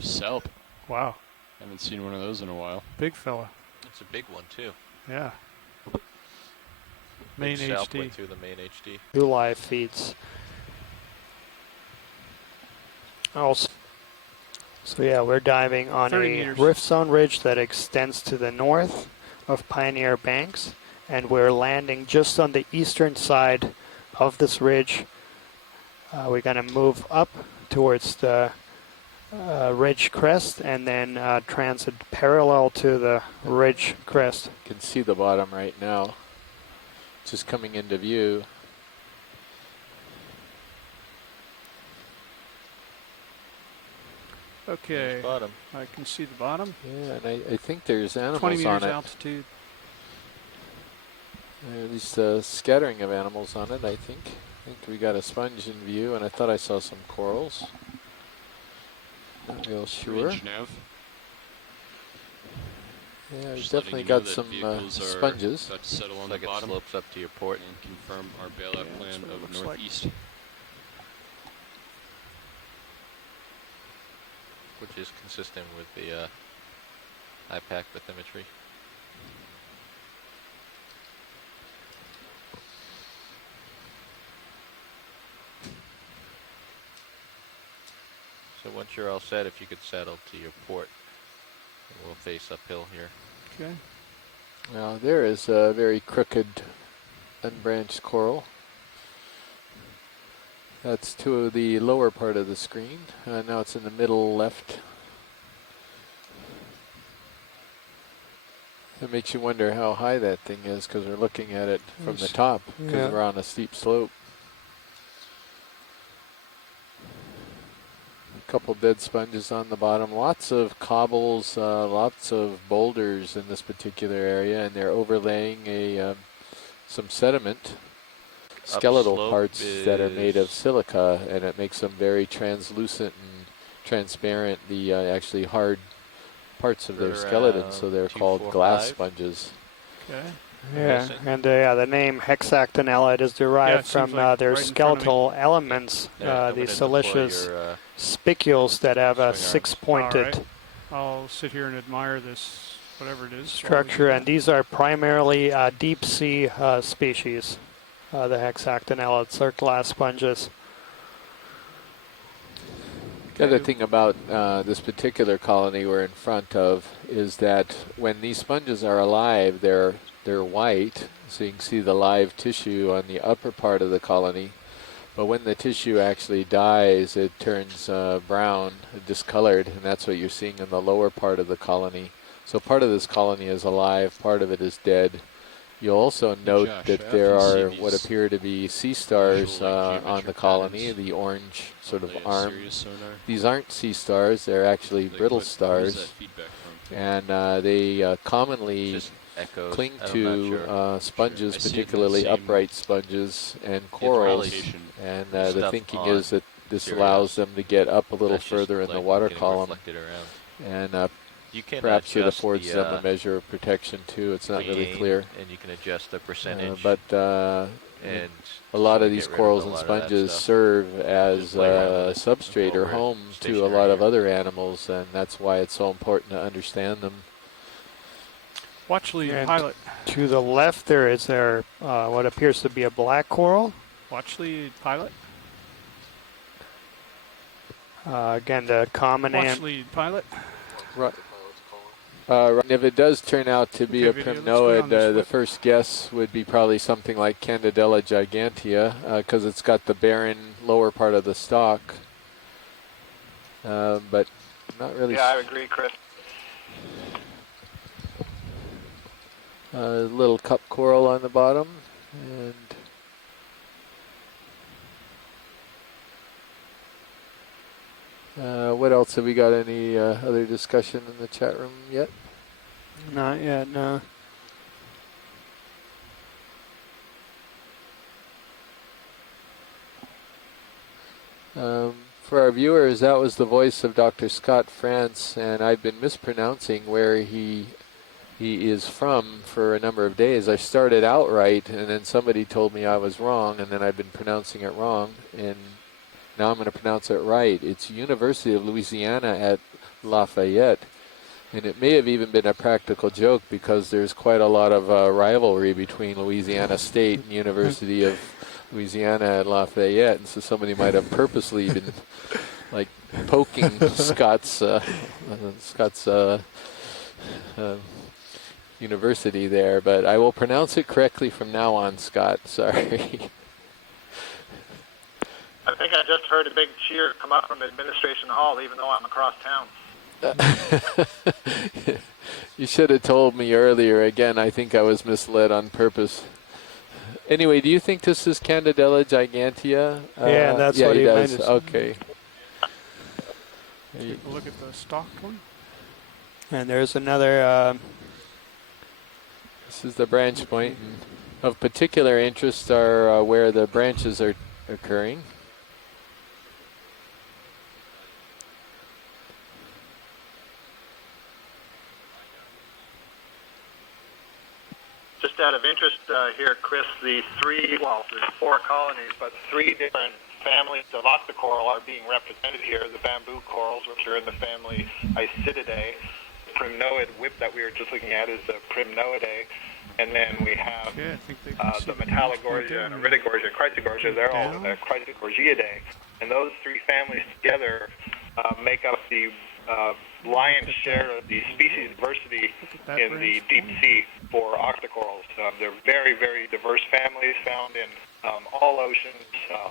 Salp. Wow. Haven't seen one of those in a while. Big fella. It's a big one too. Yeah. Main Big Salp HD. went through the main HD. 2 live feeds. Also, so yeah, we're diving on 30 a meters. rift zone ridge that extends to the north of Pioneer Banks, and we're landing just on the eastern side of this ridge. We're going to move up towards the ridge crest and then transit parallel to the ridge crest. You can see the bottom right now, just coming into view. Okay. Bottom. I can see the bottom. Yeah, and I think there's 20 animals meters on it. altitude. At least scattering of animals on it, I think. I think we got a sponge in view, and I thought I saw some corals. Not real sure. Ridge nav. Yeah, we've Just definitely letting you know got that some vehicles are sponges. about to settle on Like the it bottom slopes up to your port. and confirm our bailout Yeah, plan that's what it of looks like. northeast. Which is consistent with the IPAC bathymetry. So once you're all set, if you could settle to your port, we'll face uphill here. Okay. Now there is a very crooked unbranched coral. That's to the lower part of the screen. Now it's in the middle left. It makes you wonder how high that thing is because we're looking at it from the top because Yeah. we're on a steep slope. A couple dead sponges on the bottom. Lots of cobbles, lots of boulders in this particular area, and they're overlaying some sediment. Skeletal Upslope parts that are made of is- silica, and it makes them very translucent and transparent, the actually hard parts of their Right skeleton, so around they're called glass 245. sponges. Okay. Yeah, Missing. and the name hexactinella is Yeah, derived it from seems like their right in front of me. skeletal elements, Yeah, I'm the gonna deploy siliceous your, spicules that have a swing arms. six-pointed All right. I'll sit here and admire this, whatever it is. structure, and these are primarily deep sea species. The hexactinella, are glass sponges. The other thing about this particular colony we're in front of is that when these sponges are alive, they're white, so you can see the live tissue on the upper part of the colony. But when the tissue actually dies, it turns brown, discolored, and that's what you're seeing in the lower part of the colony. So part of this colony is alive, part of it is dead. You'll also note Josh, that I there often are see what these appear to be sea stars visual, like, on the geometric colony, patterns. the orange sort of Are they a arm. Sirius sonar? These aren't sea stars, they're actually Like, brittle where's that stars, feedback from? and they commonly Just echoes. cling I'm to not sure. sponges, I see it in the particularly same upright sponges and corals. Allocation. And There's the stuff thinking on is that this Sirius. allows them to get up a little That's just, further in the like, water getting column, reflected around. and You can perhaps it adjust affords the, them a measure of protection too. It's not really clean, clear. and you can adjust the percentage. But and a lot sort of these get rid corals a and lot of that sponges stuff. serve as Just play around with it. substrate or Over it, home to a stationary lot of here. other animals, and that's why it's so important to understand them. Watch lead, And pilot. to the left, there is what appears to be a black coral. Watch lead, pilot. Again, the common Watch name. lead, pilot. Right. If it does turn out to be Okay, a video, let's go down primnoid, this the way. first guess would be probably something like Candidella gigantea, because it's got the barren lower part of the stalk. But not really. Yeah, I agree, Chris. Little cup coral on the bottom, and what else have we got? Any other discussion in the chat room yet? Not yet, no. For our viewers, that was the voice of Dr. Scott France, and I've been mispronouncing where he is from for a number of days. I started out right, and then somebody told me I was wrong, and then I've been pronouncing it wrong. And now I'm going to pronounce it right. It's University of Louisiana at Lafayette. And it may have even been a practical joke because there's quite a lot of rivalry between Louisiana State and University of Louisiana at Lafayette. And so somebody might have purposely been like poking Scott's university there. But I will pronounce it correctly from now on, Scott. Sorry. I think I just heard a big cheer come up from Administration Hall, even though I'm across town. You should have told me earlier. Again, I think I was misled on purpose. Anyway, do you think this is Candidella gigantea? Yeah, that's yeah, what he does. meant. Okay. Take a look at the stalked one. And there's another. This is the branch point. And of particular interest are where the branches are occurring. Just out of interest here, Chris, there's 4 colonies, but 3 different families of octocoral are being represented here. The bamboo corals, which are in the family Isididae. Primnoid whip that we were just looking at is the Primnoidae. And then we have Okay, I think they can see the the Metallogorgia and Iridogorgia, Chrysogorgia. They're all in the Chrysogorgiidae. And those 3 families together make up the lion's share of the species diversity in the deep sea for octocorals. They're very, very diverse families found in all oceans,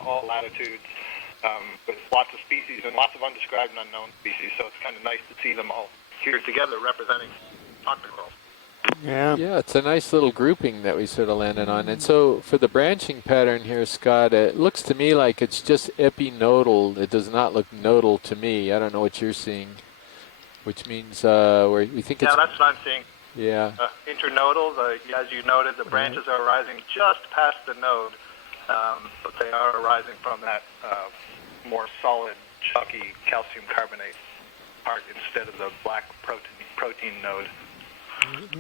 all latitudes, with lots of species and lots of undescribed and unknown species. So it's kind of nice to see them all here together representing octocorals. Yeah. Yeah, it's a nice little grouping that we sort of landed on. And so for the branching pattern here, Scott, it looks to me like it's just epinodal. It does not look nodal to me. I don't know what you're seeing, which means we think it's... Yeah, that's what I'm seeing. Yeah. Internodal, as you noted, the branches are arising just past the node, but they are arising from that more solid, chalky calcium carbonate part instead of the black protein node.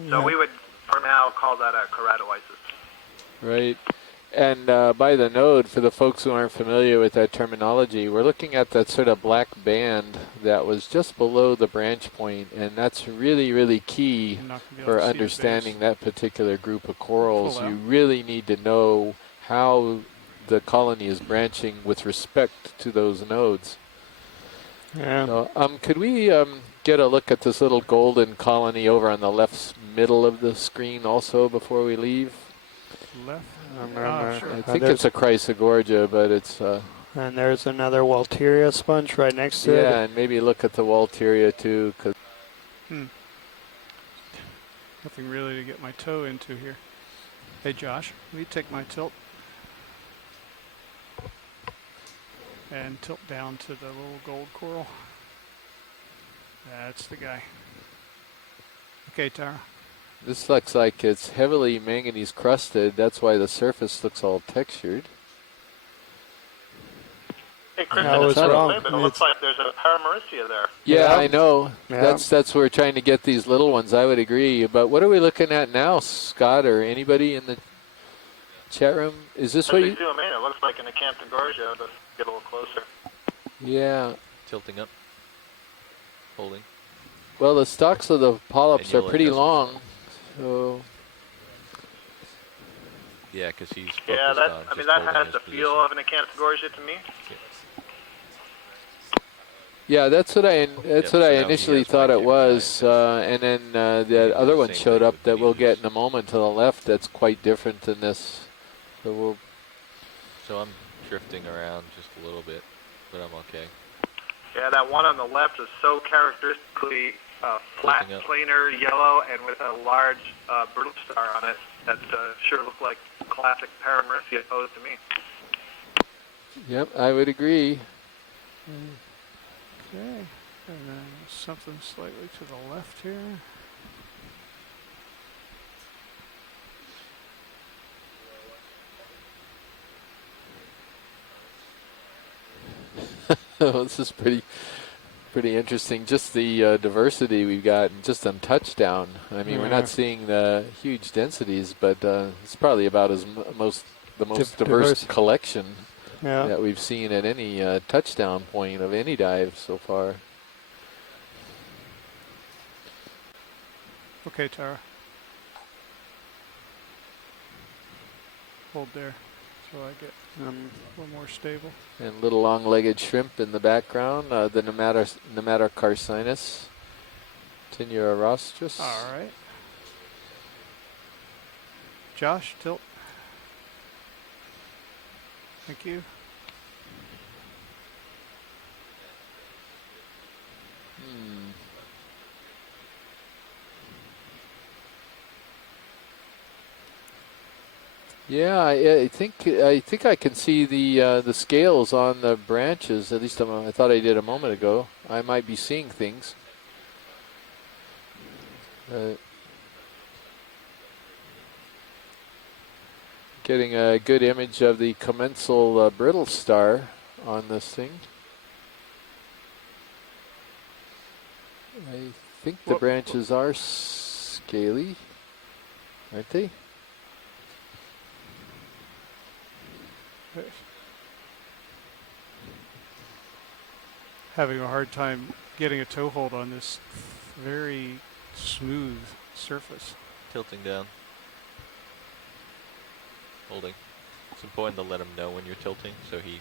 So we would, for now, call that a keratoisis. Right. And by the node, for the folks who aren't familiar with that terminology, we're looking at that sort of black band that was just below the branch point, and that's really, really key I'm not gonna be able for to see the understanding base. that particular group of corals. Pull out. You really need to know how the colony is branching with respect to those nodes. Yeah. So, could we get a look at this little golden colony over on the left middle of the screen also before we leave? Left. Sure. I think it's a Chrysogorgia, but it's... And there's another Walteria sponge right next to it. yeah, and maybe look at the Walteria too, 'cause Nothing really to get my toe into here. Hey Josh, will you take my tilt? And tilt down to the little gold coral. That's the guy. Okay, Tara. this looks like it's heavily manganese crusted. That's why the surface looks all textured. Hey, Chris, I was it wrong. looks like there's a Paramaricia there. Yeah, Yeah. I know. Yeah. That's what we're trying to get these little ones. I would agree. But what are we looking at now, Scott, or anybody in the chat room? Is this As what we you? zoom in, it looks like an Acanthogorgia, but get a little closer. Yeah. Tilting up. Holding. Well, the stalks of the polyps And are you'll pretty adjust long. So Yeah, because he's focused Yeah, on that just that holding has his the position. feel of an Acanthogorgia to me. yeah, that's what I Yeah, so now he initially has thought white it tape was, guys. and then can that do other the one same showed thing up with that we'll get beavers. in a moment to the left. That's quite different than this. So we'll. So I'm drifting around just a little bit, but I'm okay. Yeah, that one on the left is so characteristically flat, Looking up. planar, yellow, and with a large brittle star on it. That sure looked like classic Paramaricia pose to me. Yep, I would agree. Okay. And then something slightly to the left here. This is pretty interesting. Just the diversity we've got, just on touchdown. I mean, we're Yeah. not seeing the huge densities, but it's probably about as the most diverse diverse. collection Yeah. that we've seen at any touchdown point of any dive so far. Okay, Tara. Hold there so I get a little more stable. And little long-legged shrimp in the background, the Nematocarcinus tenuirostris. All right. Josh, tilt. Thank you. Yeah, I think I can see the scales on the branches. At least I thought I did a moment ago. I might be seeing things. Getting a good image of the commensal brittle star on this thing. I think the branches are scaly, aren't they? Having a hard time getting a toe hold on this very smooth surface. Tilting down. Holding. It's important to let him know when you're tilting so he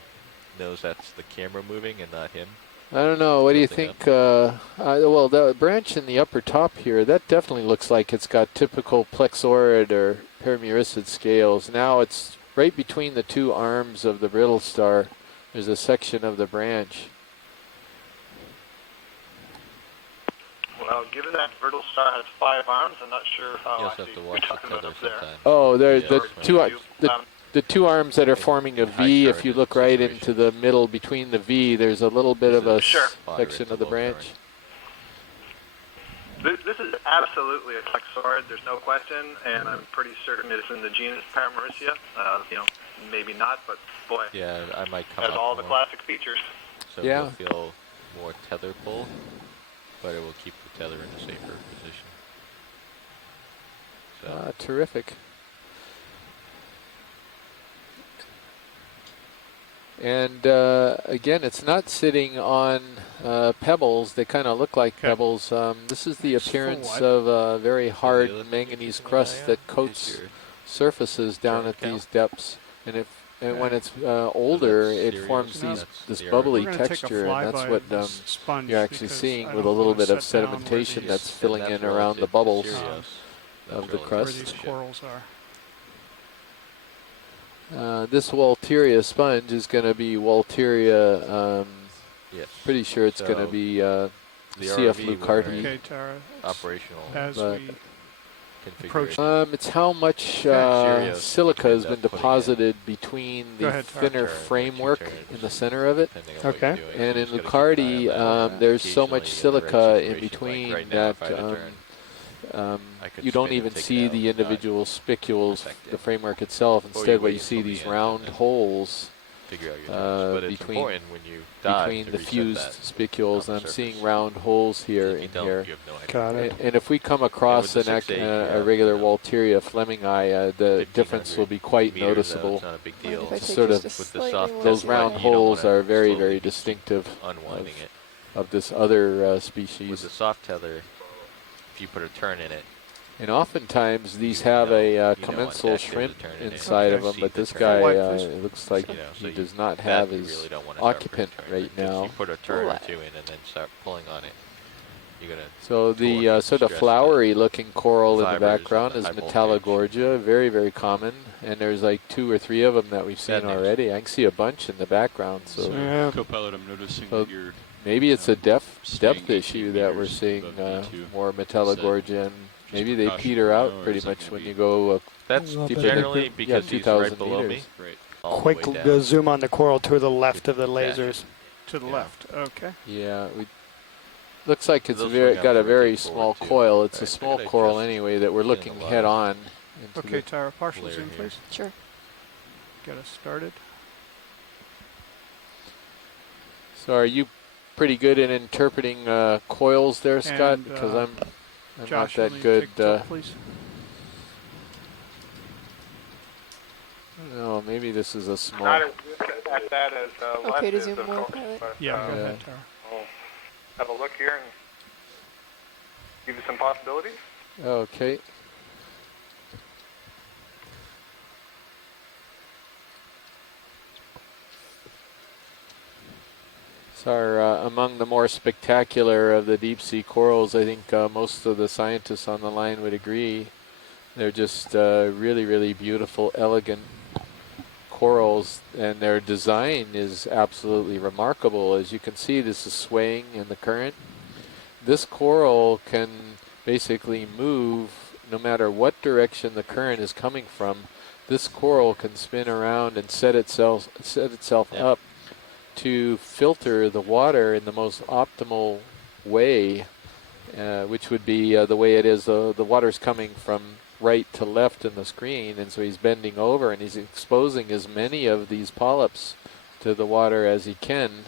knows that's the camera moving and not him. I don't know. What do you Tilting think? Well, the branch in the upper top here, that definitely looks like it's got typical plexaurid or perimuricid scales. Now it's right between the two arms of the brittle star. There's a section of the branch. Well, given that brittle star has 5 arms, I'm not sure how You also have to you're watch the talking about tether up there. sometimes. Oh, there Yeah, the two arms that are forming a V. If you look right into the middle between the V, there's a little bit of a Sure. section of the branch. This is absolutely a plexaurid, there's no question, and I'm pretty certain it's in the genus Paramaricia. Maybe not, but boy, Yeah, I might come has up all the more. classic features. So Yeah. you'll feel more tether pull, but it will keep the tether in a safer position. So Terrific. And again, it's not sitting on pebbles. They kind of look like pebbles. This is the appearance of a very hard other thing manganese keep an eye crust on that is coats your surfaces down at count. these depths. And when it's older, it serious. forms No. this That's the bubbly We're gonna take a texture, and that's flyby what of this sponge you're actually because seeing I with a don't little wanna bit of set down where sedimentation these- that's filling and in that's around the relative to bubbles Sirius. That's of the relative where crust. these to ship. corals are. This Walteria sponge is going to be Walteria. Yes. Pretty sure it's going to So be the CF RV Lucardi. Okay, Tara. operational As but- we configuration. It's how much Sirius, silica you has can been end up putting deposited between Go the ahead, Tara. thinner Turn, which framework turns in the center of it. depending on what Okay. you're doing. So And you in just gotta keep Lucardi, an eye on that. there's so much Occasionally in the silica right in situation, between like right now, if that I had to turn, I could you don't spin and even take it see out the and not individual spicules, affect the it. framework itself. Or Instead, you what wait you see until the these end round and then holes figure out your turns. But it's between- important when you dive between to the reset fused that spicules, on the and I'm surface. seeing round holes here If you and don't, here. you have no idea. Got it. And if we come across with the a 6.8, you have, regular you know, Walteria Fleming eye, the 1500 difference will be quite meters, noticeable. It's not a big Mind deal. if I It's take sort just of a with the slightly soft more Those That's why round you don't holes wanna are very, slowly very keep distinctive Unwinding it. of this other With species. the soft tether, if you put a turn in it, And oftentimes these you have know- a you know on commensal deck shrimp there's a turn in it. inside of Okay. them, See but the this turn. guy, White, please. it looks like you know, so he you- does not that have you his really don't wanna start putting occupant turns right in, 'cause now. If you put a turn or What? two in and then start pulling on it, you're gonna So the torque and sort of stress flowery looking coral in the fibers and background the is high voltage. Metallogorgia, very, very common. And there's like 2 or 3 of them that we've seen Bad news. already. I can see a bunch in the background. So, So Yeah. co-pilot, I'm noticing So that you're maybe it's a depth staying issue 18 that we're meters seeing above B2. more Metallogorgia, and maybe they precaution peter now, out or pretty is it much gonna when be- you go That's Well, deeper generally than because he's 2,000 right below meters. me. Right. All the Quick way down. zoom on the coral to the left of the Yeah. lasers. To the Yeah. left. Okay. Yeah, looks like it's Those very, swing got out a to very rotate small forward, too. coil. It's a Right, small they're gonna coral just anyway that we're get looking in a lot head of on into Okay, the Tara. Partial glare zoom, here. please. Sure. Get us started. So are you pretty good in interpreting coils there, Scott? And, Because I'm Josh, not will that you good. take tilt, please? No, maybe this is a small. Not as good at that as Les Okay to is, zoom of more, course. pilot. But, Yeah, go Yeah. ahead, Tara. we'll have a look here and give you some possibilities. Okay. So among the more spectacular of the deep sea corals, I think most of the scientists on the line would agree. They're just really, really beautiful, elegant corals, and their design is absolutely remarkable. As you can see, this is swaying in the current. This coral can basically move no matter what direction the current is coming from. This coral can spin around and set itself Yeah. up to filter the water in the most optimal way, which would be the way it is. The water's coming from right to left in the screen, and so he's bending over and he's exposing as many of these polyps to the water as he can.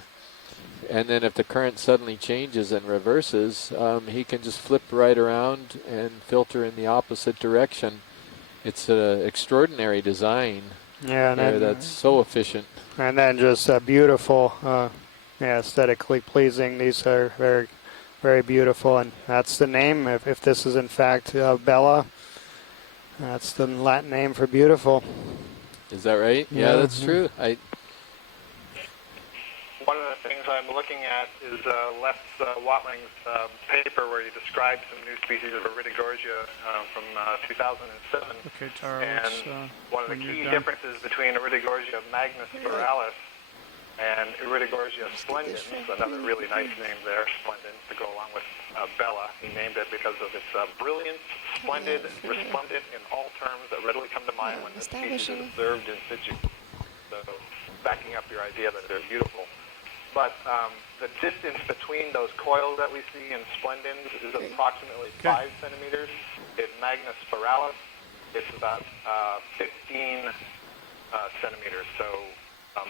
And then if the current suddenly changes and reverses, he can just flip right around and filter in the opposite direction. It's an extraordinary design Yeah, and there then, that's so efficient. and then just beautiful, yeah, aesthetically pleasing. These are very, very beautiful, and that's the name. If this is in fact Bella, that's the Latin name for beautiful. Is that right? Yeah, Yeah, that's yeah. true. One of the things I'm looking at is Les Watling's paper where he describes some new species of Iridogorgia from 2007. Okay, Tara, And let's, one of the when key you're done. differences between Iridogorgia magnus spiralis and Iridogorgia splendens, another really nice name there, splendens, to go along with Bella. He named it because of its brilliant, splendid, resplendent in all terms that readily come to mind when the species is observed in situ. So backing up your idea that they're beautiful. But the distance between those coils that we see in splendens is approximately 5 centimeters. In magnus spiralis, it's about 15 centimeters, so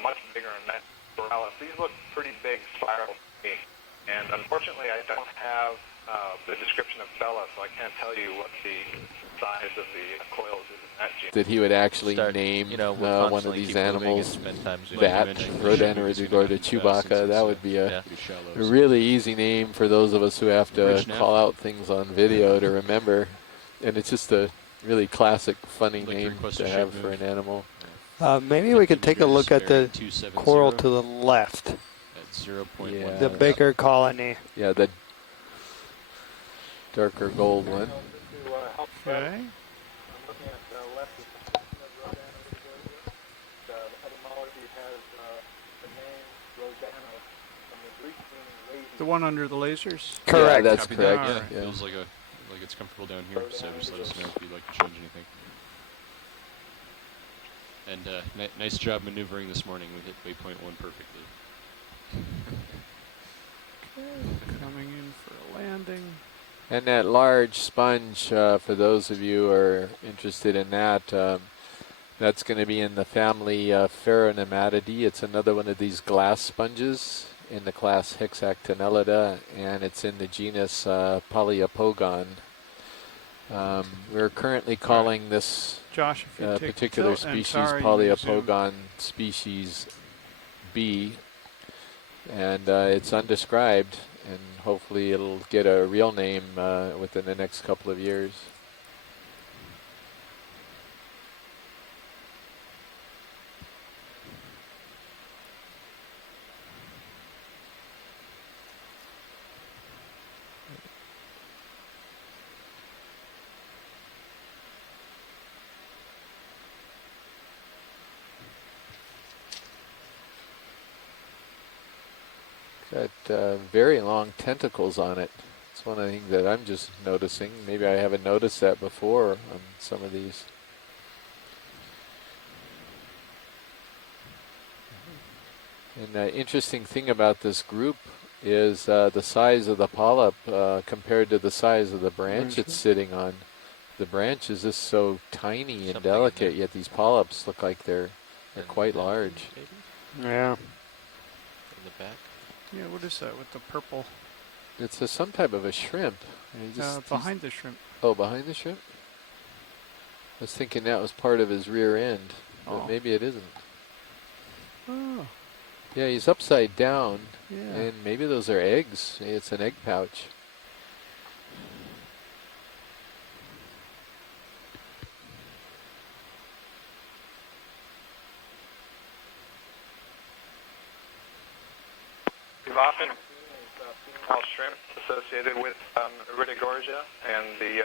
much bigger in magnus spiralis. These look pretty big spirals to me. And unfortunately, I don't have the description of Bella, so I can't tell you what the size of the coils is in that genus. That he would actually Start, name we'll one of constantly these keep moving and animals spend time zooming that, in. Rhodantha Chewbacca. That would be a Pretty shallow. a really easy name for those of us who have to Bridge nav. call out things on video to remember. And it's just a really classic, funny Like the name request to to have ship for move. an animal. Maybe we could take a look at the 270 coral to the left, at 0.1. Yeah. the bigger colony. Yeah, the darker gold one. Okay. Looking at the left is the specimen of Rhodantha Rhodantha. The etymology has the name Rhodanos from the Greek meaning lazy. The one under the lasers? Yeah, Correct. that's Copy correct. that. Alright. Yeah. Feels like it's comfortable down here, so just let us know if you'd like to change anything. And nice job maneuvering this morning. We hit waypoint 1 perfectly. Coming in for a landing. And that large sponge, for those of you who are interested in that, that's going to be in the family Pheronematidae. It's another one of these glass sponges in the class Hexactinellida, and it's in the genus Poliopogon. We're currently calling this Josh, if you take particular tilt and species Tara, you may zoom. Poliopogon species B, and it's undescribed, and hopefully it'll get a real name within the next couple of years. Got very long tentacles on it. It's one of the things that I'm just noticing. Maybe I haven't noticed that before on some of these. And the interesting thing about this group is the size of the polyp compared to the size of the branch it's sitting on. The branch is just so tiny and Something in delicate, there. yet these polyps look like they're quite large. Yeah. In the back. Yeah, what is that with the purple? It's some type of a shrimp. And he just- Behind the shrimp. Oh, behind the shrimp? I was thinking that was part of his rear end, but Oh. maybe it isn't. Oh, Yeah, he's upside down, yeah. and maybe those are eggs. It's an egg pouch. We've often small shrimp associated with Iridogorgia, and the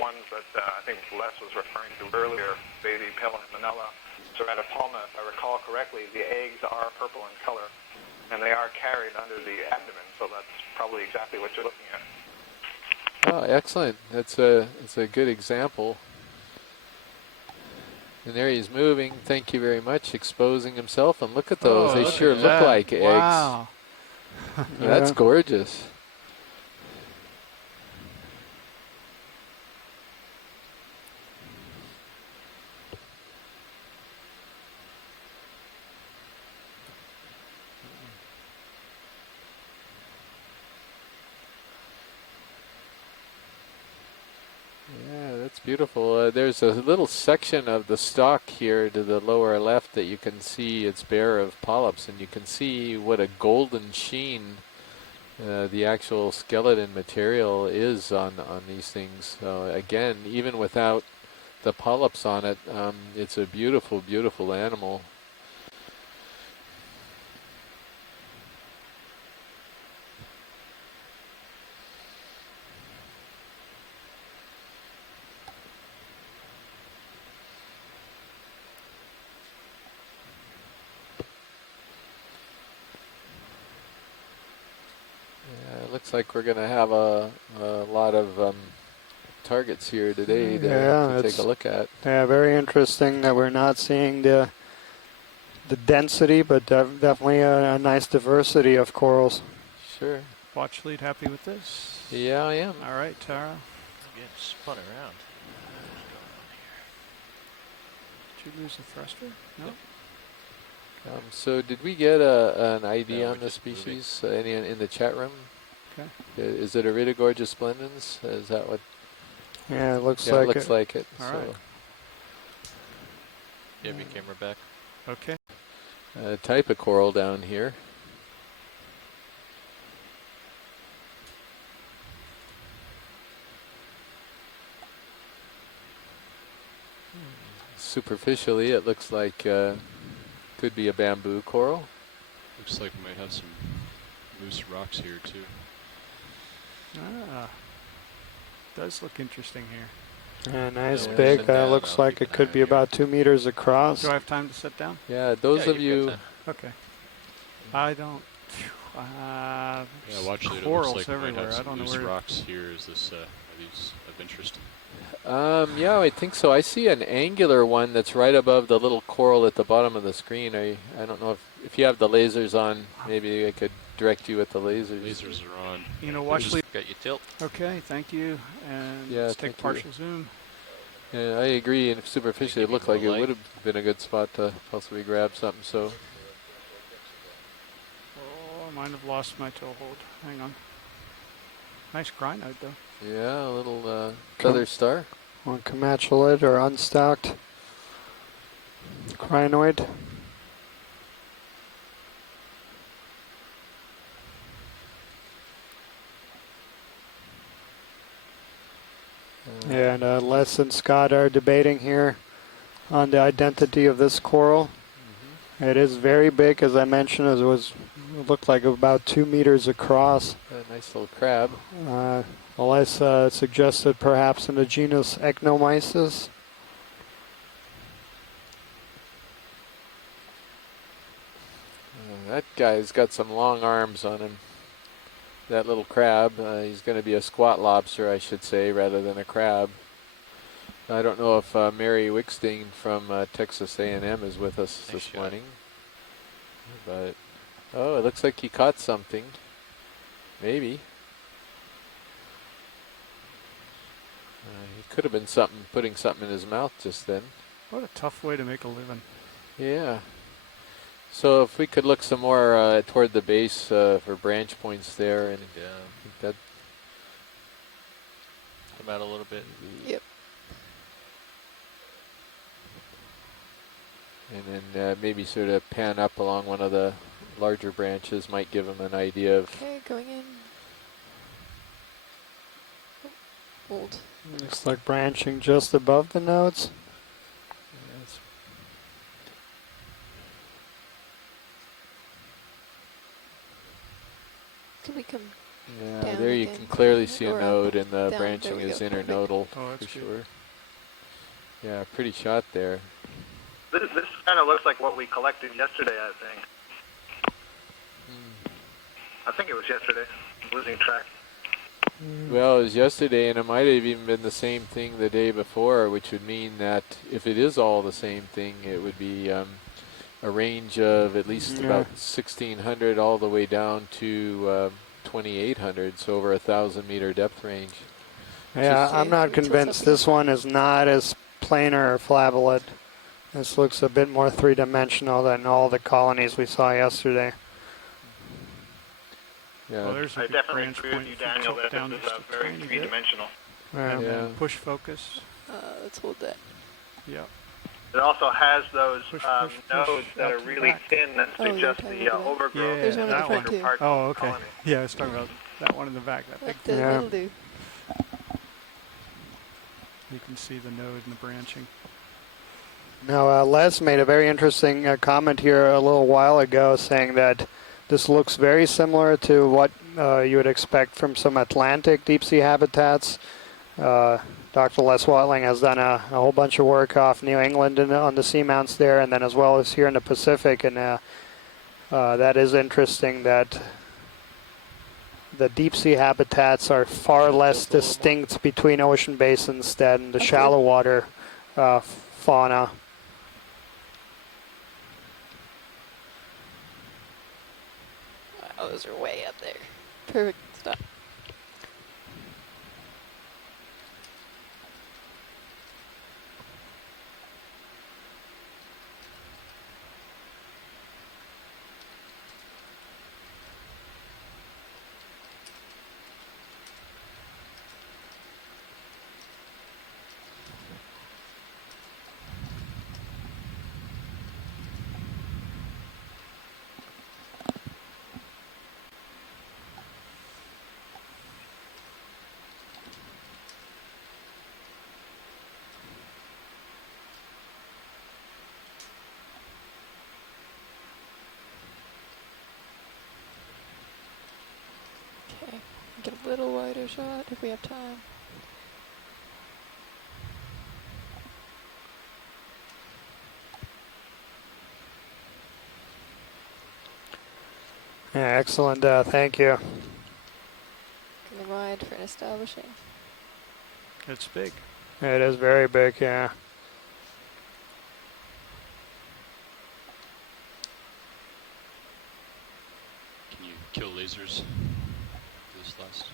ones that I think Les was referring to earlier, baby pella manila, ceratopalma, if I recall correctly, the eggs are purple in color, and they are carried under the abdomen, so that's probably exactly what you're looking at. Oh, excellent. That's a good example. And there he's moving. Thank you very much. Exposing himself. And look at those. Oh, They look sure at look that. like eggs. Wow. That's Yeah. gorgeous. Yeah, that's beautiful. There's a little section of the stalk here to the lower left that you can see it's bare of polyps, and you can see what a golden sheen the actual skeleton material is on these things. So again, even without the polyps on it, it's a beautiful, beautiful animal. Yeah, it looks like we're going to have a lot of targets here today to take a look at. Yeah, very interesting that we're not seeing the density, but definitely a nice diversity of corals. Sure. Watch lead, happy with this? Yeah, I am. All right, Tara. I'm getting spun around. Did you lose the thruster? No? So did we get an ID No, on we're the just species? Any in the chat room? Okay. Is it Iridogorgia splendens? Is that what? Yeah, it looks Yeah, like it looks like it. All so, right. You have your camera back? Okay. type of coral down here. Superficially, it looks like could be a bamboo coral. Looks like we might have some loose rocks here too. Ah, does look interesting here. yeah, nice Yeah. big. Sit down, Looks I'll like keep it an could eye be on about 2 meters across. Do I have time to sit down? Yeah, those Yeah, of you've you. got time. Okay. I don't. Yeah, watch lead. It corals looks like we might everywhere. have I some don't know loose where. rocks here. Is this are these of interest? Yeah, I think so. I see an angular one that's right above the little coral at the bottom of the screen. I don't know if you have the lasers on, maybe I could direct you with the lasers. Lasers are on. You know, watch Just lead. Got your tilt. Okay, thank you. And Yeah, let's take thank you. partial zoom. Yeah, I agree. And superficially, it Maybe looked more like it light. would have been a good spot to possibly grab something. So Oh, I might have lost my toe hold. Hang on. Nice crinoid though. yeah, a little feather star. One comatulate or unstocked crinoid. And Les and Scott are debating here on the identity of this coral. It is very big, as I mentioned. It looked like about 2 meters across. A nice little crab. Les suggested perhaps in the genus Ecnomyces. That guy's got some long arms on him. That little crab. He's going to be a squat lobster, I should say, rather than a crab. I don't know if Mary Wickstein from Texas A&M is with us Nice this shot. morning. But, oh, it looks like he caught something. Maybe. He could have been putting something in his mouth just then. What a tough way to make a living. Yeah. So if we could look some more toward the base for branch points there, and Sitting down. I think that Come out a little bit. Yep. And then maybe sort of pan up along one of the larger branches might give them an idea of. Okay, going in. Hold. Looks like branching just above the nodes. Yes. Can we come? Yeah, Down there you again. can clearly see a Or up. node, and the Down, branching there we is go. Perfect. internodal Oh, for that's good. sure. Yeah, pretty shot there. This kind of looks like what we collected yesterday, I think. I think it was yesterday. I'm losing track. Well, it was yesterday, and it might have even been the same thing the day before, which would mean that if it is all the same thing, it would be a range of at least about 1,600 all the way down to 2,800, so over 1,000-meter depth range. Yeah, Okay, I'm not we tilt convinced up this one is not as planar or flavolid. This looks a bit more three-dimensional than all the colonies we saw yesterday. Yeah. Well, there's a I good definitely branch agree point. with you, If you Daniel, tilt that down this is just a very tiny bit, three-dimensional. Yeah. and Yeah. then push focus. Let's hold that. Yep. It also has those Push, nodes that out are to the really back. thin that Oh, you're suggest talking the about that? overgrowth. Yeah, There's one in the that front one. too. Parts of Oh, the okay. colony. Yeah, I was talking about that one in the back. That big What thing. that'll do. You can see the node and the branching. Now, Les made a very interesting comment here a little while ago saying that this looks very similar to what you would expect from some Atlantic deep-sea habitats. Dr. Les Watling has done a whole bunch of work off New England and on the seamounts there, and then as well as here in the Pacific, and that is interesting that the deep-sea habitats are far less distinct between ocean basins than the Okay. shallow water fauna. Wow, those are way up there. Perfect. Stop. Okay. Get a little wider shot if we have time. Yeah, excellent. Thank you. Coming wide for an establishing. It's big. It is very big, yeah. Can you kill lasers for this last?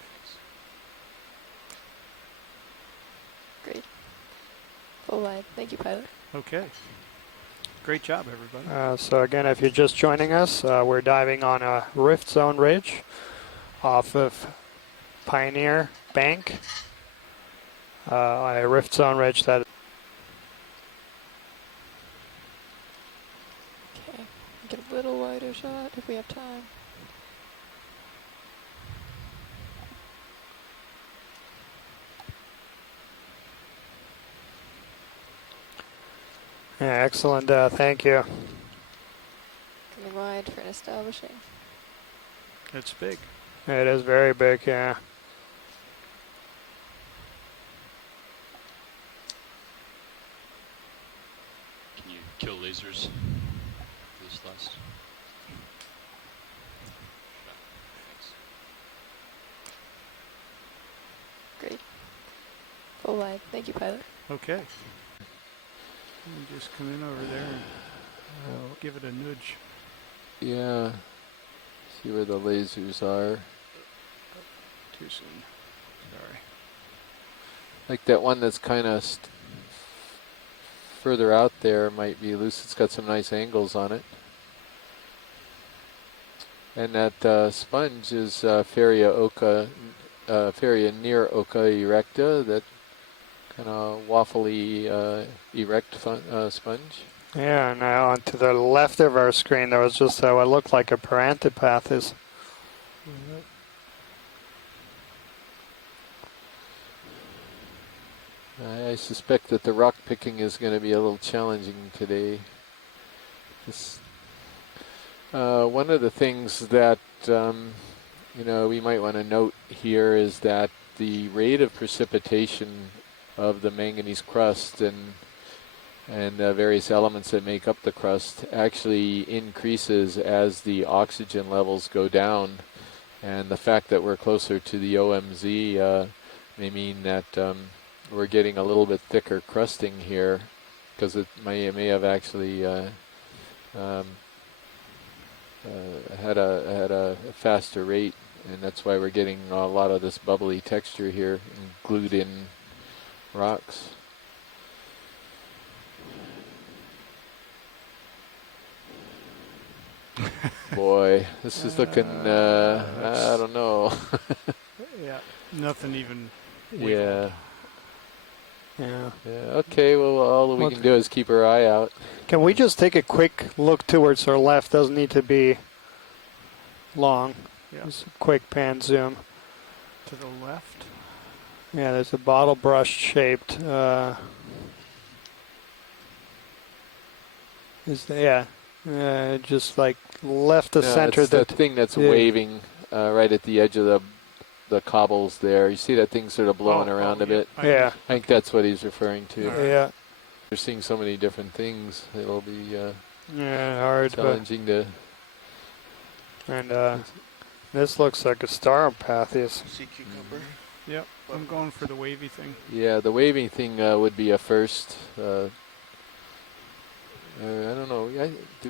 Thanks. Great. Full wide. Thank you, pilot. Okay. Great job, everybody. So again, if you're just joining us, we're diving on a rift zone ridge off of Pioneer Bank. A rift zone ridge that Okay. Get a little wider shot if we have time. yeah, excellent. Thank you. Coming wide for an establishing. It's big. It is very big, yeah. Can you kill lasers for this last? Thanks. Great. Full wide. Thank you, pilot. Okay. You just come in over there and give it a nudge. Yeah. See where the lasers are. Too soon. Sorry. Like that one that's kind of further out there might be loose. It's got some nice angles on it. And that sponge is Feria near Oka erecta that kind of waffly erect sponge. Yeah, now on to the left of our screen, there was just what looked like a Paranthropus. I suspect that the rock picking is going to be a little challenging today. One of the things that we might want to note here is that the rate of precipitation of the manganese crust and various elements that make up the crust actually increases as the oxygen levels go down, and the fact that we're closer to the OMZ may mean that we're getting a little bit thicker crusting here, because it may have actually had a faster rate, and that's why we're getting a lot of this bubbly texture here in glued in rocks. Boy, this is looking, I don't know. Yeah, nothing even. Yeah. Yeah. Yeah. Okay. Well, all we can do is keep our eye out. Can we just take a quick look towards our left? Doesn't need to be long. Yeah. Just a quick pan zoom. To the left. Yeah, there's a bottle brush shaped. Just like left of center. It's that thing that's waving right at the edge of the cobbles there. You see that thing sort of blowing around a bit? Yeah. I think that's what he's referring to. Yeah. We're seeing so many different things. It'll be hard. challenging to. And this looks like a Stauropathes. Sea cucumber. Yep, I'm going for the wavy thing. Yeah, the waving thing would be a first. I don't know.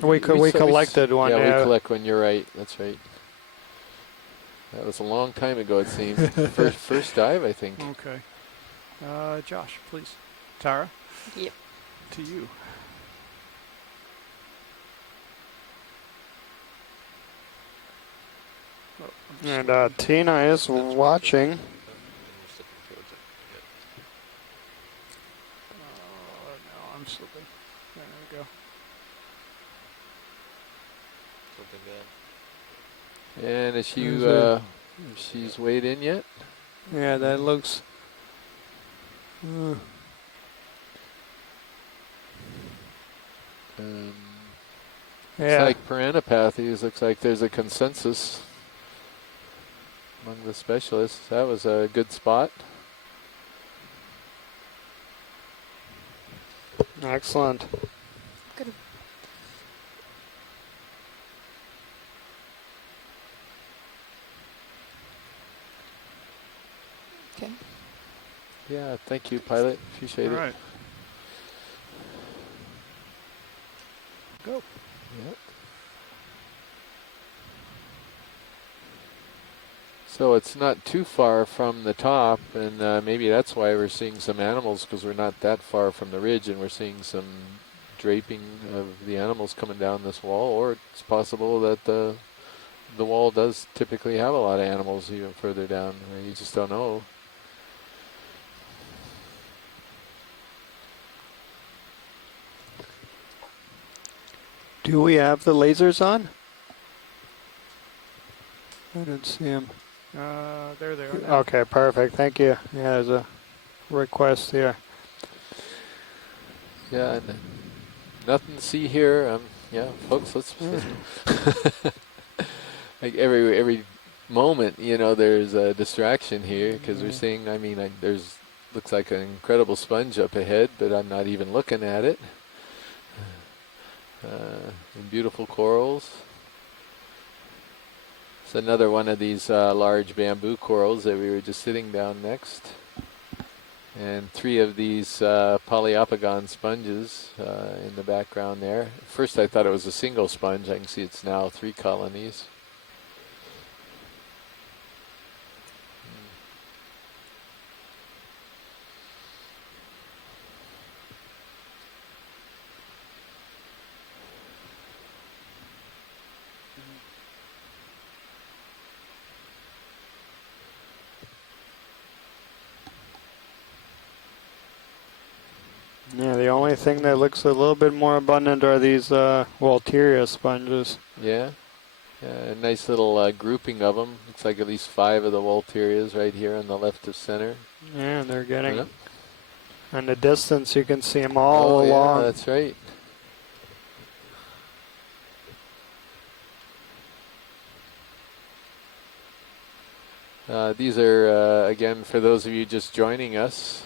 We collected one. Yeah, we collect one. You're right. That's right. That was a long time ago, it seems. first dive, I think. Okay. Josh, please. Tara? Yep. To you. And Tina is watching. No, I'm slipping. There we go. Something good. And is she's weighed in yet? Yeah, that looks. It's like Paranthropathes. Looks like there's a consensus among the specialists. That was a good spot. Excellent. Good. Okay. Yeah, thank you, pilot. Appreciate All it. right. Go. Yep. So it's not too far from the top, and maybe that's why we're seeing some animals, because we're not that far from the ridge, and we're seeing some draping of the animals coming down this wall. Or it's possible that the wall does typically have a lot of animals even further down. You just don't know. Do we have the lasers on? I don't see them. There they are now. Okay, perfect. Thank you. Yeah, there's a request here. Yeah, nothing to see here. Yeah, folks, let's like every moment, there's a distraction here, because we're seeing. There's looks like an incredible sponge up ahead, but I'm not even looking at it. And beautiful corals. It's another one of these large bamboo corals that we were just sitting down next. And 3 of these polyopogon sponges in the background there. First I thought it was a single sponge. I can see it's now 3 colonies. the only thing that looks a little bit more abundant are these Walteria sponges. Yeah. A nice little grouping of them. Looks like at least 5 of the Walterias right here on the left of center. Yeah, and they're getting, Yep. in the distance you can see them all Oh, along. yeah, that's right. These are, again, for those of you just joining us,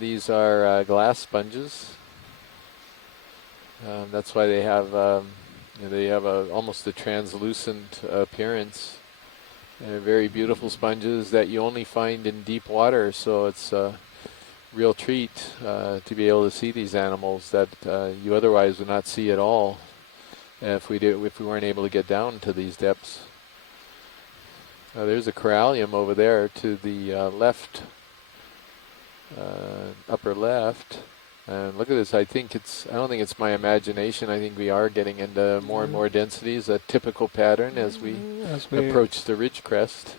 these are glass sponges. That's why they have almost a translucent appearance. They're very beautiful sponges that you only find in deep water, so it's a real treat to be able to see these animals that you otherwise would not see at all if we weren't able to get down to these depths. There's a corallium over there to the left, upper left. And look at this. I don't think it's my imagination. I think we are getting into more and more densities, a typical pattern as we approach the ridge crest.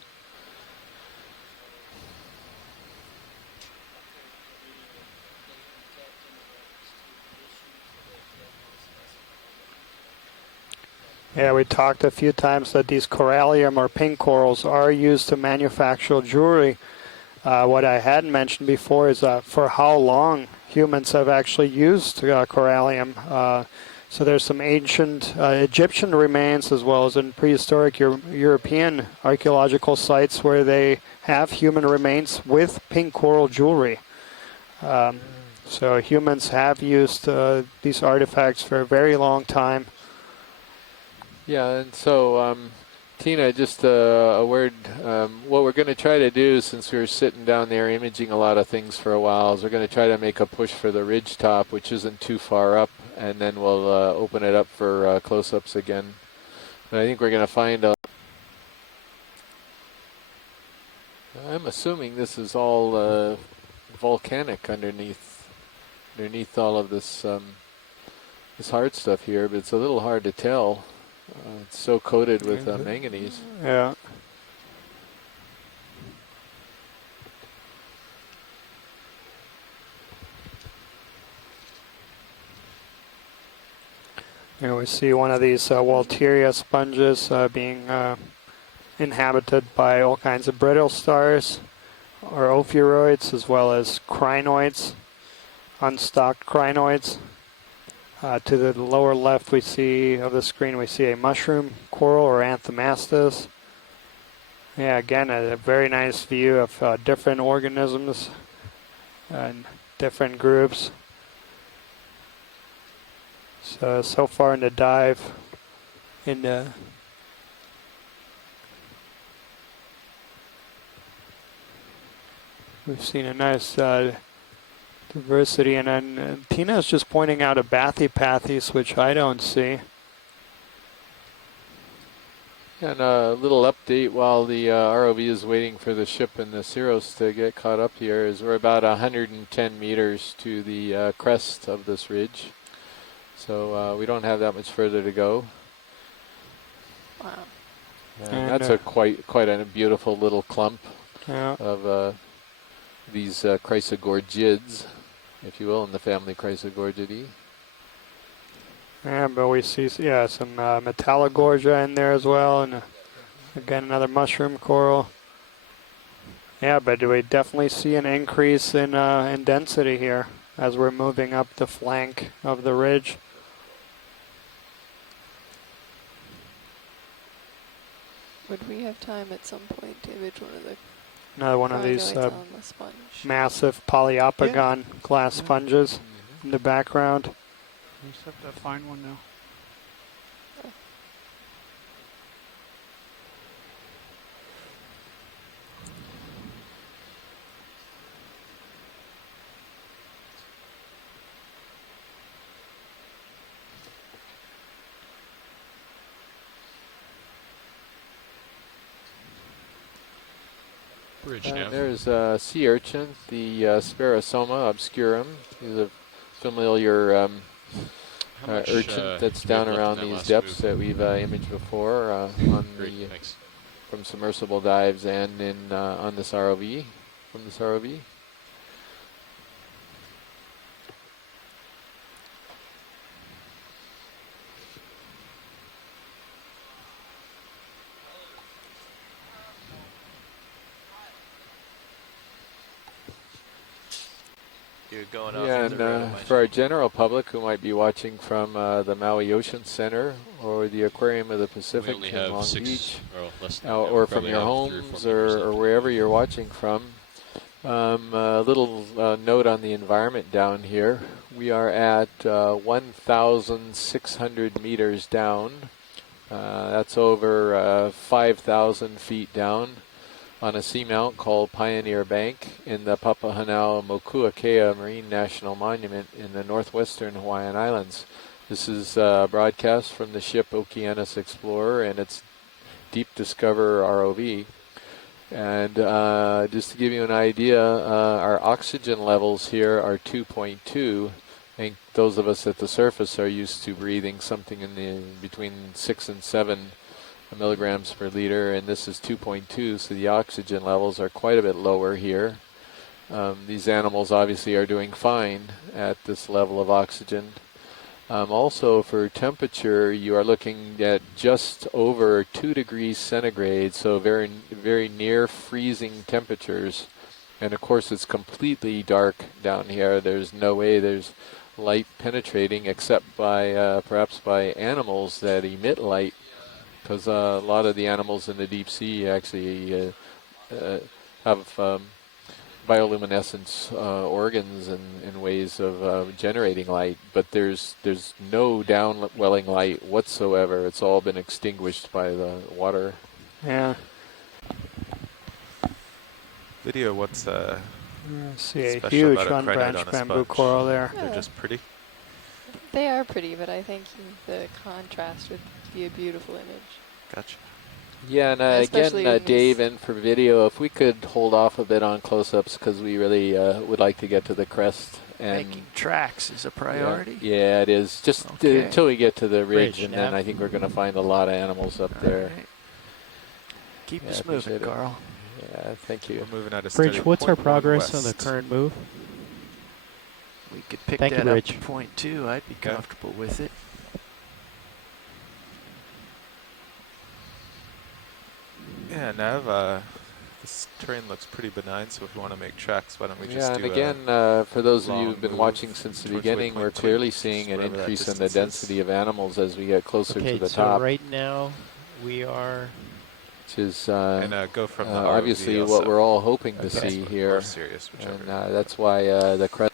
Yeah, we talked a few times that these corallium or pink corals are used to manufacture jewelry. What I hadn't mentioned before is for how long humans have actually used corallium. So there's some ancient Egyptian remains as well as in prehistoric European archaeological sites where they have human remains with pink coral jewelry. So humans have used these artifacts for a very long time. Yeah, and so Tina, just a word. What we're going to try to do, since we were sitting down there imaging a lot of things for a while, is we're going to try to make a push for the ridge top, which isn't too far up, and then we'll open it up for close-ups again. And I think we're going to find I'm assuming this is all volcanic underneath all of this this hard stuff here, but it's a little hard to tell. It's so coated with manganese. Yeah. Here we see one of these Walteria sponges being inhabited by all kinds of brittle stars or ophiuroids as well as crinoids, unstocked crinoids. To the lower left we see of the screen we see a mushroom coral or Anthomastus. Yeah, again a very nice view of different organisms and different groups. So far in the dive, we've seen a nice diversity, and then Tina's just pointing out a Bathypathes, which I don't see. And a little update while the ROV is waiting for the ship and the Ceros to get caught up here is we're about 110 meters to the crest of this ridge. So we don't have that much further to go. Wow. And that's a quite a beautiful little clump of these Chrysogorgids, if you will, in the family Chrysogorgidae. Yeah, but we see some Metallogorgia in there as well, and again another mushroom coral. Yeah, but we definitely see an increase in density here as we're moving up the flank of the ridge. Would we have time at some point to image one of the Another one of these crinoids on the sponge? massive polyopogon glass sponges in the background. We just have to find one now. Bridge now. There's a sea urchin, the Sparosoma obscurum. He's a familiar urchin that's down around these depths that we've imaged before from submersible dives and in on this ROV, from this ROV. you're going off Yeah, the and road of my for our general public who might be watching from the Maui Ocean Center or the Aquarium of the We Pacific only in have Long 6, Beach, or less than that. We or from probably your have 3 or 4 homes members or left. wherever you're watching from, a little note on the environment down here. We are at 1,600 meters down. That's over 5,000 feet down on a seamount called Pioneer Bank in the Papahanaumokuakea Marine National Monument in the northwestern Hawaiian Islands. This is a broadcast from the ship Okeanos Explorer and its Deep Discoverer ROV. And just to give you an idea, our oxygen levels here are 2.2. I think those of us at the surface are used to breathing something in the between 6 and 7 milligrams per liter, and this is 2.2, so the oxygen levels are quite a bit lower here. These animals obviously are doing fine at this level of oxygen. Also for temperature, you are looking at just over 2 degrees centigrade, so very, very near freezing temperatures. And of course it's completely dark down here. There's no way there's light penetrating except by perhaps by animals that emit light, because a lot of the animals in the deep sea actually have bioluminescence organs and ways of generating light, but there's no downwelling light whatsoever. It's all been extinguished by the water. Yeah. video. What's See a special huge about a crinoid unbranched on a bamboo sponge? coral there. They're just pretty. They are pretty, but I think the contrast would be a beautiful image. Gotcha. Yeah, and Especially again, when Dave, these- and for video, if we could hold off a bit on close-ups, because we really would like to get to the crest. And Making tracks is a priority. Yeah, it is. Just Okay. until we get to the ridge, Ridge, and then nav. I think we're going to find a lot of animals up there. All right. Keep Yeah, us appreciate moving, it. Carl. Yeah, thank you. We're moving at a Bridge, steady what's our 0.1 progress on the west. current move? We could pick Thank you, that up Rich. to point 2. I'd be Okay. comfortable with it. Yeah, Nav, this terrain looks pretty benign, so if we want to make tracks, why don't we just Yeah, and do again, for those of you long who've been move watching since the towards beginning, we're waypoint 2, clearly just seeing an wherever that increase in the distance is. density of animals as we get closer Okay, to the so top, right now we are. which is and go from the obviously ROV what also. we're all hoping to Okay. see Or here. serious, whichever. And that's why the crest.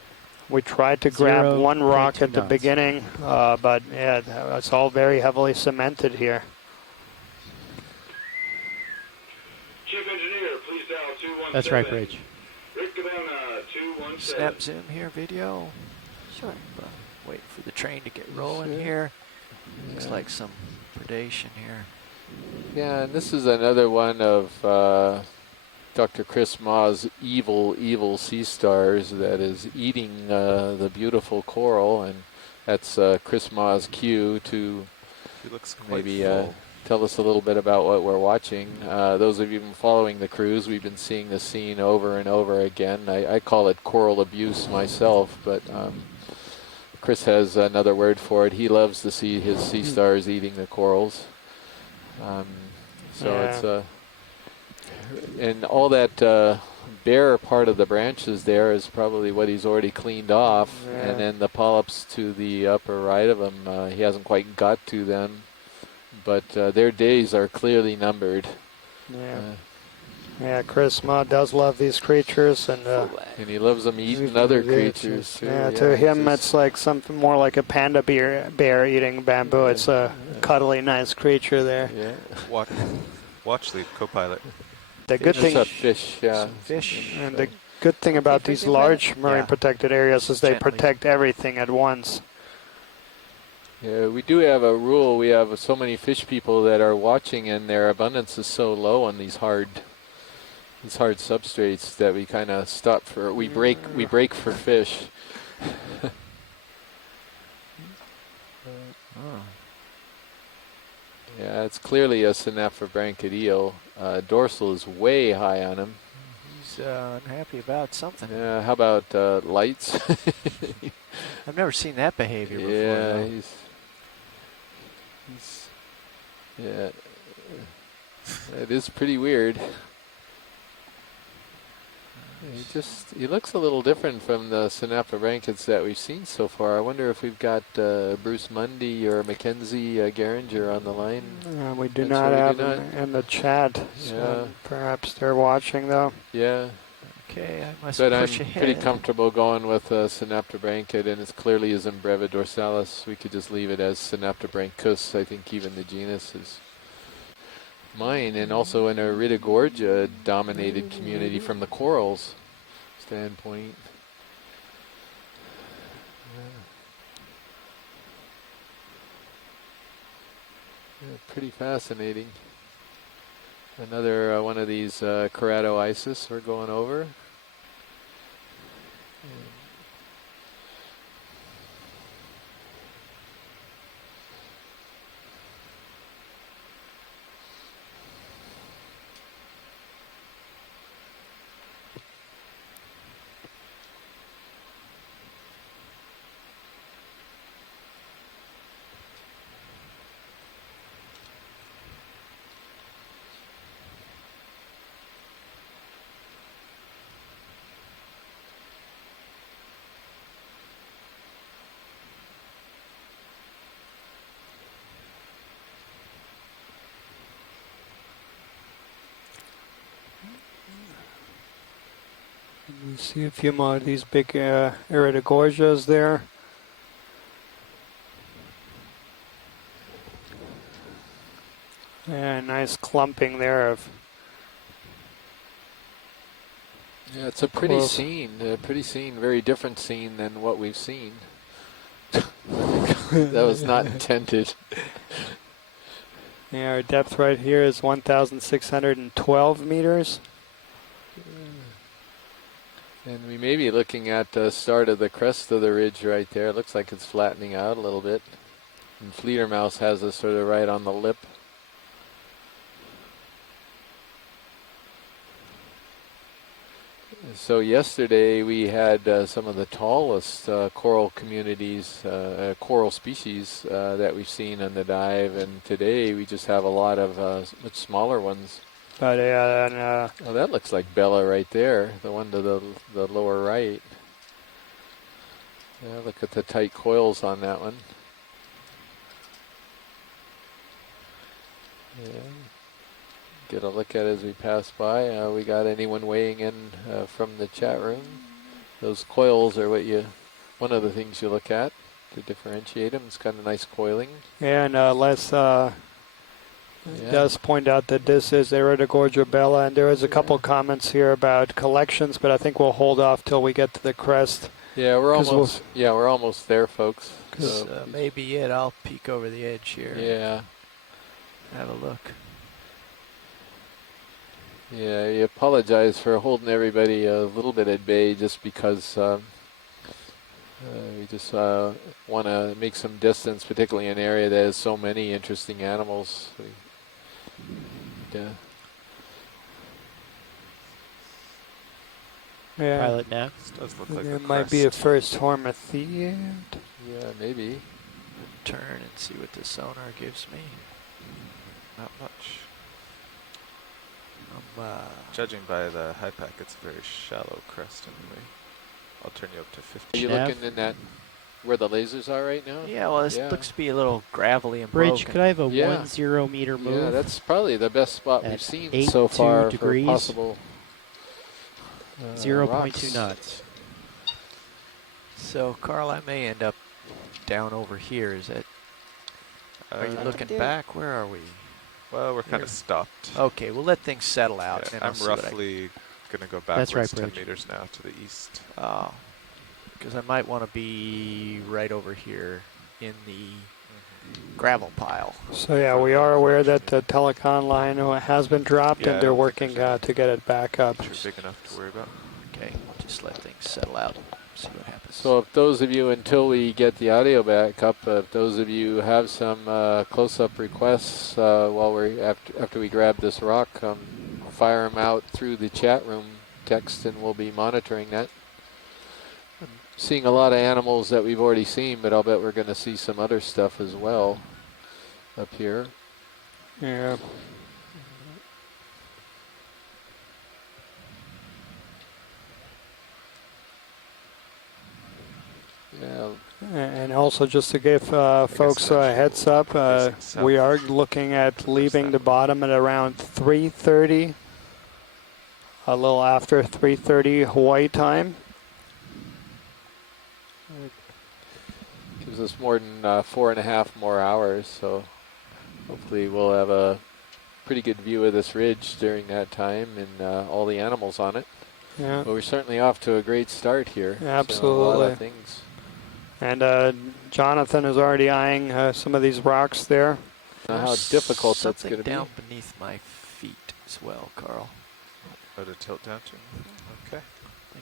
We tried to grab 0.2 one rock at the knots. beginning, but yeah, it's all very heavily cemented here. Chief Engineer, please dial 217. That's right, Bridge. Rick Cabana, 217. Snap zoom here, video. Sure. Wait for the train to get rolling here. Looks like some predation here. Yeah, and this is another one of Dr. Chris Ma's evil sea stars that is eating the beautiful coral, and that's Chris Ma's cue to He looks quite maybe full. tell us a little bit about what we're watching. Those of you been following the cruise, we've been seeing the scene over and over again. I call it coral abuse myself, but Chris has another word for it. He loves to see his sea stars eating the corals. It's and all that bare part of the branches there is probably what he's already cleaned off, and then the polyps to the upper right of him, he hasn't quite got to them, but their days are clearly numbered. Yeah, Chris Ma does love these creatures, and And he loves them eating other creatures too. yeah, to him it's like something more like a panda bear eating bamboo. It's a cuddly, nice creature there. Yeah. Watch lead, co-pilot. The good It's thing, a fish, yeah. Some fish. and the good thing about these large marine protected areas is they Gently. protect everything at once. Yeah, we do have a rule. We have so many fish people that are watching, and their abundance is so low on these hard substrates that we kind of stop for. We break for fish. Yeah, it's clearly a synaphrobranchid eel. Dorsal is way high on him. He's unhappy about something. Yeah, how about lights? I've never seen that behavior before. Yeah, though. he's yeah. It is pretty weird. He looks a little different from the Synaptobranchids that we've seen so far. I wonder if we've got Bruce Mundy or Mackenzie Geringer on the line. We do Actually, not we have do them in the chat. So Yeah. perhaps they're watching though. Yeah, Okay, I must but I'm push ahead. pretty comfortable going with Synaptobranchid, and it clearly is Breva dorsalis. We could just leave it as Synaptobranchus. I think even the genus is mine, and also in a Rittigorgia dominated community from the corals standpoint. Yeah, pretty fascinating. Another one of these Keratoisis we're going over. We see a few more of these big Iridogorgias there. Yeah, nice clumping there of. Yeah, it's a pretty Close. scene. Very different scene than what we've seen. That was not intended. Yeah, our depth right here is 1,612 meters. And we may be looking at the start of the crest of the ridge right there. It looks like it's flattening out a little bit. And Fledermaus has us sort of right on the lip. So yesterday we had some of the tallest coral communities, coral species that we've seen on the dive, and today we just have a lot of much smaller ones. But Oh, that looks like Bella right there, the one to the lower right. Yeah, look at the tight coils on that one. Yeah. Get a look at it as we pass by. We got anyone weighing in from the chat room? Those coils are one of the things you look at to differentiate them. It's got a nice coiling. yeah, and Les does point out that this is Iridogorgia bella, and there is a couple comments here about collections, but I think we'll hold off till we get to the crest. Yeah, we're almost there, folks. This may be it. I'll peek over the edge here. Yeah. Have a look. Yeah, you apologize for holding everybody a little bit at bay just because we just want to make some distance, particularly in an area that has so many interesting animals. Yeah. Yeah. Pilot nav. Does look like There a might be a crest. first Hormathiid. Yeah, maybe. Turn and see what the sonar gives me. Not much. I'm, Judging by the high pack, it's a very shallow crest anyway. I'll turn you up to 50. Are you Nav? looking in that where the lasers are right now? yeah, well, this Yeah. looks to be a little gravelly and Bridge, broken. could I have a Yeah. 10 meter move? Yeah, that's probably the best spot At we've seen 82 so far degrees. for possible 0.2 rocks. knots. So, Carl, I may end up down over here. Is that? Are you looking do it. back? Where are we? Well, we're kind Here. of stopped. Okay, we'll let things settle out. Yeah, and I'll I'm see what I- roughly going to go That's backwards right, 10 Bridge. meters now to the east. because I might want to be right over here in the gravel pile. So yeah, we are aware that the telecom line has been dropped, Yeah, I and they're don't think working there's to get it back up. Which are big enough to worry about. Okay, just let things settle out. See what happens. So if those of you, until we get the audio back up, if those of you have some close-up requests while we're after we grab this rock, fire them out through the chat room text, and we'll be monitoring that. I'm seeing a lot of animals that we've already seen, but I'll bet we're going to see some other stuff as well up here. Yeah. And also just to give folks a heads up, we are looking at leaving the bottom at around 3:30, a little after 3:30 Hawaii time. Gives us more than 4.5 more hours, so hopefully we'll have a pretty good view of this ridge during that time and all the animals on it. Yeah. But we're certainly off to a great start here. Absolutely. So a lot of things. And Jonathan is already eyeing some of these rocks there. How difficult that's going to be. Something down beneath my feet as well, Carl. Oh, to tilt down to? Okay.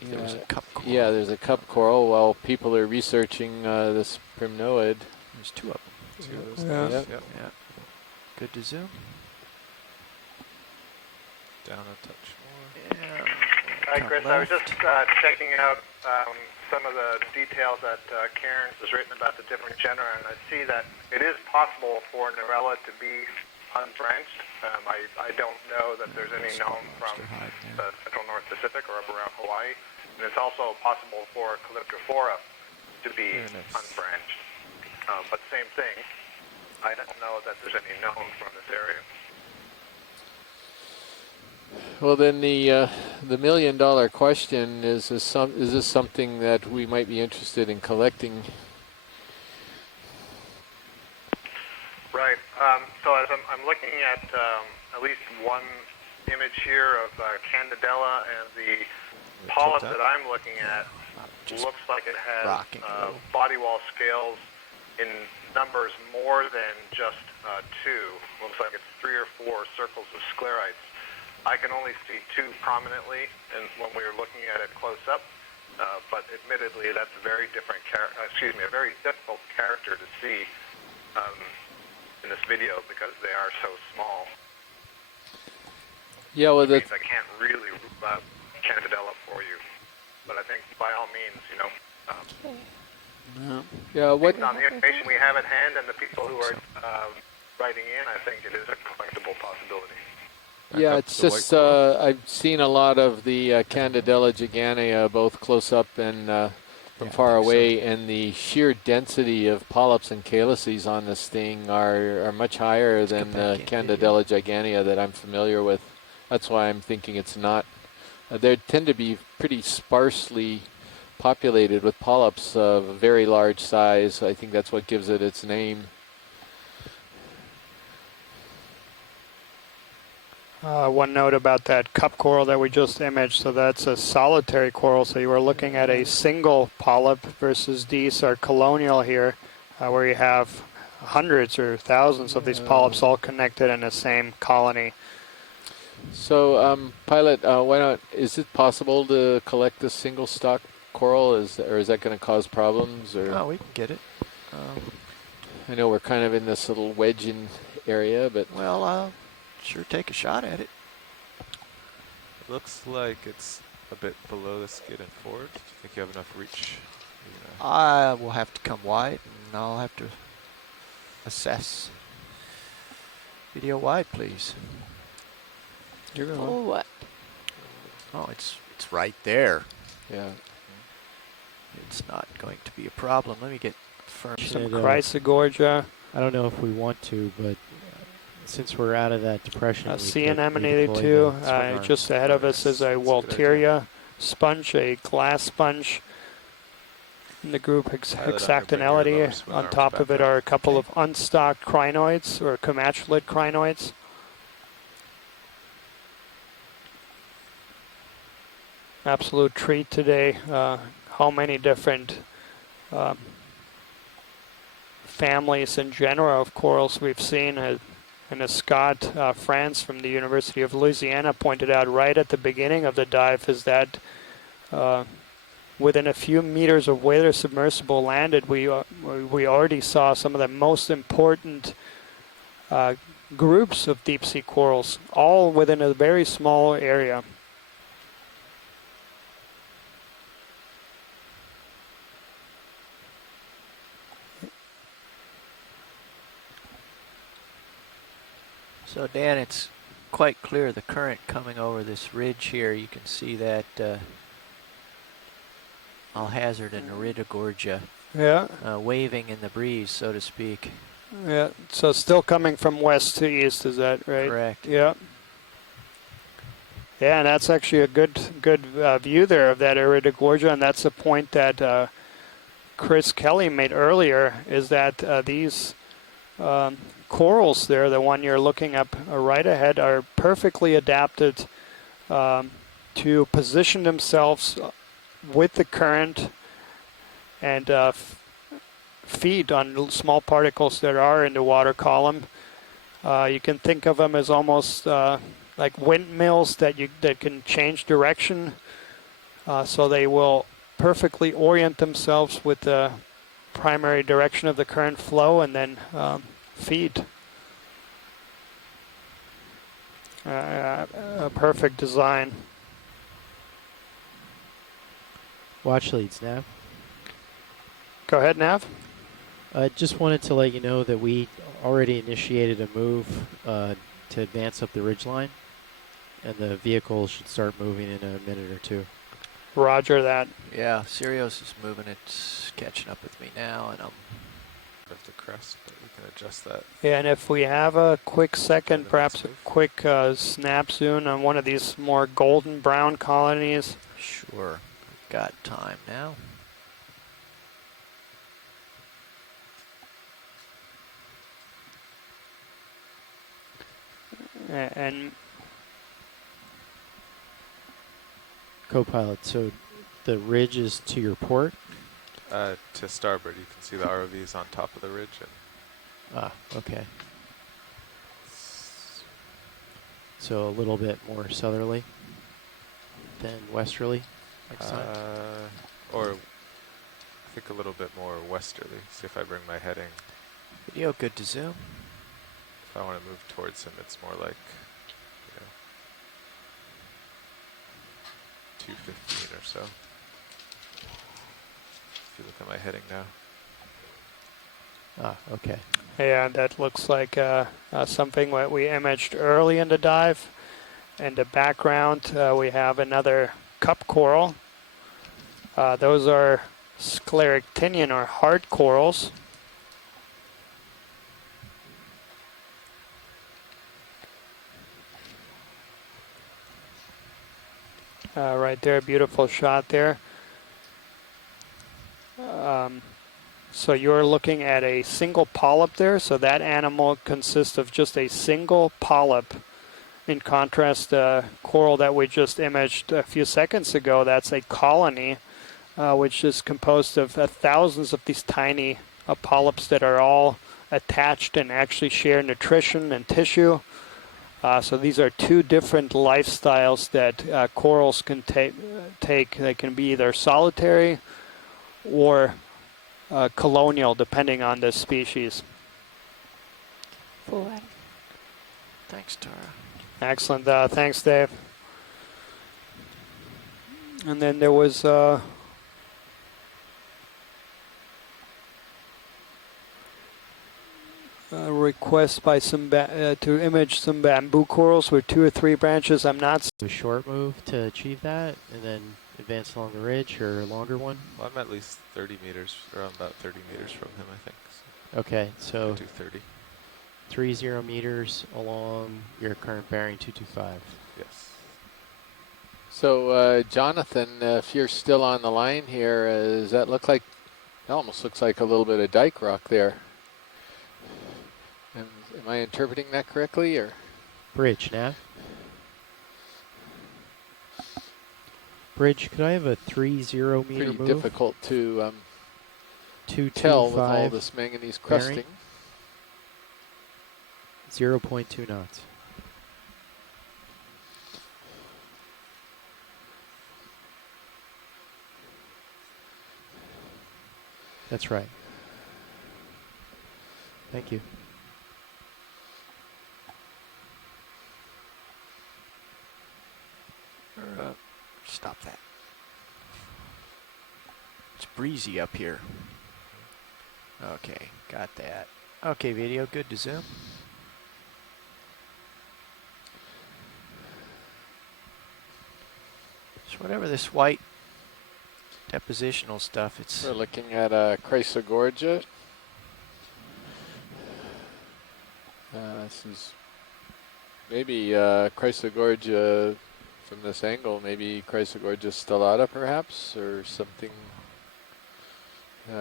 There was a cup coral. Yeah, there's a cup coral while people are researching this primnoid. There's two of them. Two of those Yeah. guys. Yeah. Good to zoom. Down a touch more. Yeah. Hi, Come Chris. I was left. just checking out some of the details that Cairns has written about the different genera, and I see that it is possible for Narella to be unbranched. I don't know that there's any known from the central North Pacific or up around Hawaii, and it's also possible for Calyptrophora to be unbranched. But same thing, I don't know that there's any known from this area. Well, then the million-dollar question is this something that we might be interested in collecting? Right. So as I'm looking at least one image here of Candidella, and the polyp that I'm looking at looks like it has body wall scales in numbers more than just two. Looks like it's 3 or 4 circles of sclerites. I can only see 2 prominently, and when we were looking at it close up, but admittedly, that's a very different a very difficult character to see in this video because they are so small. Yeah, well, I can't really Candidella for you, but I think by all means, yeah, what? Based on the information we have at hand and the people who are writing in, I think it is a collectible possibility. Yeah, it's just I've seen a lot of the Candidella gigantea both close up and from far away, and the sheer density of polyps and calyces on this thing are much higher than the Candidella gigantea that I'm familiar with. That's why I'm thinking it's not. They tend to be pretty sparsely populated with polyps of a very large size. I think that's what gives it its name. One note about that cup coral that we just imaged, so that's a solitary coral, so you were looking at a single polyp versus these are colonial here, where you have hundreds or thousands of these polyps all connected in the same colony. So, Pilot, why not? Is it possible to collect this single stock coral, or is that going to cause problems? Or no, we can get it. I know we're kind of in this little wedging area, but well, I'll sure take a shot at it. It looks like it's a bit below the skid and forward. Do you think you have enough reach? I will have to come wide, and I'll have to assess. Video wide, please. You're going. Oh, what? Oh, it's right there. Yeah. It's not going to be a problem. Let me get firm. Some Chrysogorgia. I don't know if we want to, but since we're out of that depression, Sea anemone too. Just ahead of us is a Walteria sponge, a glass sponge. In the group Hexactinellity. On top of it are a couple of unstocked crinoids or comatulate crinoids. Absolute treat today. How many different families and genera of corals we've seen. And as Scott France from the University of Louisiana pointed out right at the beginning of the dive, is that within a few meters of where the submersible landed, we already saw some of the most important groups of deep sea corals, all within a very small area. So Dan, it's quite clear the current coming over this ridge here. You can see that Alhazard and Iridogorgia Yeah. waving in the breeze, so to speak. Yeah. So still coming from west to east, is that right? Correct. Yeah. Yeah, and that's actually a good view there of that area de Gorgia, and that's a point that Chris Kelly made earlier, is that these corals there, the one you're looking up right ahead, are perfectly adapted to position themselves with the current and feed on small particles that are in the water column. You can think of them as almost like windmills that can change direction, so they will perfectly orient themselves with the primary direction of the current flow and then feed. A perfect design. Watch leads, Nav. Go ahead, Nav. I just wanted to let you know that we already initiated a move to advance up the ridgeline, and the vehicle should start moving in a minute or two. Roger that. Yeah, Sirius is moving. It's catching up with me now, and I'm Of the crest, but we can adjust that. Yeah, and if we have a quick second, the perhaps next a move. quick snap zoom on one of these more golden brown colonies. sure. Got time now. And Co-pilot, so the ridge is to your port? To starboard, you can see the ROVs on top of the ridge. And Ah, okay. So a little bit more southerly than westerly next time? or I think a little bit more westerly. See if I bring my heading. Video good to zoom. If I want to move towards him, it's more like, 215 or so. If you look at my heading now. Ah, okay. yeah, that looks like something that we imaged early in the dive. In the background, we have another cup coral. Those are scleractinian or hard corals. Right there, beautiful shot there. So you're looking at a single polyp there. So that animal consists of just a single polyp. In contrast, the coral that we just imaged a few seconds ago, that's a colony, which is composed of thousands of these tiny polyps that are all attached and actually share nutrition and tissue. So these are two different lifestyles that corals can take. They can be either solitary or colonial, depending on the species. Full Adam. Thanks, Tara. Excellent. Thanks, Dave. And then there was a request by some to image some bamboo corals with 2 or 3 branches. I'm not. A short move to achieve that, and then advance along the ridge, or a longer one? Well, I'm at least 30 meters, around about 30 meters from him, I think. So Okay, I so do 30. 30 meters along your current bearing 225. Yes. So, Jonathan, if you're still on the line here, does that look like, it almost looks like a little bit of dike rock there. Am I interpreting that correctly, or? Bridge, Nav. Bridge, could I have a 30 meter Pretty move? difficult to 225 tell with all this manganese crusting. 0.2 knots. That's right. Thank you. Stop that. It's breezy up here. Okay, got that. Okay, video, good to zoom. So whatever this white depositional stuff. It's We're looking at Chrysogorgia. This is maybe Chrysogorgia from this angle, maybe Chrysogorgia stellata perhaps, or something.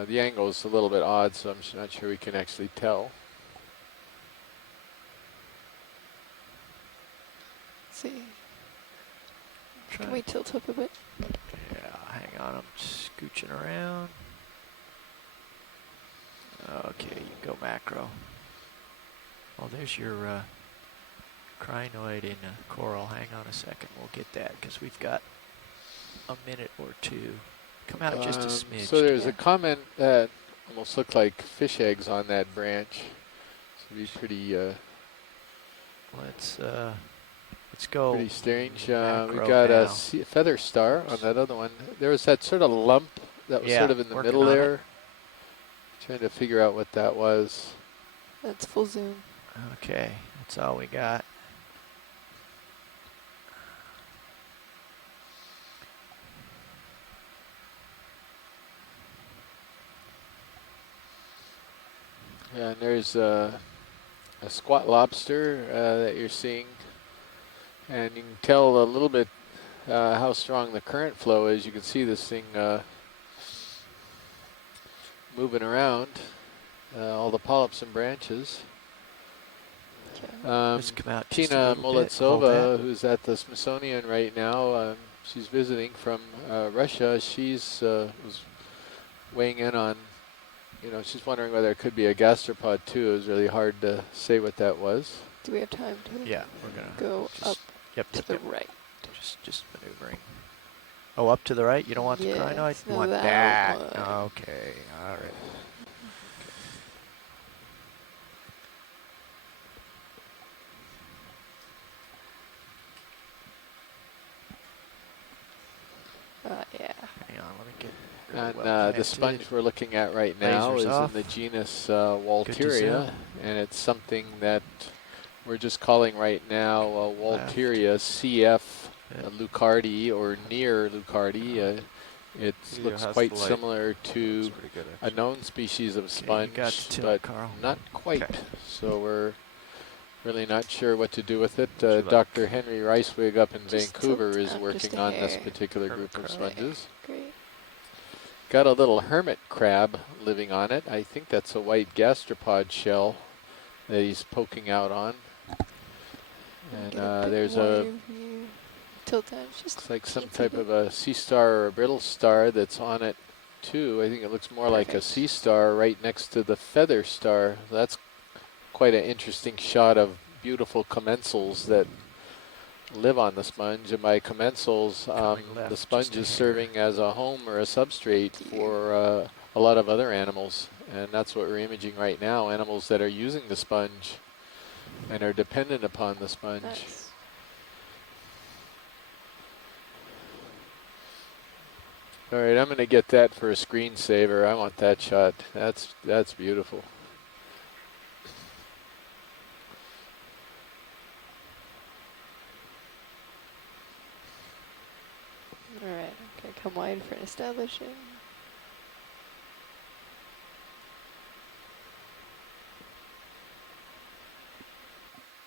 The angle is a little bit odd, so I'm not sure we can actually tell. Let's see. Can we tilt up a bit? Yeah, hang on, I'm scooching around. Okay, you go macro. Oh, there's your crinoid in coral. Hang on a second, we'll get that because we've got a minute or two. Come out just a smidge. So there's a comment that almost looked like fish eggs on that branch. So it'd be pretty. Let's go. Pretty strange. We macro got now. a feather star on that other one. There was that sort of lump that was sort of in the middle there. Trying to figure out what that was. That's full zoom. Okay, that's all we got. Yeah, and there's a squat lobster that you're seeing. And you can tell a little bit how strong the current flow is. You can see this thing moving around, all the polyps and branches. Let's come out just a Tina little bit. Hold Molitsova, that. who's at the Smithsonian right now, she's visiting from Russia. She's was weighing in on, she's wondering whether it could be a gastropod too. It was really hard to say what that was. Do we have time to Yeah, we're gonna go up to the right? Just maneuvering. Oh, up to the right? You don't want the Yes, crinoid? You no, want that that? one. Okay, all right. Yeah. Hang on, let me get really And well the connected. sponge we're looking at right now Lasers is off. in the genus Good to Walteria, zoom. and it's something that we're just calling right now Walteria CF Lucardi, or near Lucardi. It Video looks has quite the light. similar That's to pretty good, a actually. known species of Okay, sponge, you got the tilt, but Carl. not quite. Okay. So we're really not sure what to do with it. you like? Dr. Henry Reiswig up in Just Vancouver tilt is up just working a on this hair. particular Hermit group of crab. sponges. Great. Got a little hermit crab living on it. I think that's a white gastropod shell that he's poking out on. And Get a bit there's wider a, view. Tilt down just looks like some teensy type bit. of a sea star or a brittle star that's on it too. I think it looks more like a Perfect. sea star right next to the feather star. That's quite an interesting shot of beautiful commensals that live on the sponge. And by commensals, Coming the left, sponge just a is hair. serving as a home or a substrate Thank you. for a lot of other animals. And that's what we're imaging right now, animals that are using the sponge and are dependent upon the sponge. Nice. All right, I'm going to get that for a screensaver. I want that shot. That's beautiful. Alright, okay, come wide for an establishing.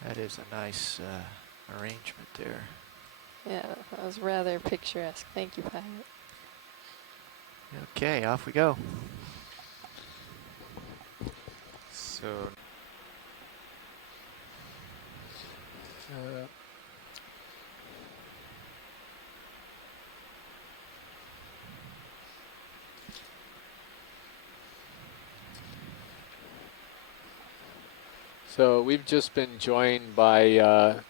That is a nice arrangement there. Yeah, that was rather picturesque. Thank you, pilot. Okay, off we go. So So we've just been joined by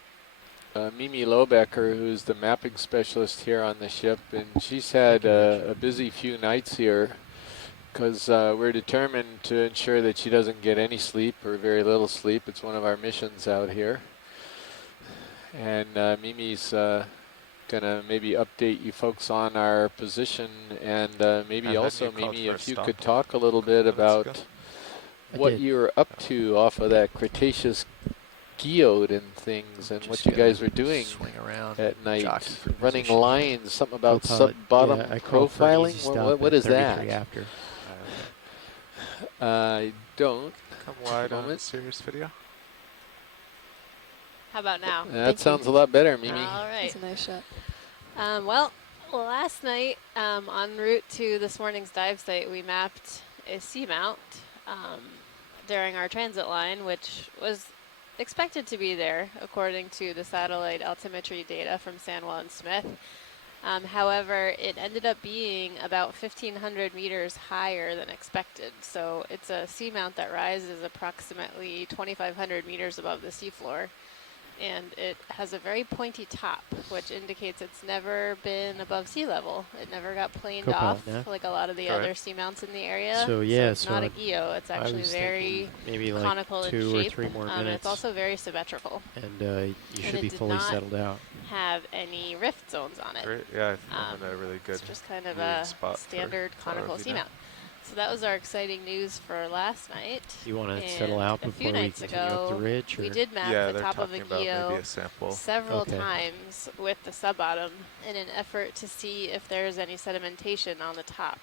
Mimi Lobecker, who's the mapping specialist here on the ship, and she's had a busy few nights here because we're determined to ensure that she doesn't get any sleep or very little sleep. It's one of our missions out here. And Mimi's gonna maybe update you folks on our position, and maybe And then also you called Mimi, for a if you stop could talk a little bit minutes about ago. I what did. you're up to off of that Cretaceous geode and things, and what you guys were doing swing around at night, jockey for running position. lines, something about Co-pilot, sub-bottom yeah, I call for an easy profiling. stop What at is that? 33 after. I don't. Come wide on moment. Sirius video. How about now? That sounds a lot better, Mimi. All right. That's a nice shot. Well, last night en route to this morning's dive site, we mapped a seamount during our transit line, which was expected to be there according to the satellite altimetry data from Sanwell and Smith. However, it ended up being about 1,500 meters higher than expected. So it's a seamount that rises approximately 2,500 meters above the seafloor. And it has a very pointy top, which indicates it's never been above sea level. It never got planed Co-pilot, off yeah. like a lot of the other seamounts in the area. So yeah, it's not a geo. It's I actually was very thinking maybe like conical in 2 or shape. 3 more And minutes, it's also very symmetrical. and you should it be did fully not settled out. have any rift zones on it. Great. Yeah, I'm in a really good It's just kind of viewing a spot for standard conical ROV now. seamount. So that was our exciting news for last night. You want to settle And out a few before we nights continue up the ago, ridge? we or- did map Yeah, the they're top of a talking about geo maybe a sample. several Okay. times with the sub-bottom in an effort to see if there's any sedimentation on the top.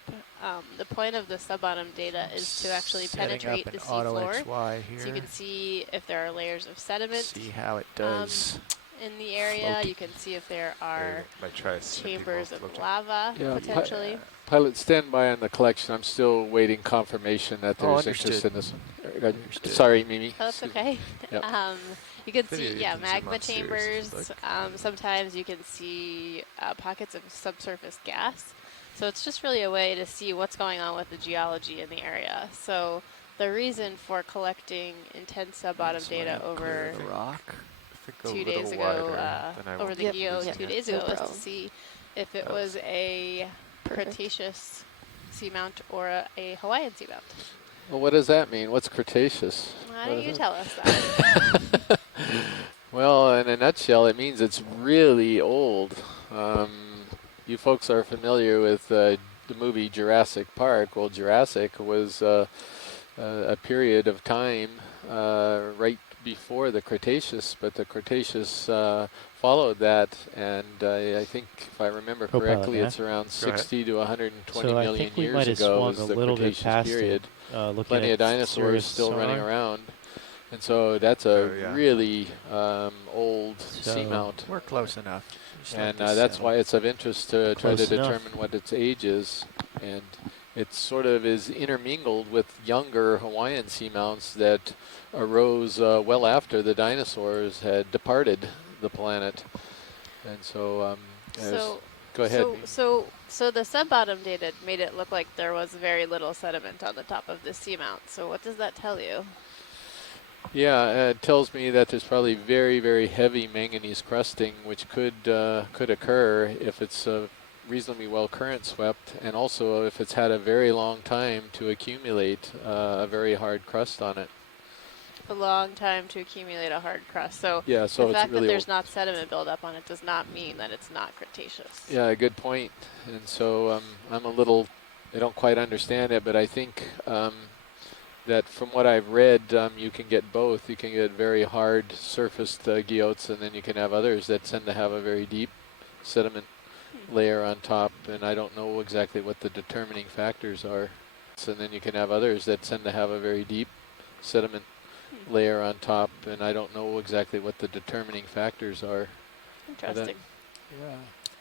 The point of the sub-bottom data is to actually Setting penetrate up the an auto seafloor, XY here. so you can see if there are layers of sediment See how it does. in the area. float. You can see if there are Might try a snippy chambers while of floating. lava Yeah, potentially. Pilot, stand by on the collection. I'm still waiting confirmation that Oh, there's interest in understood. this. Understood. Sorry, Mimi. Oh, that's okay. Yep. You can Video, see, you yeah, can zoom magma on Sirius if chambers. you'd Sometimes you can see pockets of subsurface gas. So it's just really a way to see what's going on with the geology in the area. So the reason for collecting intense sub-bottom data over The rock. I think a 2 little days ago, wider than I over want the Yep. geo losing 2 it. days No ago, was to problem. see if it That was was- a Perfect. Cretaceous seamount or a Hawaiian seamount. Well, what does that mean? What's Cretaceous? Why What don't is you it? tell us that? Well, in a nutshell, it means it's really old. You folks are familiar with the movie Jurassic Park. Well, Jurassic was a period of time right before the Cretaceous, but the Cretaceous followed that, and I think, if I remember Co-pilot, correctly, yeah? it's around Go ahead. 60 to 120 So I million think we years might have ago swung was a the little bit Cretaceous past period. it. Looking Plenty at of dinosaurs Sirius still running sonar. around. And so that's a Oh, yeah. really old So- seamount. We're close enough. Just let And this that's settle. why it's of interest to try to Close enough. determine what its age is. And it sort of is intermingled with younger Hawaiian seamounts that arose well after the dinosaurs had departed the planet. And so, So go ahead. So the sub-bottom data made it look like there was very little sediment on the top of the seamount. So what does that tell you? Yeah, it tells me that there's probably very, very heavy manganese crusting, which could occur if it's reasonably well current swept, and also if it's had a very long time to accumulate a very hard crust on it. A long time to accumulate a hard crust. So Yeah, so the it's fact really that there's old. not sediment buildup on it does not mean that it's not Cretaceous. Yeah, good point. And so I'm a little, I don't quite understand it, but I think that from what I've read, you can get both. You can get very hard surfaced guyots, and then you can have others that tend to have a very deep sediment layer on top, and I don't know exactly what the determining factors are. And then you can have others that tend to have a very deep sediment layer on top, and I don't know exactly what the determining factors are. Interesting. Yeah.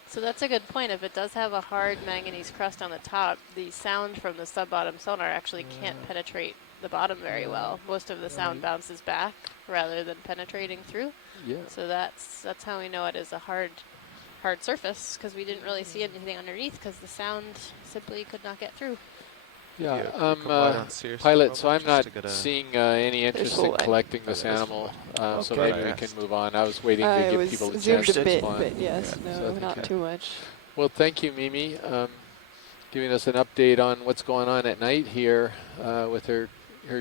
So that's a good point. If it does have a hard manganese crust on the top, the sound from the sub-bottom sonar actually can't penetrate the bottom very well. Most of the sound bounces back rather than penetrating through. Yeah. So that's how we know it is a hard surface, because we didn't really see anything underneath because the sound simply could not get through. Yeah, come wide on Sirius pilot, for a so I'm moment, not just to get a- seeing any interest full in line. collecting this There's animal, full so Okay. maybe we I can asked. move on. I was waiting I to give was people a zoomed chance a to bit, respond. but yes, Yeah, so I no, think not I- too much. Well, thank you, Mimi, giving us an update on what's going on at night here with her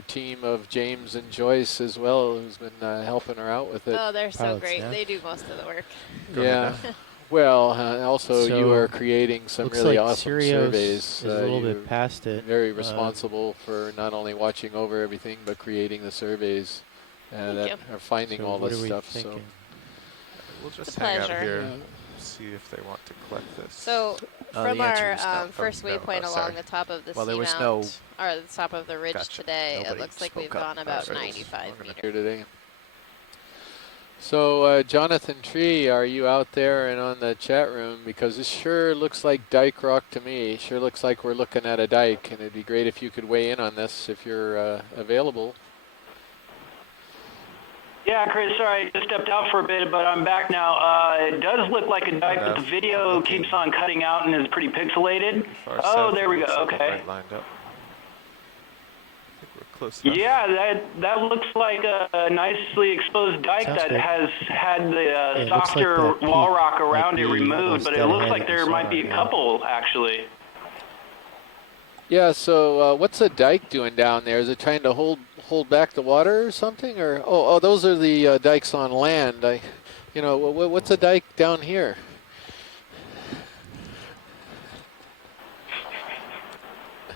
team of James and Joyce as well, who's been helping her out with it. Oh, they're so Pilots, great. yeah. They do most of the work. Go ahead Yeah. Well, also you So, are creating some looks really like awesome Sirius surveys. is a little You're bit past it. very responsible for not only watching over everything, but creating the surveys. that are finding So all what this are we stuff. thinking? We'll just A hang out pleasure. here, Yeah. see if they want to collect this. So, Oh, from the answer our is no. first Oh, no. waypoint Oh, along sorry. the top of the Well, there was seamount, no- or the top of the ridge Gotcha. today, it Nobody looks like we've spoke up. gone about Alright. 95 I'm gonna meters. Here today. So, Jonathan Tree, are you out there and on the chat room? Because this sure looks like dike rock to me. Sure looks like we're looking at a dike, and it'd be great if you could weigh in on this if you're available. Yeah, Chris, sorry, I just stepped out for a bit, but I'm back now. It does look like a dike, but the video keeps on cutting out and is pretty pixelated. Far Oh, south, there it we go, looks like okay. Right lined up. I think we're close enough. Yeah, that looks like a nicely exposed dike Sounds that good. has had the it looks like softer that wall peak rock might around it be removed, almost but it dead looks ahead like of there the might be star, a yeah. couple, actually. Yeah, so what's a dike doing down there? Is it trying to hold back the water or something? Or oh, those are the dikes on land. What's a dike down here?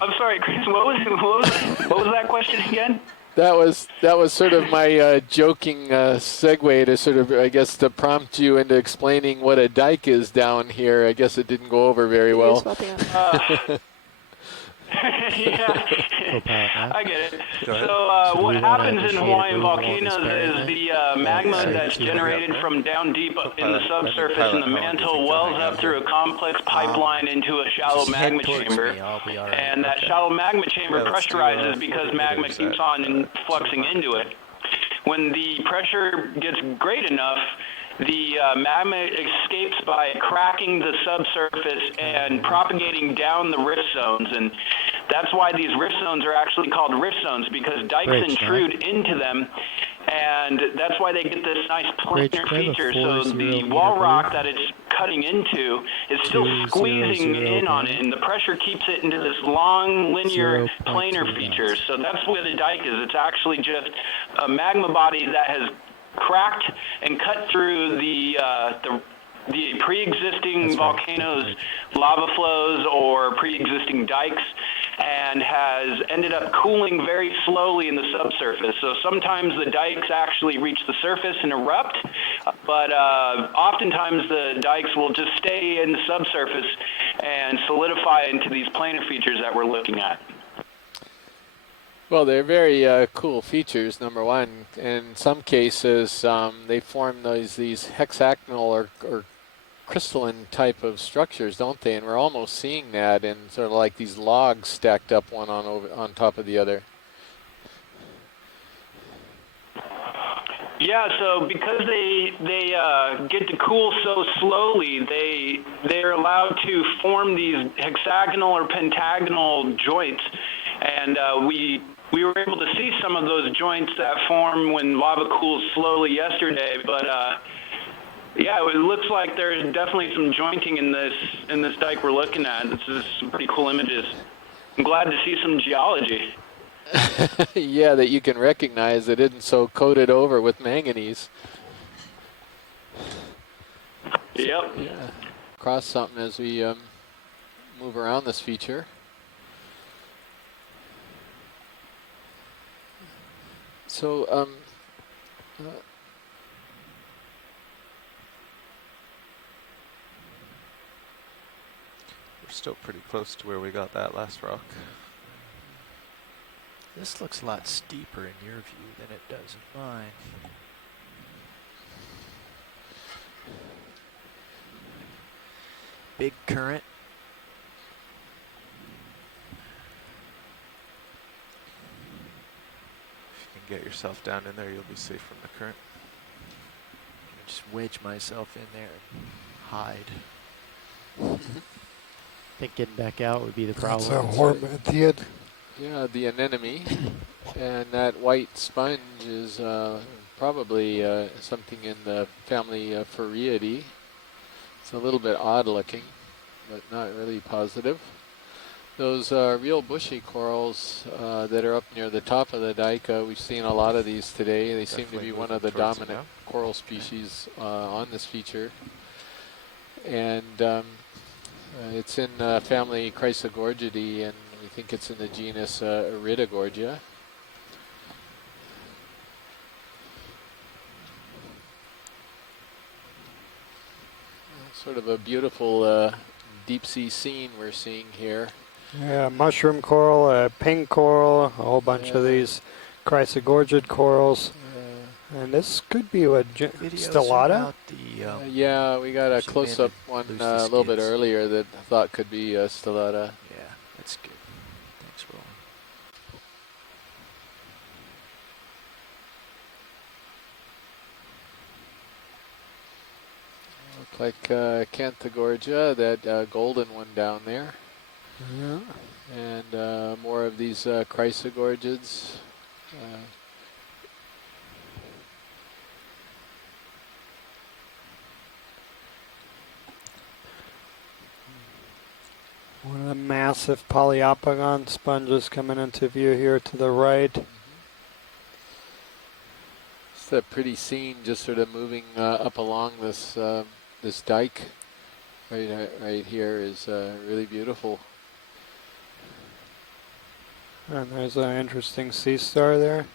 I'm sorry, Chris, what was that question again? That was sort of my joking segue to sort of, I guess, to prompt you into explaining what a dike is down here. I guess it didn't go over very well. Yeah, I get it. So So what we wanna happens in initiate a Hawaiian move along this volcanoes bearing is then? the magma Say that's 200 generated up. from down deep in the Pilot, subsurface pilot, in the how long do you mantle think they'll wells hang up out through here? a complex pipeline into a shallow Just head magma towards chamber. me. I'll be all right. And that Okay. shallow magma chamber Yeah, let's do, pressurizes 40 because magma meters keeps at, on fluxing 200 into it. When the pressure gets great enough, the magma escapes by cracking the subsurface and propagating down the rift zones. And that's why these rift zones are actually called rift zones, because dikes Bridge, intrude into them. And that's why they get this nice Bridge, planar can I have a feature. So 40 the meter wall rock move? that it's cutting into is still 200 squeezing in on it, down. and the pressure keeps it into this long linear 0.2 planar feature. knots. So that's where the dike is. It's actually just a magma body that has cracked and cut through the pre-existing That's right. volcanoes, lava flows, or pre-existing dikes, and has ended up cooling very slowly in the subsurface. So sometimes the dikes actually reach the surface and erupt, but oftentimes the dikes will just stay in the subsurface and solidify into these planar features that we're looking at. Well, they're very cool features, number one. In some cases, they form these hexagonal or crystalline type of structures, don't they? And we're almost seeing that in sort of like these logs stacked up one on top of the other. Yeah, so because they get to cool so slowly, they're allowed to form these hexagonal or pentagonal joints, and we were able to see some of those joints that form when lava cools slowly yesterday. But yeah, it looks like there's definitely some jointing in this dike we're looking at. This is some pretty cool images. I'm glad to see some geology. Yeah, that you can recognize that isn't so coated over with manganese. Yep. Yeah. Cross something as we move around this feature. So, We're still pretty close to where we got that last rock. This looks a lot steeper in your view than it does in mine. Big current. If you can get yourself down in there, you'll be safe from the current. Just wedge myself in there and hide. I think getting back out would be the problem. That's a hormetiid. yeah, the anemone. And that white sponge is probably something in the family Phoriidae. It's a little bit odd looking, but not really positive. Those real bushy corals that are up near the top of the dike, we've seen a lot of these today. They seem to Definitely be one moving of the towards it dominant now. coral species on this feature. And it's in family Chrysogorgidae, and we think it's in the genus Iridogorgia. Sort of a beautiful deep sea scene we're seeing here. Yeah, mushroom coral, pink coral, a whole bunch of these chrysogorgid corals. And this could be what, stellata? Yeah, we got a zoom in close-up and one lose the a little bit skids. earlier that I thought could be stellata. Yeah, that's good. Thanks, Roland. Look like Canthagorgia, that golden one down there. Yeah. And more of these chrysogorgids. One of the massive Poliopogon sponges coming into view here to the right. It's a pretty scene, just sort of moving up along this this dike. Right here is really beautiful. And there's an interesting sea star there.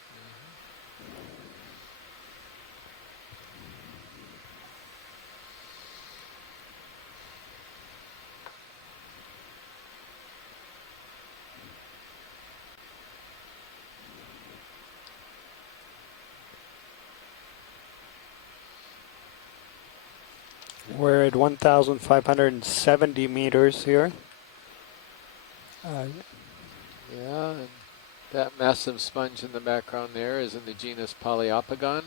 We're at 1,570 meters here. Yeah, and that massive sponge in the background there is in the genus Poliopogon.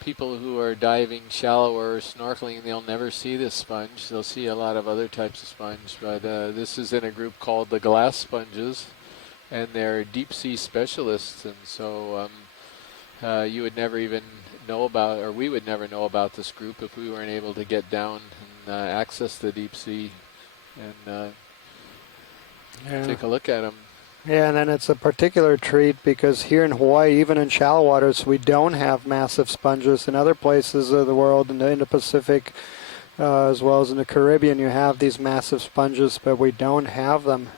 People who are diving shallower or snorkeling, they'll never see this sponge. They'll see a lot of other types of sponge, but this is in a group called the glass sponges, and they're deep sea specialists, and so you would never even know about, or we would never know about this group if we weren't able to get down and access the deep sea and take a look at them. Yeah, and then it's a particular treat because here in Hawaii, even in shallow waters, we don't have massive sponges. In other places of the world, in the Indo-Pacific, as well as in the Caribbean, you have these massive sponges, but we don't have them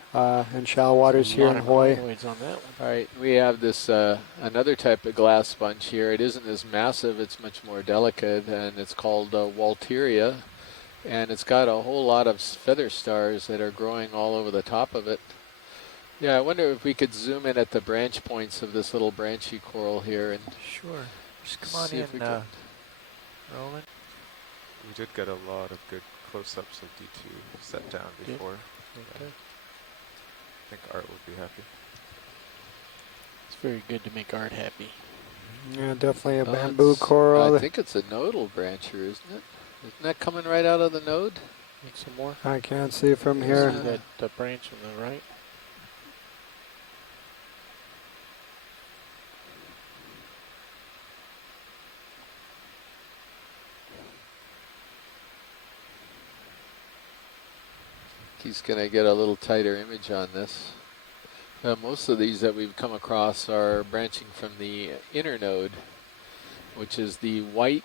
in shallow waters here in Hawaii. On that one. All right, we have this another type of glass sponge here. It isn't as massive; it's much more delicate, and it's called Walteria, and it's got a whole lot of feather stars that are growing all over the top of it. Yeah, I wonder if we could zoom in at the branch points of this little branchy coral here and sure. Just come on see in, if we can. Roland. We did get a lot of good close-ups of D2 set down before. Okay. I think Art would be happy. It's very good to make Art happy. Yeah, definitely a bamboo coral. I think it's a nodal brancher, isn't it? Isn't that coming right out of the node? Make some more. I can't see from here. See that branch on the right. He's going to get a little tighter image on this. Most of these that we've come across are branching from the inner node, which is the white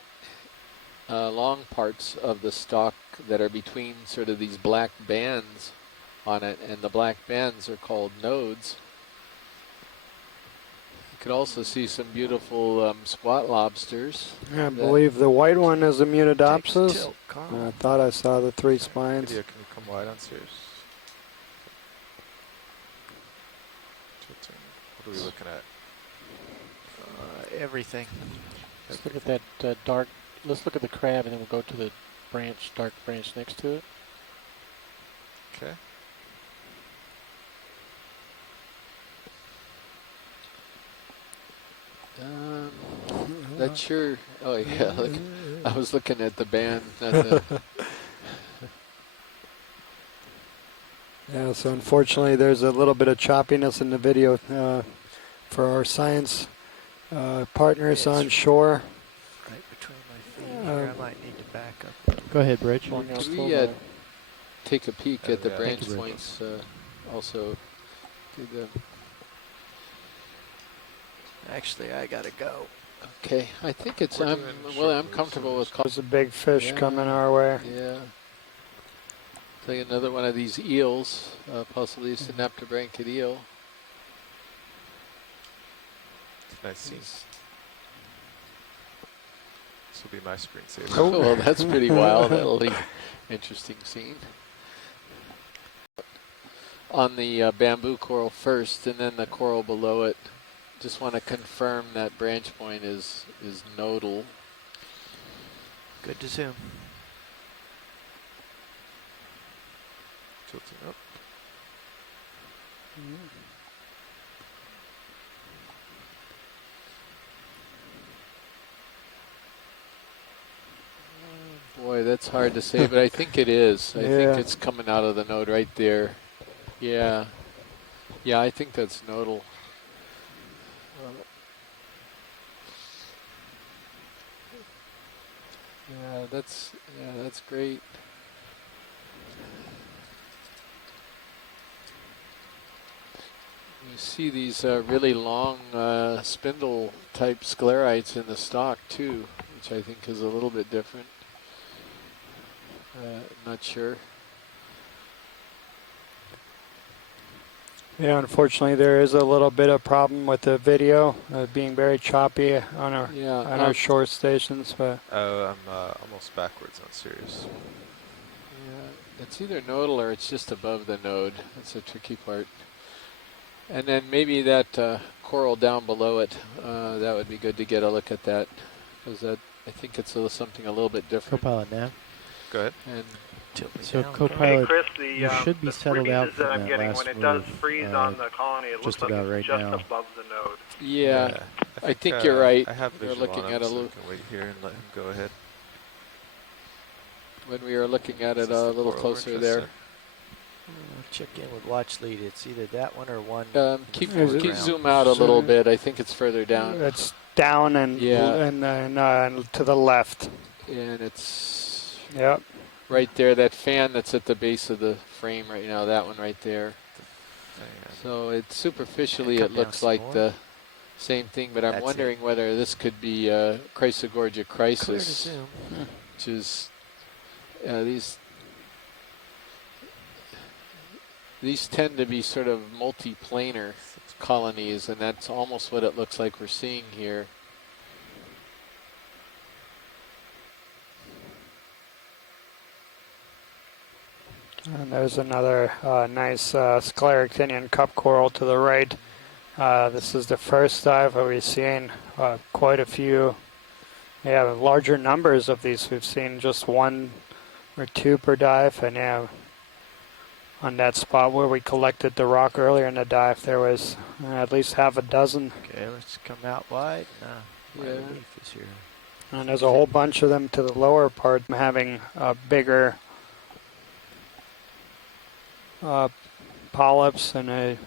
long parts of the stalk that are between sort of these black bands on it, and the black bands are called nodes. You could also see some beautiful squat lobsters. Yeah, I believe the white one is a Munidopsis. I thought I saw the three spines. Video, can you come wide on stairs? What are we looking at? Everything. Let's look at that dark. Let's look at the crab, and then we'll go to the branch, dark branch next to it. Okay. That's sure. Oh yeah, look, I was looking at the band. Not the Yeah, so unfortunately there's a little bit of choppiness in the video for our science partners on shore. Right between my feet here. I might need to back up. Go ahead, Bridge. Could we take a peek at the branch points? Also, do the. Actually, I gotta go. Okay, I think it's. I'm comfortable with. There's a big fish coming our way. Yeah. Take another one of these eels, possibly a synaptobranchid eel. Nice scene. This will be my screensaver. Oh, well, that's pretty wild. That'll be interesting scene. On the bamboo coral first, and then the coral below it. Just want to confirm that branch point is nodal. Good to zoom. Tilting up. Boy, that's hard to say, but I think it is. I think it's coming out of the node right there. Yeah. Yeah, I think that's nodal. Yeah, that's great. You see these really long spindle type sclerites in the stock too, which I think is a little bit different. Not sure. Yeah, unfortunately, there is a little bit of problem with the video being very choppy on our shore stations, but Oh, I'm almost backwards on Sirius. Yeah, it's either nodal or it's just above the node. That's the tricky part. And then maybe that coral down below it. That would be good to get a look at that, because I think it's something a little bit different. Copilot now. Go ahead. And so Copilot, Chris, you should be settled out from that I'm that getting, last when it move, does freeze on the colony, it looks like it's right just now. above the node. Yeah, I think you're right. I have We're visual looking on at him, a so little. we can wait here and let him go ahead. When we are looking at it a little closer there. Check in with watch lead. It's either that one or one. Keep zoom out a little bit. I think it's further down. it's down and to the left. And it's Yep. right there. That fan that's at the base of the frame right now. That one right there. So it superficially it looks like the same thing, but I'm wondering whether this could be Chrysogorgia crisis, which is these tend to be sort of multi-planar colonies, and that's almost what it looks like we're seeing here. And there's another nice scleractinian cup coral to the right. This is the first dive where we've seen quite a few, larger numbers of these. We've seen just one or two per dive, and on that spot where we collected the rock earlier in the dive, there was at least half a dozen. Okay, let's come out wide. My relief is here. And there's a whole bunch of them to the lower part, having bigger polyps and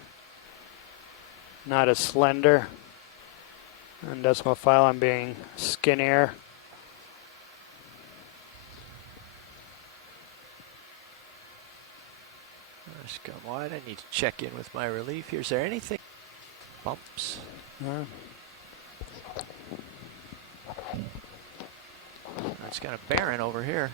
not as slender, and Desmophyllum being skinnier. Let's come wide. I need to check in with my relief here. Is there anything? Bumps? It's kind of barren over here.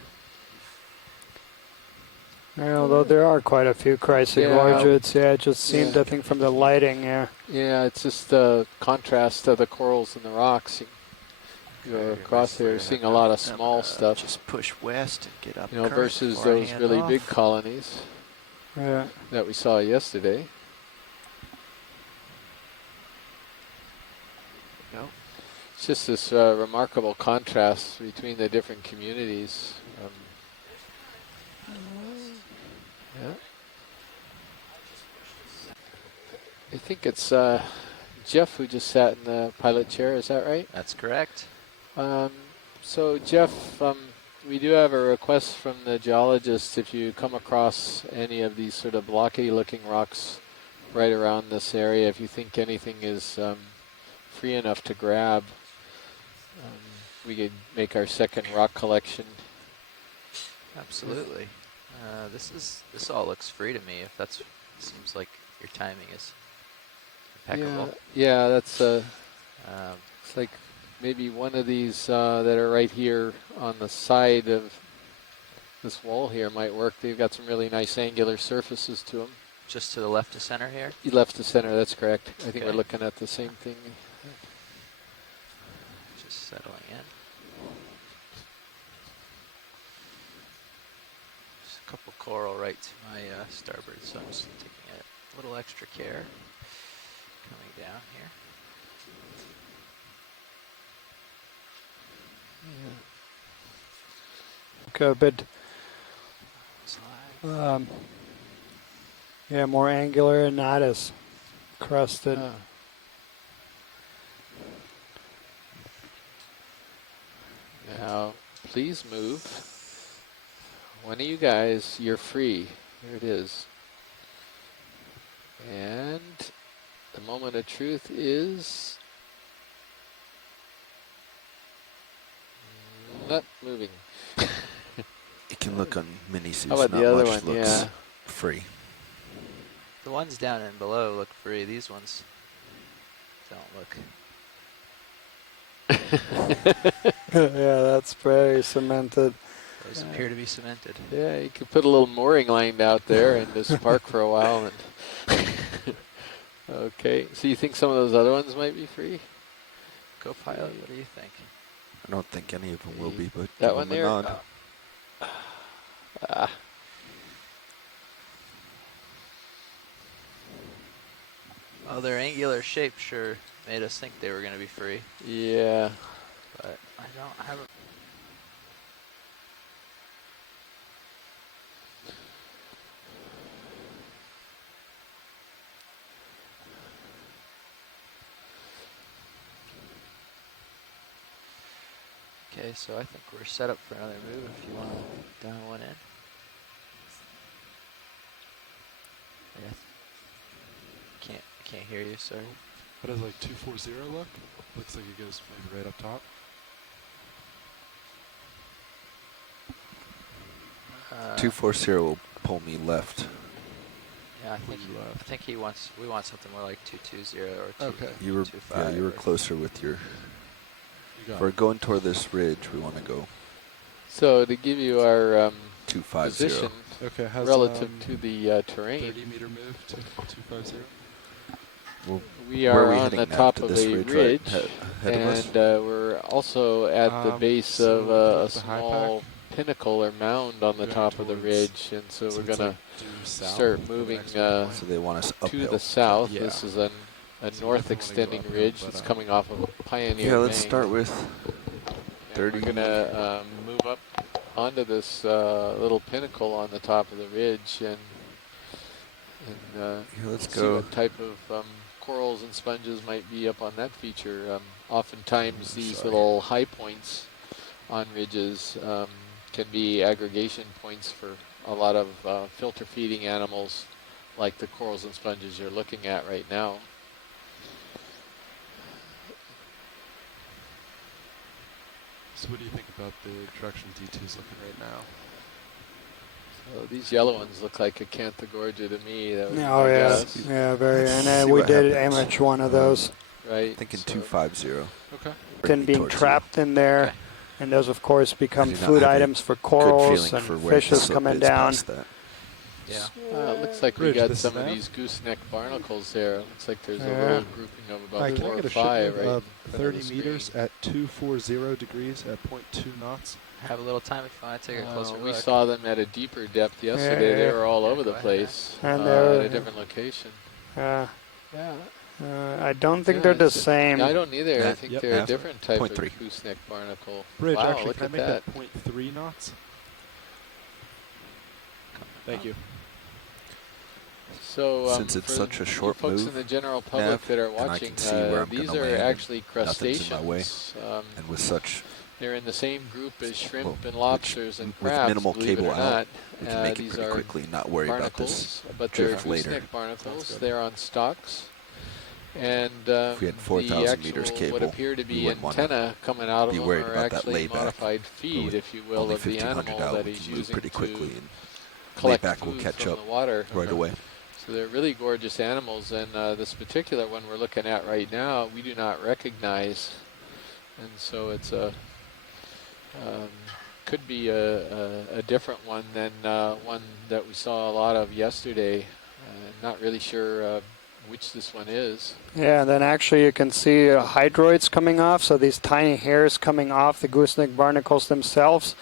Although there are quite a few Chrysogorgids, it just seemed, I think, from the lighting, Yeah, it's just the contrast of the corals and the rocks. You go across there, seeing a lot of small stuff. Just push west and get up. Versus those really big colonies that we saw yesterday. It's just this remarkable contrast between the different communities. I think it's Jeff who just sat in the pilot chair, is that right? That's correct. So Jeff, we do have a request from the geologists if you come across any of these sort of blocky looking rocks right around this area, if you think anything is free enough to grab, we could make our second rock collection. Absolutely. This all looks free to me. If that's seems like your timing is impeccable. Yeah, that's it's like maybe one of these that are right here on the side of this wall here might work. They've got some really nice angular surfaces to them. Just to the left of center here? Left to center, that's correct. I think we're looking at the same thing. Just settling in. coral right to my starboard, so I'm just taking a little extra care coming down here. Okay, a bit. Yeah, more angular and not as crusted. Now, please move. One of you guys, you're free. There it is. And the moment of truth is not moving. It can look on mini How about not the other much one? looks Yeah. free. The ones down and below look free. These ones don't look. Yeah, that's very cemented. Those appear to be cemented. Yeah, you could put a little mooring line out there and just park for a while. And okay, so you think some of those other ones might be free? Co-pilot, what do you think? I don't think any of them will be, but That give one them a there? nod. Oh, their angular shape sure made us think they were going to be free. Yeah. But I don't have a... Okay, so I think we're set up for another move if you want to dial one in. Yes. Can't hear you, sorry. How does like 240 look? Looks like it goes maybe right up top. Uh, 240 will pull me left. Yeah, I think we want something more like 220 or 225. You were closer with your. If we're going toward this ridge, we want to go. So to give you our 250 position Okay, relative to the terrain, 30 meter move to 250. Well, we are on the top of a ridge, and we're also at the base of a small pinnacle or mound on the top of the ridge, and so we're going to start moving so they want us to uphill. the south. Yeah. This is a north extending ridge that's coming off of Pioneer Yeah, let's Bank. start with And 30. we're going to move up onto this little pinnacle on the top of the ridge and let's see go. what type of corals and sponges might be up on that feature. Oftentimes these little high points on ridges can be aggregation points for a lot of filter feeding animals like the corals and sponges you're looking at right now. So what do you think about the direction D2's looking right now? So these yellow ones look like Acanthogorgia to me. That was Oh my yeah, guess. yeah, very. See And we what did happens. image one of those. Right. Thinking so 250. Okay. Then being trapped in there, Okay. and those of course become I do not food have a items for good corals feeling and for where fishes the slope coming is down. past that. Yeah. looks like we Ridge, got this some is of that? these gooseneck barnacles there. Looks like there's a Yeah. little grouping of about Can 4 I get or a 5 shipment right of in front of 30 the meters screen. at 240 degrees at 0.2 knots? Have a little time if you want to take a closer We look. saw them at a deeper depth yesterday. They Yeah. were all Yeah, over go the ahead. place And at they're- a different location. Yeah. Yeah. I don't think Yeah, they're the it's a- same. I don't either. I That- think yep, they're a half- different type 0.3. of gooseneck barnacle. Bridge, wow, actually, look can I at make that. that 0.3 knots? Thank you. So Since it's for such a you short folks move, in the general public Nav, that are and I watching, can see where I'm these gonna are land and actually nothing's in my way. crustaceans. And with such They're in the same group as shrimp and which lobsters and with crabs, minimal believe it cable or out, not. we can make it These pretty are quickly, not worry about this barnacles, but they're drift later. gooseneck barnacles. They're on stalks. And If we had the 4,000 meters actual, what cable, appear to we be wouldn't wanna antenna coming out of be them worried are about that actually layback. modified But feed, with if you will, only of the 1,500 animal out, that we he's can move using pretty quickly, to and collect layback will food catch from up the water. right away. So they're really gorgeous animals, and this particular one we're looking at right now, we do not recognize, and so it's a could be a different one than one that we saw a lot of yesterday. Not really sure which this one is. Yeah, and then actually you can see hydroids coming off, so these tiny hairs coming off the gooseneck barnacles themselves.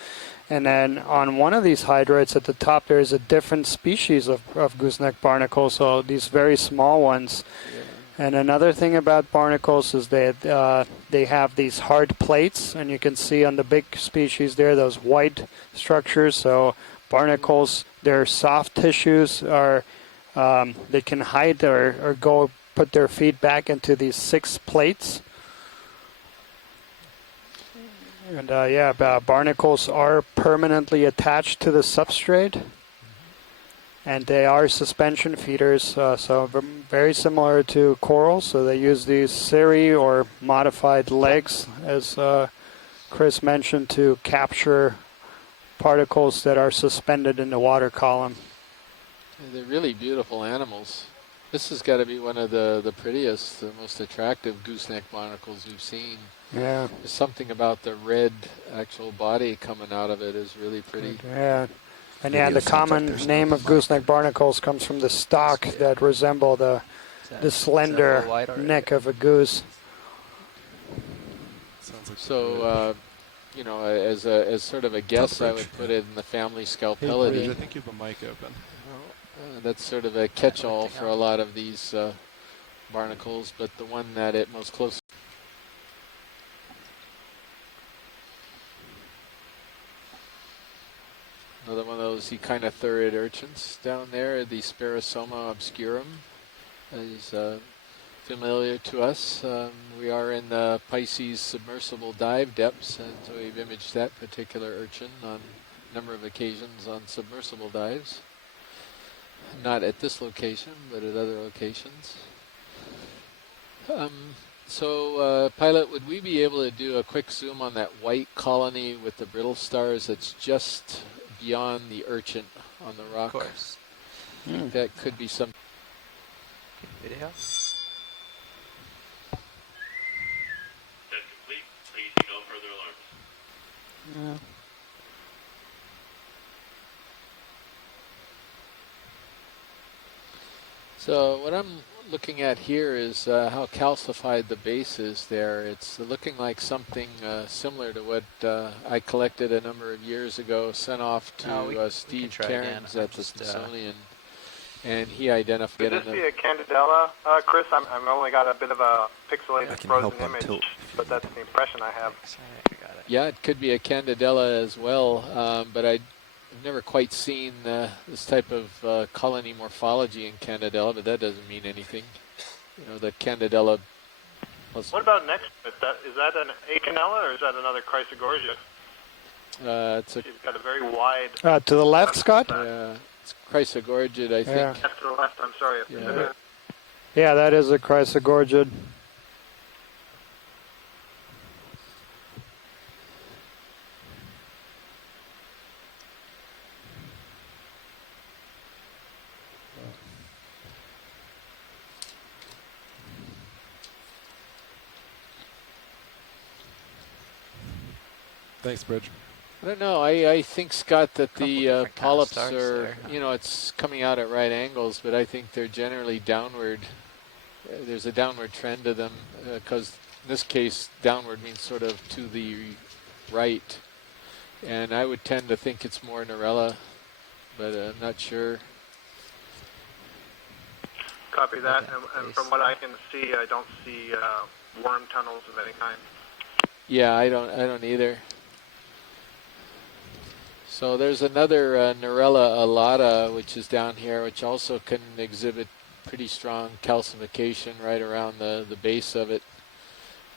And then on one of these hydroids at the top, there is a different species of gooseneck barnacle, so these very small ones. And another thing about barnacles is that they have these hard plates, and you can see on the big species there those white structures. So barnacles, their soft tissues are they can hide or go put their feet back into these 6 plates. And barnacles are permanently attached to the substrate, and they are suspension feeders, so very similar to corals. So they use these cirri or modified legs, as Chris mentioned, to capture particles that are suspended in the water column. They're really beautiful animals. This has got to be one of the prettiest, the most attractive gooseneck barnacles we've seen. Yeah. There's something about the red actual body coming out of it is really pretty. Yeah. And the common name of gooseneck barnacles comes from the stalk that resemble the slender neck of a goose. So, as sort of a guess, I would put it in the family Scalpellidae. I think you have a mic open. That's sort of a catch-all for a lot of these barnacles, but the one that it most closely. Another one of those echinothuriid urchins down there, the Sparosoma obscurum, is familiar to us. We are in the Pisces submersible dive depths, and so we've imaged that particular urchin on a number of occasions on submersible dives. Not at this location, but at other locations. Pilot, would we be able to do a quick zoom on that white colony with the brittle stars that's just beyond the urchin on the rock? Of course. That could be some Video. Test complete. Please see no further alarms. Yeah. So what I'm looking at here is how calcified the base is there. It's looking like something similar to what I collected a number of years ago, sent off to Steve Cairns at the Smithsonian, and he identified Could this be a Candidella, Chris? I've only got a bit of a pixelated frozen image, but that's the impression I have. Yeah, it could be a Candidella as well, but I've never quite seen this type of colony morphology in Candidella, but that doesn't mean anything. The Candidella. What about next to it? Is that an Acanella or is that another Chrysogorgia? She's got a very wide. To the left, Scott? Yeah, it's Chrysogorgid, I think. Yeah. To the left, I'm sorry. Yeah, that is a Chrysogorgid. Thanks, Bridge. I don't know. I think, Scott, that the polyps are, there, it's coming out at right angles, but I think they're generally downward. There's a downward trend to them, because in this case, downward means sort of to the right. And I would tend to think it's more Narella, but I'm not sure. Copy that. And from what I can see, I don't see worm tunnels of any kind. Yeah, I don't either. So there's another Narella alata, which is down here, which also can exhibit pretty strong calcification right around the base of it.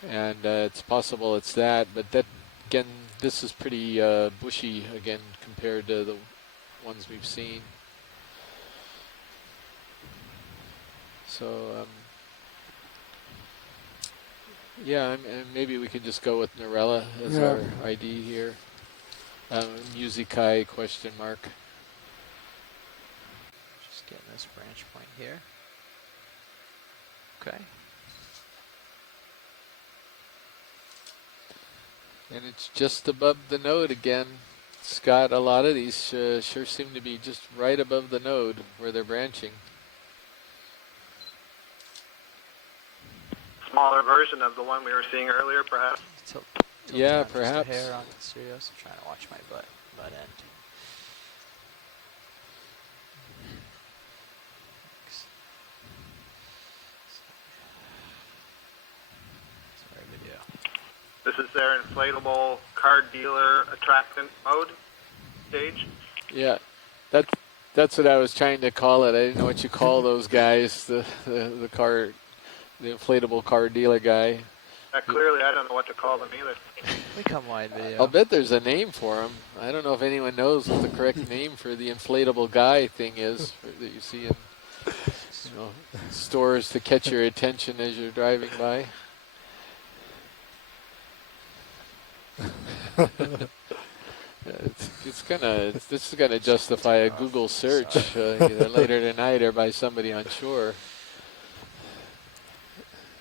And it's possible it's that, but that, again, this is pretty bushy, again, compared to the ones we've seen. So, yeah, and maybe we can just go with Narella as our ID here. Musicae question mark. Just getting this branch point here. Okay. And it's just above the node again. Scott, a lot of these sure seem to be just right above the node where they're branching. Smaller version of the one we were seeing earlier, perhaps? Yeah, perhaps. The hair on the Sirius. I'm trying to watch my butt. butt end. Sorry, video. This is their inflatable car dealer attractant mode stage. Yeah, that's what I was trying to call it. I didn't know what you call those guys. The inflatable car dealer guy. Clearly, I don't know what to call them either. We come wide video. I'll bet there's a name for them. I don't know if anyone knows what the correct name for the inflatable guy thing is that you see in stores to catch your attention as you're driving by. This is gonna justify a Google search either later tonight or by somebody on shore.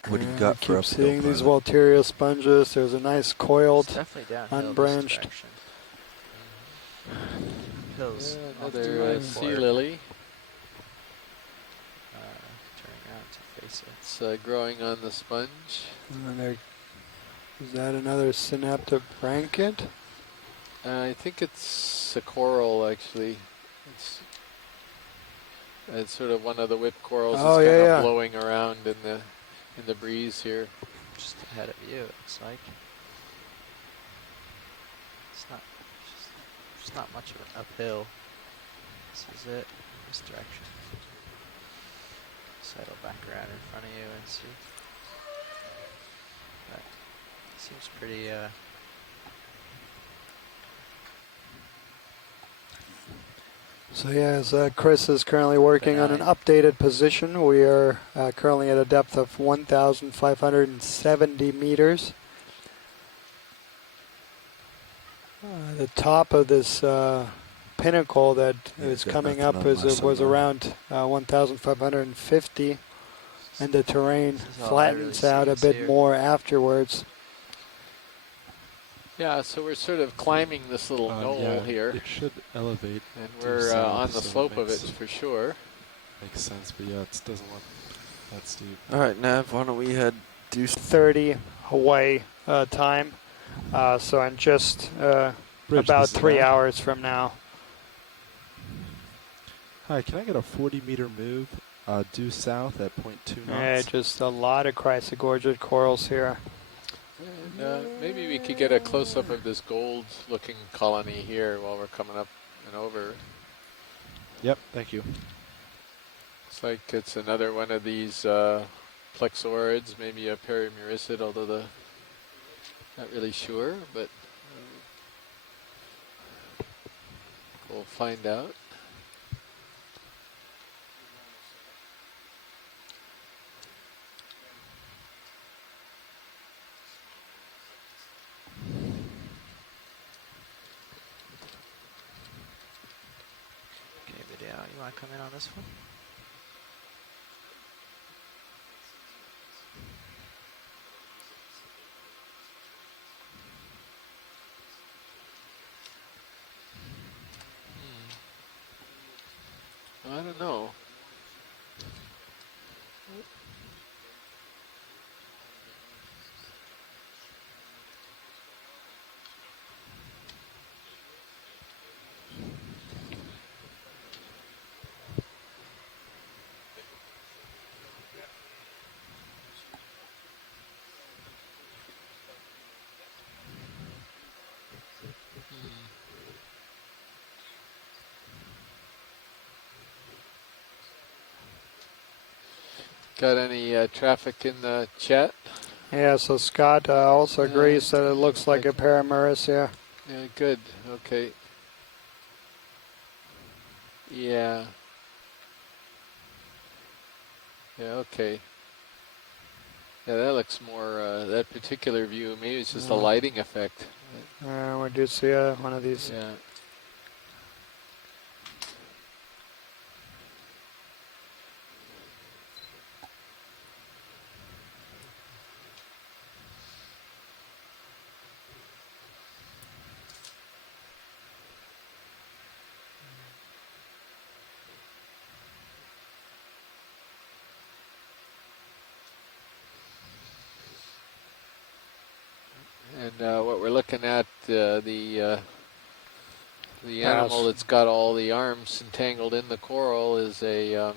What do you got for keep seeing these Walteria sponges. There's a nice coiled, unbranched. Hills. Another sea lily. Turning out to face it. It's growing on the sponge. And is that another synaptic branchiate? I think it's a coral, actually. It's sort of one of the whip corals that's kind of blowing around in the breeze here. Just ahead of you, it looks like. It's not much of an uphill. This is it, this direction. Settle back around in front of you and see. But it seems pretty, So yeah, as Chris is currently working on an updated position, we are currently at a depth of 1,570 meters. The top of this pinnacle that is coming up was around 1,550, and the terrain flattens out a bit more afterwards. Yeah, so we're sort of climbing this little knoll here. It should elevate. And we're on the slope of it for sure. Makes sense, but yeah, it doesn't look that steep. All right, Nav, why don't we head due 30 Hawaii time. So in just about 3 hours from now. Hi, can I get a 40-meter move due south at 0.2 knots? Yeah, just a lot of chrysogorgid corals here. And, maybe we could get a close-up of this gold-looking colony here while we're coming up and over. Yep, thank you. Looks like it's another one of these plexaurids, maybe a perimuricid, although not really sure, but we'll find out. You want to come in on this one? I don't know. Got any traffic in the chat? Yeah, so Scott also agrees that it looks like a parameris, yeah. Yeah, good. Okay. Yeah. Yeah, okay. Yeah, that looks more, that particular view, maybe it's just a lighting effect. We do see one of these. Yeah. And what we're looking at, the The animal that's got all the arms entangled in the coral is a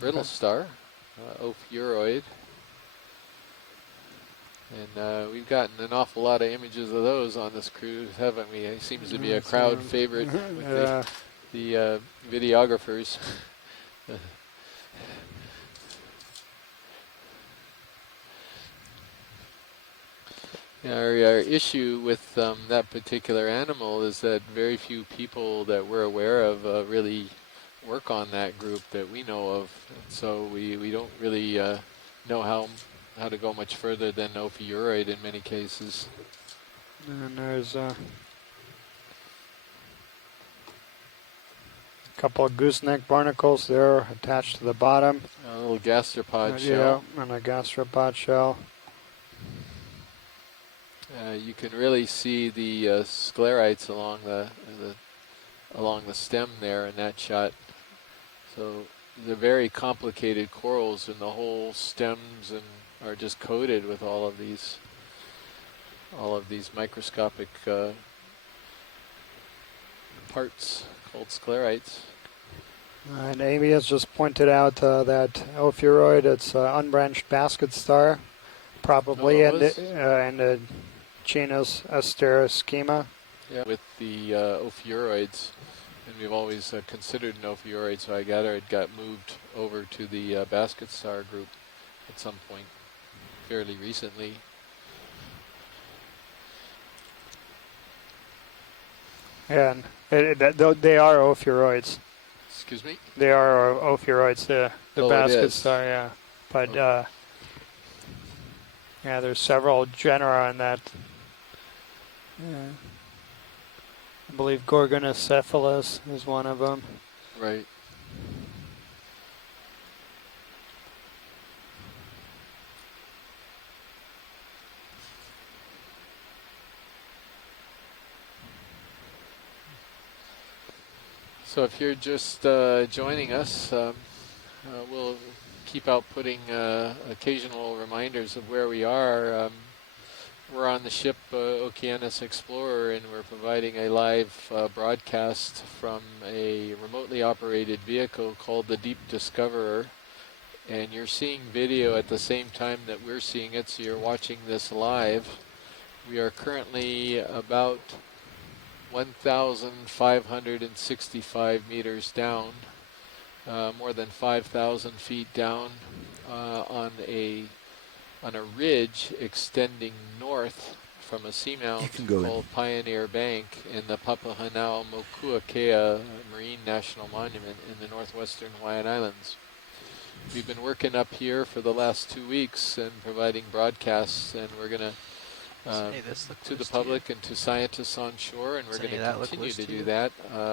brittle star, Ophiuroid. And we've gotten an awful lot of images of those on this cruise, haven't we? It seems to be a crowd favorite with the videographers. Our issue with that particular animal is that very few people that we're aware of really work on that group that we know of. And so we don't really know how to go much further than Ophiuroid in many cases. And there's a couple of gooseneck barnacles there attached to the bottom. A little gastropod shell. Yeah, and a gastropod shell. You can really see the sclerites along the stem there in that shot. So they're very complicated corals, and the whole stems are just coated with all of these microscopic parts called sclerites. And Amy has just pointed out that Ophiuroid, it's an unbranched basket star, probably in the genus Asteroschema. Yeah, with the Ophiuroids, and we've always considered an Ophiuroid, so I gather it got moved over to the basket star group at some point fairly recently. Yeah, and they are Ophiuroids. Excuse me? They are Ophiuroids, the basket star, yeah. But yeah, there's several genera in that. Yeah. I believe Gorgonocephalus is one of them. Right. So if you're just joining us, we'll keep outputting occasional reminders of where we are. We're on the ship Okeanos Explorer, and we're providing a live broadcast from a remotely operated vehicle called the Deep Discoverer. And you're seeing video at the same time that we're seeing it, so you're watching this live. We are currently about 1,565 meters down, more than 5,000 feet down on a ridge extending north from a seamount called Pioneer Bank in the Papahanao-Mokuakea Marine National Monument in the northwestern Hawaiian Islands. We've been working up here for the last 2 weeks and providing broadcasts, and we're going to to the public and to scientists on shore, and we're going to continue to do that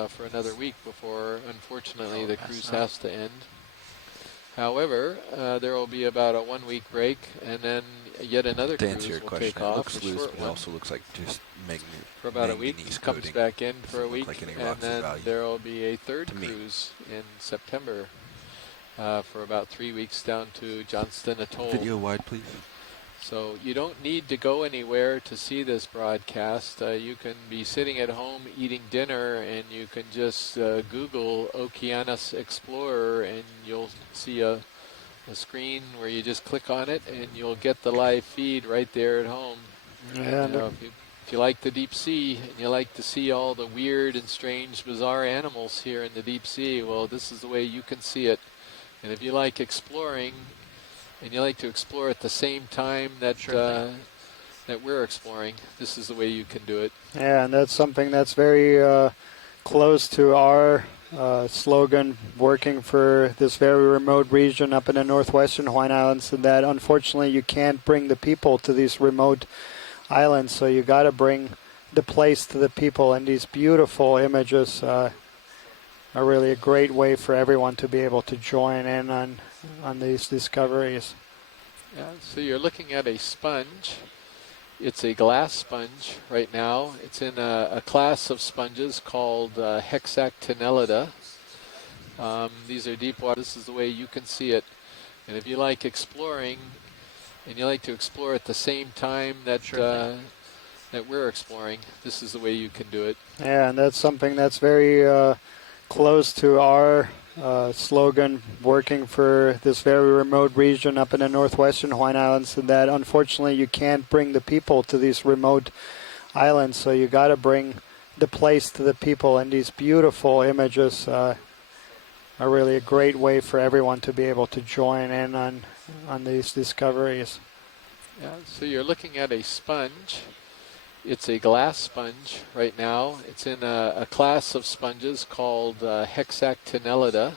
for another week before, unfortunately, the cruise has to end. However, there will be about a 1 week break, and then yet another cruise will take off. It also looks like just for about a week. Comes back in for a week, and then there will be a third cruise in September for about 3 weeks down to Johnston Atoll. Video wide, please. So you don't need to go anywhere to see this broadcast. You can be sitting at home eating dinner, and you can just Google Okeanos Explorer, and you'll see a screen where you just click on it, and you'll get the live feed right there at home. Yeah. If you like the deep sea, and you like to see all the weird and strange, bizarre animals here in the deep sea, well, this is the way you can see it. And if you like exploring, and you like to explore at the same time that that we're exploring, this is the way you can do it. Yeah, and that's something that's very close to our slogan, working for this very remote region up in the northwestern Hawaiian Islands, and that unfortunately you can't bring the people to these remote islands, so you got to bring the place to the people, and these beautiful images are really a great way for everyone to be able to join in on these discoveries. Yeah, so you're looking at a sponge. It's a glass sponge right now. It's in a class of sponges called Hexactinellida. These are deep water. This is the way you can see it. And if you like exploring, and you like to explore at the same time that that we're exploring. This is the way you can do it. Yeah, and that's something that's very close to our slogan, working for this very remote region up in the northwestern Hawaiian Islands, and that unfortunately you can't bring the people to these remote islands, so you got to bring the place to the people, and these beautiful images are really a great way for everyone to be able to join in on these discoveries. Yeah, so you're looking at a sponge. It's a glass sponge right now. It's in a class of sponges called Hexactinellida.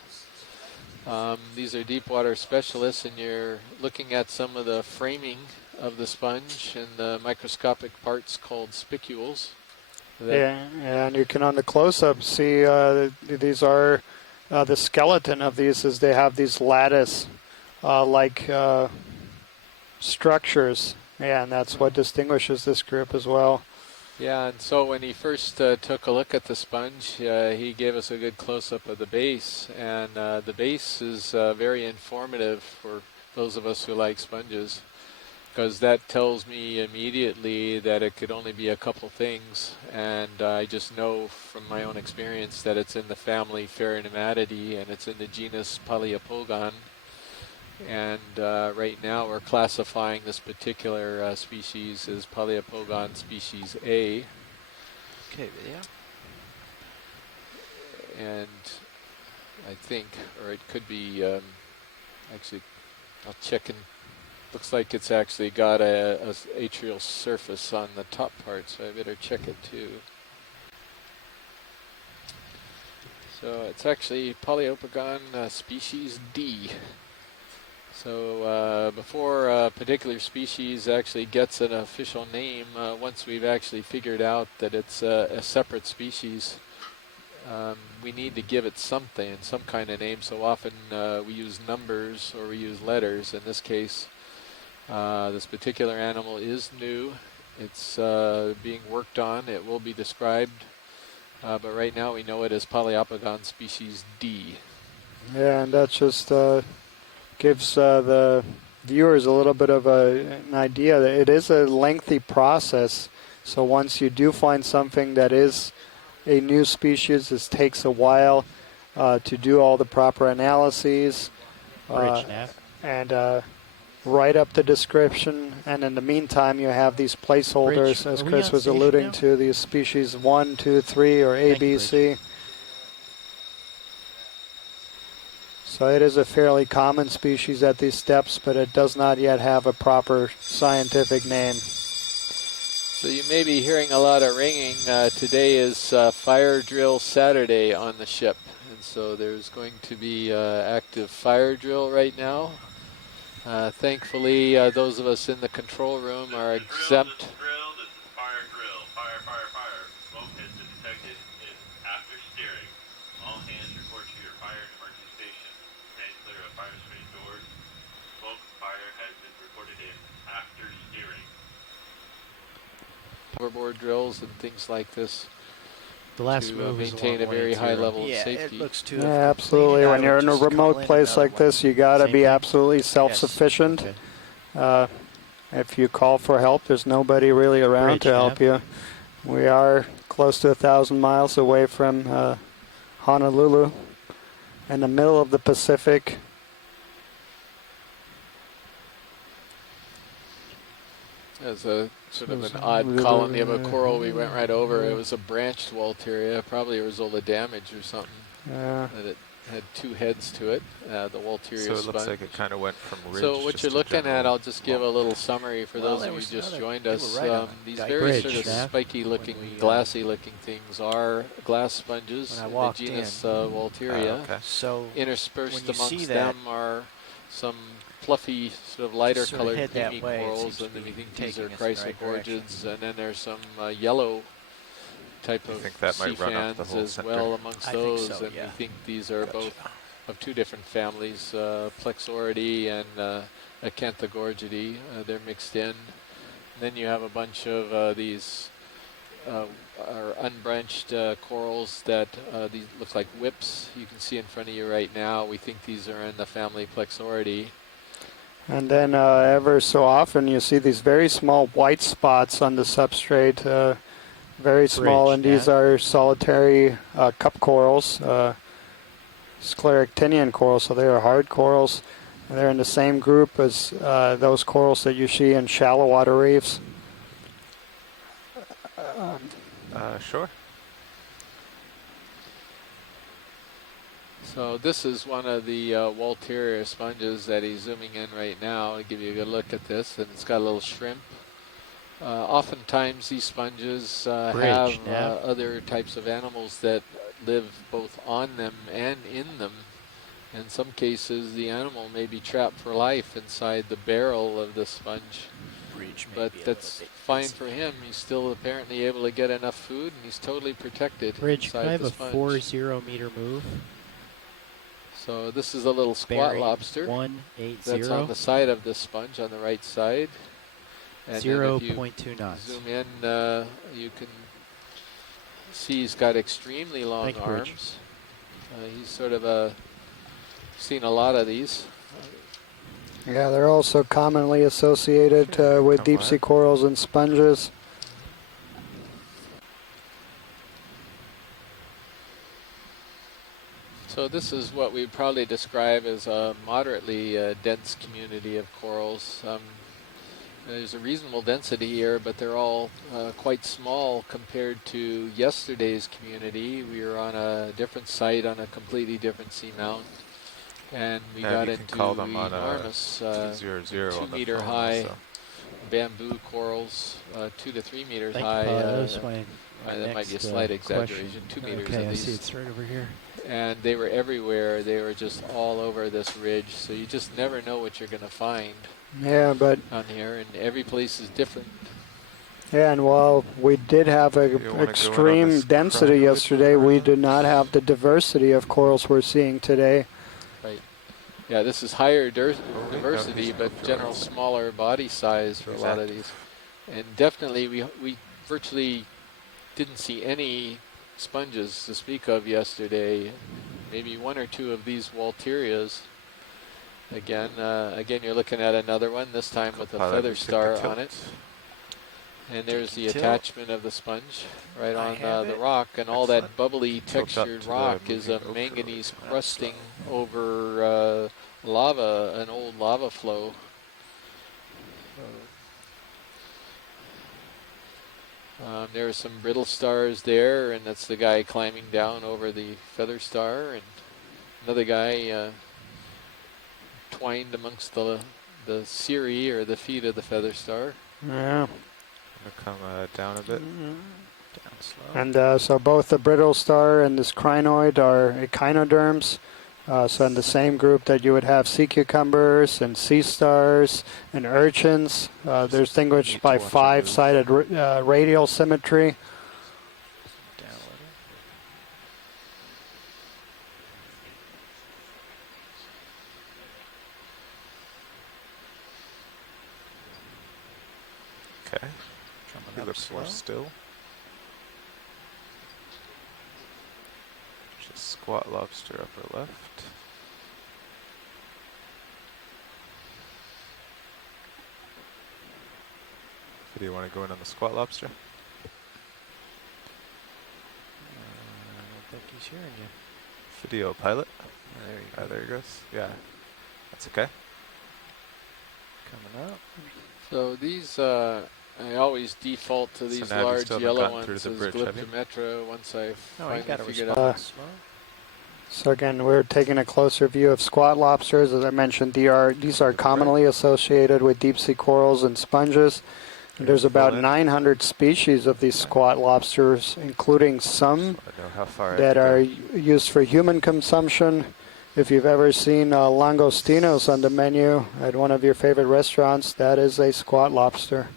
These are deep water specialists, and you're looking at some of the framing of the sponge and the microscopic parts called spicules. Yeah, and you can on the close-up see these are the skeleton of these, is they have these lattice like structures. Yeah, and that's what distinguishes this group as well. Yeah, and so when he first took a look at the sponge, he gave us a good close-up of the base, and the base is very informative for those of us who like sponges, because that tells me immediately that it could only be a couple things, and I just know from my own experience that it's in the family Pheronematidae, and it's in the genus Poliopogon. And right now we're classifying this particular species as Poliopogon species A. Okay, video. And I think, or it could be, actually, I'll check in. Looks like it's actually got a atrial surface on the top part, so I better check it too. So it's actually Poliopogon species D. So before a particular species actually gets an official name, once we've actually figured out that it's a separate species, we need to give it something, some kind of name. So often we use numbers or we use letters. In this case, this particular animal is new. It's being worked on. It will be described. But right now we know it as Poliopogon species D. Yeah, and that just gives the viewers a little bit of an idea that it is a lengthy process. So once you do find something that is a new species, it takes a while to do all the proper analyses and write up the description. And in the meantime, you have these placeholders, as Chris was alluding to, these species 1, 2, 3, or A, B, C. So it is a fairly common species at these steps, but it does not yet have a proper scientific name. So you may be hearing a lot of ringing. Today is Fire Drill Saturday on the ship, and so there's going to be active fire drill right now. Thankfully, those of us in the control room are exempt. Overboard drills and things like this. The last to move maintain a very high level of safety. It looks too. Yeah, absolutely. When you're in a remote place like this, you got to be absolutely self-sufficient. Yes. Okay. If you call for help, there's nobody really around to help you. We are close to 1,000 miles away from Honolulu, in the middle of the Pacific. As a sort of an odd colony of a coral we went right over. It was a branched Walteria, probably a result of damage or something. Yeah. That it had two heads to it, the Walteria So it sponge. looks like it kind of went from ridge. So what you're looking at, I'll just give a little summary for those of you who just joined us. These very sort of spiky-looking, glassy-looking things are glass sponges in the genus Walteria. So interspersed amongst them are some fluffy, sort of lighter colored creamy corals, and then we think these are chrysogorgids, and then there's some yellow type of sea fans as well amongst those, and we think these are both of two different families, Plexauridae and Acanthogorgidae. They're mixed in. And then you have a bunch of these are unbranched corals that these look like whips. You can see in front of you right now. We think these are in the family Plexauridae. And then ever so often you see these very small white spots on the substrate, very small, and these are solitary cup corals, scleractinian corals, so they are hard corals. And they're in the same group as those corals that you see in shallow water reefs. Sure. So this is one of the Walteria sponges that he's zooming in right now. I'll give you a good look at this, and it's got a little shrimp. Oftentimes these sponges have other types of animals that live both on them and in them. In some cases, the animal may be trapped for life inside the barrel of the sponge. But that's fine for him. He's still apparently able to get enough food, and he's totally protected Bridge, inside can I have the a sponge. 40-meter move? So this is a little squat Bearing lobster 180. that's on the side of this sponge on the right side. And 0.2 knots. Zoom in, you can see he's got extremely long arms. He's sort of seen a lot of these. Yeah, they're also commonly associated with deep sea corals and sponges. So this is what we'd probably describe as a moderately dense community of corals. There's a reasonable density here, but they're all quite small compared to yesterday's community. We were on a different site on a completely different seamount, and we got into enormous 2 meter high bamboo corals, 2 to 3 meters high. That might be a slight exaggeration, 2 meters at least. I see it's right over here. And they were everywhere. They were just all over this ridge, so you just never know what you're going to find. Yeah, but on here, and every place is different. Yeah, and while we did have an extreme density yesterday, we did not have the diversity of corals we're seeing today. Right. Yeah, this is higher diversity, but general smaller body size for a lot of these. And definitely, we virtually didn't see any sponges to speak of yesterday. Maybe 1 or 2 of these Walterias. Again, you're looking at another one, this time with a feather star on it. And there's the attachment of the sponge right on the rock, and all that bubbly textured rock is a manganese crusting over lava, an old lava flow. There are some brittle stars there, and that's the guy climbing down over the feather star, and another guy twined amongst the cirri, or the feet of the feather star. Yeah. Come down a bit. Down slow. And so both the brittle star and this crinoid are echinoderms. So in the same group that you would have sea cucumbers and sea stars and urchins. They're distinguished by 5-sided radial symmetry. Okay. He looks more still. Just squat lobster upper left. Do you want to go in on the squat lobster? I don't think he's hearing you. Video pilot. There you go. There he goes. Yeah, that's okay. Coming up. So these, I always default to these large yellow ones as Glyptometra once I finally figured out. So again, we're taking a closer view of squat lobsters. As I mentioned, these are commonly associated with deep sea corals and sponges. And there's about 900 species of these squat lobsters, including some that are used for human consumption. If you've ever seen langostinos on the menu at one of your favorite restaurants, that is a squat lobster.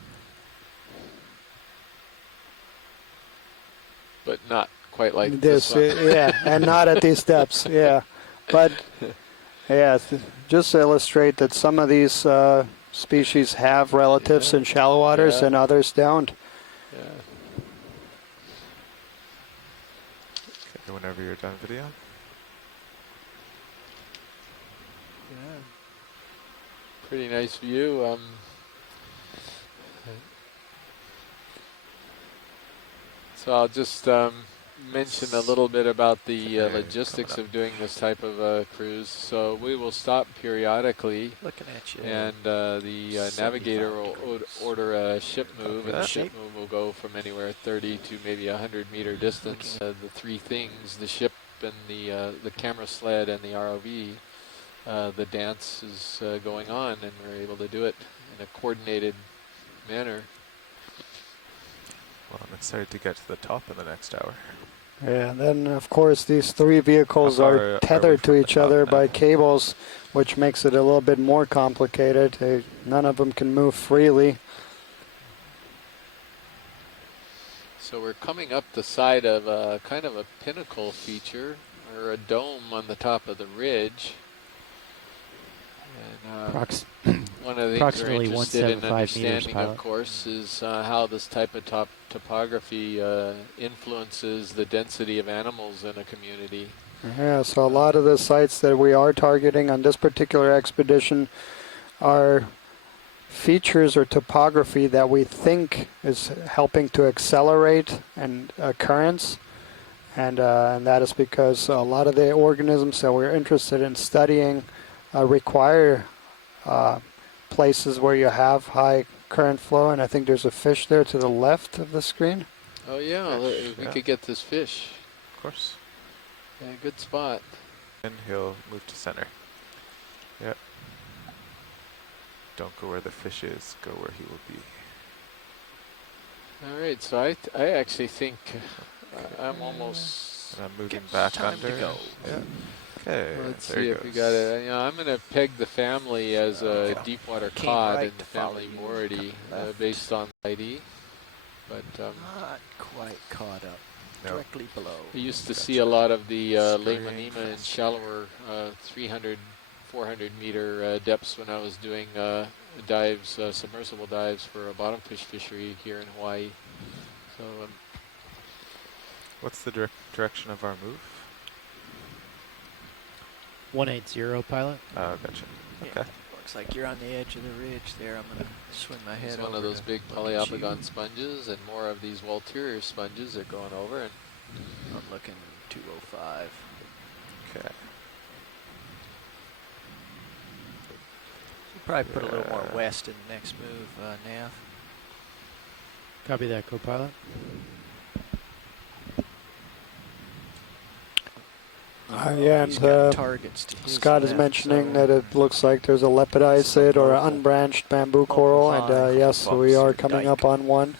But not quite like this one. Yeah, and not at these depths, yeah. But, yeah, just to illustrate that some of these species have relatives in shallow waters and others don't. Yeah. Okay, whenever you're done video. Pretty nice view. So I'll just mention a little bit about the logistics of doing this type of cruise. So we will stop periodically. Looking at you. And the navigator will order a ship move, and the ship move will go from anywhere 30 to maybe 100 meter distance. The three things, the ship and the camera sled and the ROV, the dance is going on, and we're able to do it in a coordinated manner. Well, I'm excited to get to the top in the next hour. Yeah, and then of course these three vehicles are tethered to each other by cables, which makes it a little bit more complicated. None of them can move freely. So we're coming up the side of a kind of a pinnacle feature, or a dome on the top of the ridge. And one of the things we're interested in understanding, of course, is how this type of topography influences the density of animals in a community. Yeah, so a lot of the sites that we are targeting on this particular expedition are features or topography that we think is helping to accelerate an occurrence. And that is because a lot of the organisms that we're interested in studying require places where you have high current flow, and I think there's a fish there to the left of the screen. Oh yeah, we could get this fish. Of course. Yeah, good spot. And he'll move to center. Yep. Don't go where the fish is, go where he will be. All right, so I actually think I'm almost... And I'm moving back under. To go. Yeah. Okay, let's there see he if we goes. got it. You know, I'm going to peg the family as a deepwater Came cod right in to the follow family you, Mority left. based on ID. But Not quite caught up. No. Directly below. I used to see a lot of the Lemanima in shallower 300, 400 meter depths when I was doing dives, submersible dives for a bottom fish fishery here in Hawaii. So What's the direction of our move? 180, pilot. Oh, gotcha. Okay. Yeah, looks like you're on the edge of the ridge there. I'm going to swim my head it's over one of those to big look at you. polyopogon sponges, and more of these Walterior sponges are going over. And I'm looking 205. Okay. Should probably put a little more west in the next move, Nav. Copy that, co-pilot. Yeah, He's and got targets to his Scott is left, mentioning so that it looks like there's a lepidicid or an unbranched bamboo coral, and yes, we are coming up on one.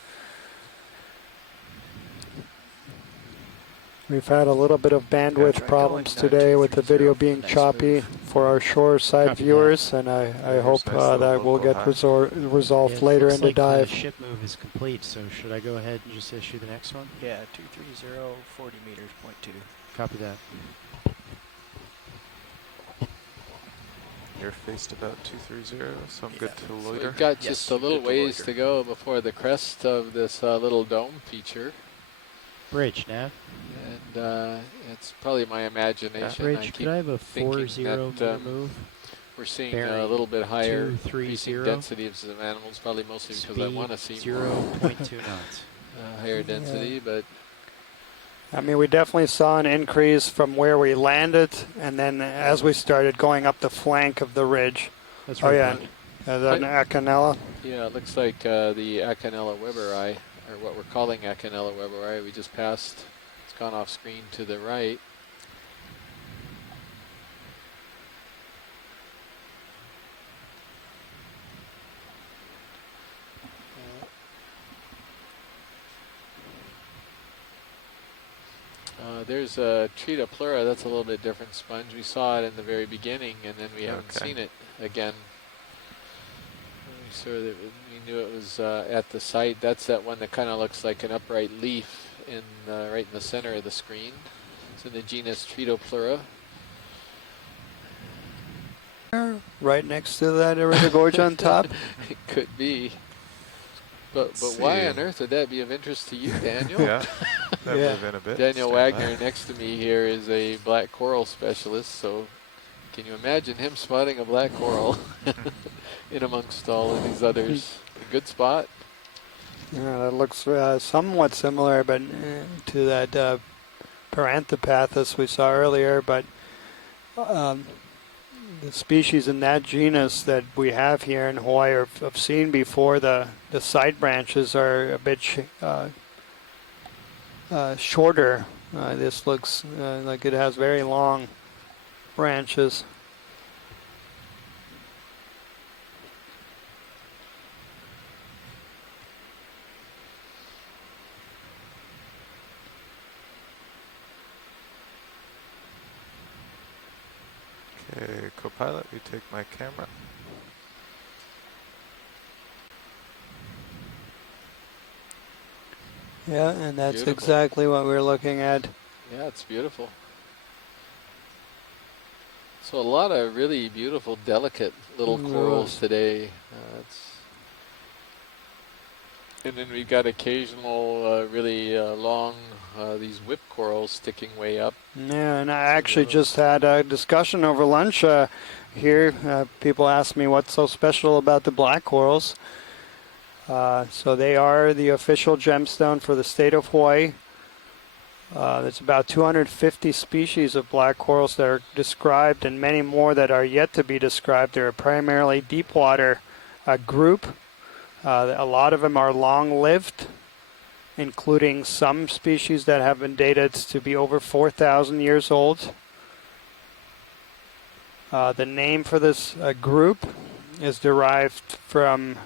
We've had a little bit of bandwidth problems today with the video being choppy for our shore side viewers, and I hope that will get resolved later in the dive. The ship move is complete, so should I go ahead and just issue the next one? Yeah, 230, 40 meters, 0.2. Copy that. You're faced about 230, so I'm good to so loiter. we've got just a little ways to go before the crest of this little dome feature. Bridge, Nav. And it's probably my imagination. Bridge, could I have a 40 meter move? We're seeing a little bit higher 230. increasing density of some animals, probably mostly because I want to see 0.2 knots. Higher density, but I mean, we definitely saw an increase from where we landed, and then as we started going up the flank of the ridge. That's oh right. yeah, is that an Acanella? Yeah, it looks like the Acanella weberi, or what we're calling Acanella weberi. We just passed. It's gone off screen to the right. There's a Tritopleura. That's a little bit different sponge. We saw it in the very beginning, and then we haven't seen it again. We saw that we knew it was at the site. That's that one that kind of looks like an upright leaf in right in the center of the screen. It's in the genus Tritopleura. Right next to that Gorge on top? It could be. But why on earth would that be of interest to you, Daniel? Yeah, that would have been a bit. Daniel Wagner next to me here is a black coral specialist, so can you imagine him spotting a black coral? in amongst all of these others. A good spot. Yeah, that looks somewhat similar, but to that Paranthropus we saw earlier. But the species in that genus that we have here in Hawaii or have seen before, the side branches are a bit shorter. This looks like it has very long branches. Okay, Copilot, you take my camera. Yeah, and that's Beautiful. exactly what we're looking at. Yeah, it's beautiful. So a lot of really beautiful, delicate little corals today. And then we've got occasional, really long, these whip corals sticking way up. Yeah, and I actually just had a discussion over lunch here. People ask me what's so special about the black corals. So they are the official gemstone for the state of Hawaii. There's about 250 species of black corals that are described and many more that are yet to be described. They're a primarily deep water group. A lot of them are long-lived, including some species that have been dated to be over 4,000 years old. The name for this group is derived from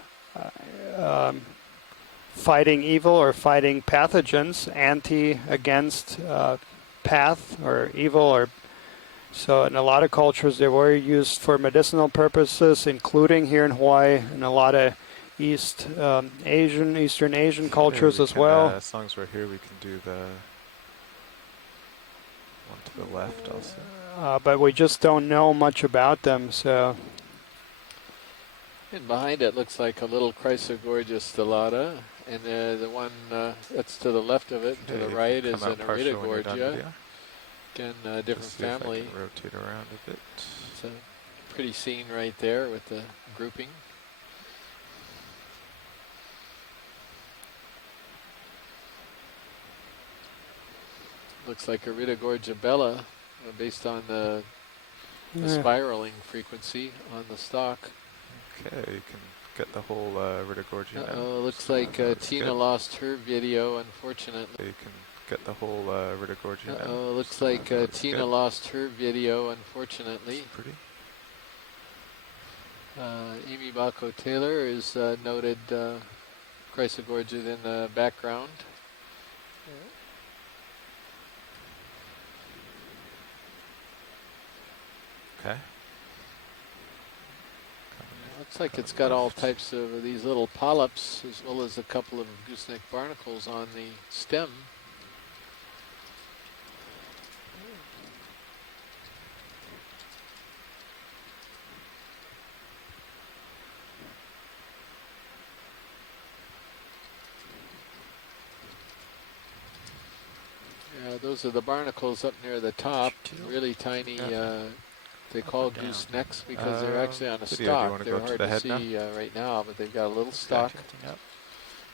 fighting evil or fighting pathogens, anti against path or evil, or so in a lot of cultures they were used for medicinal purposes, including here in Hawaii and a lot of Eastern Asian cultures as well. As long as we're here, we can do the one to the left also. But we just don't know much about them, so. And behind it looks like a little Chrysogorgia stellata, and the one that's to the left of it, to the right, is an Iridogorgia. Again, different family. Rotate around a bit. It's a pretty scene right there with the grouping. Looks like Iridogorgia bella, based on the spiraling frequency on the stalk. Okay, you can get the whole Iridogorgia now. Looks like Tina lost her video, unfortunately. You can get the whole Iridogorgia now. Looks like Tina lost her video, unfortunately. Pretty. Amy Bako Taylor is noted Chrysogorgia in the background. Okay. Looks like it's got all types of these little polyps, as well as a couple of gooseneck barnacles on the stem. Those are the barnacles up near the top, really tiny. They call goosenecks because they're actually on a stalk. They're hard to see right now, but they've got a little stalk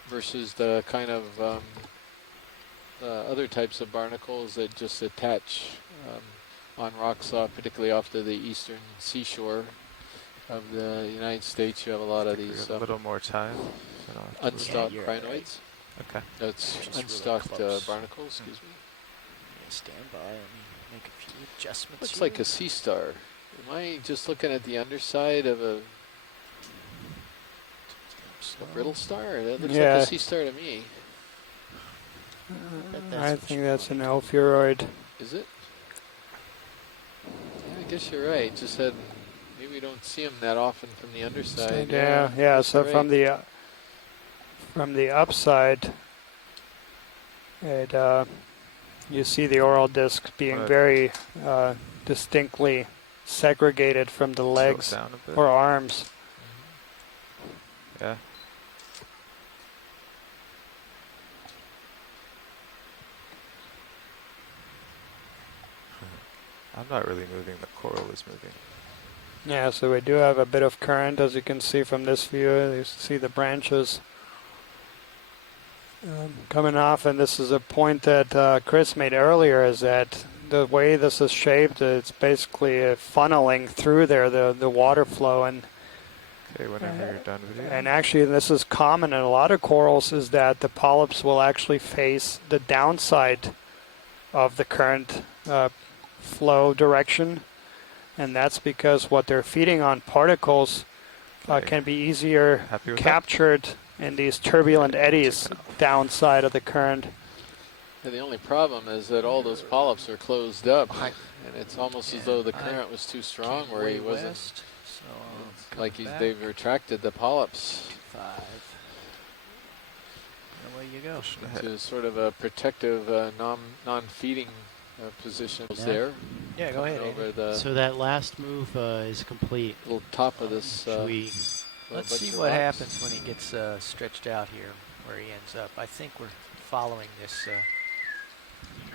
versus the kind of other types of barnacles that just attach on rocks, particularly off to the eastern seashore of the United States. You have a lot of these a little more time. unstalked crinoids. Okay. That's unstalked barnacles, excuse me. Stand by, let me make a few adjustments. Looks here. like a sea star. Am I just looking at the underside of a brittle star? That looks like a sea star to me. I think that's an Elfuroid. Is it? Yeah, I guess you're right. Just that maybe we don't see them that often from the underside. Yeah. So right. from the upside, it you see the oral disc being very distinctly segregated from the legs or arms. Yeah. I'm not really moving, the coral is moving. Yeah, so we do have a bit of current, as you can see from this view. You see the branches coming off, and this is a point that Chris made earlier, is that the way this is shaped, it's basically funneling through there, the water flow. And Okay, whenever you're done with it. and actually, this is common in a lot of corals, is that the polyps will actually face the downside of the current flow direction. And that's because what they're feeding on, particles, can be easier captured in these turbulent eddies downside of the current. And the only problem is that all those polyps are closed up, and it's almost as though the current was too strong, where he wasn't. So Like they've retracted the polyps. 5. Away you go. To sort of a protective, non-feeding position there. Yeah, go ahead. Over the So that last move is complete. little top of this. Let's see what happens when he gets stretched out here, where he ends up. I think we're following this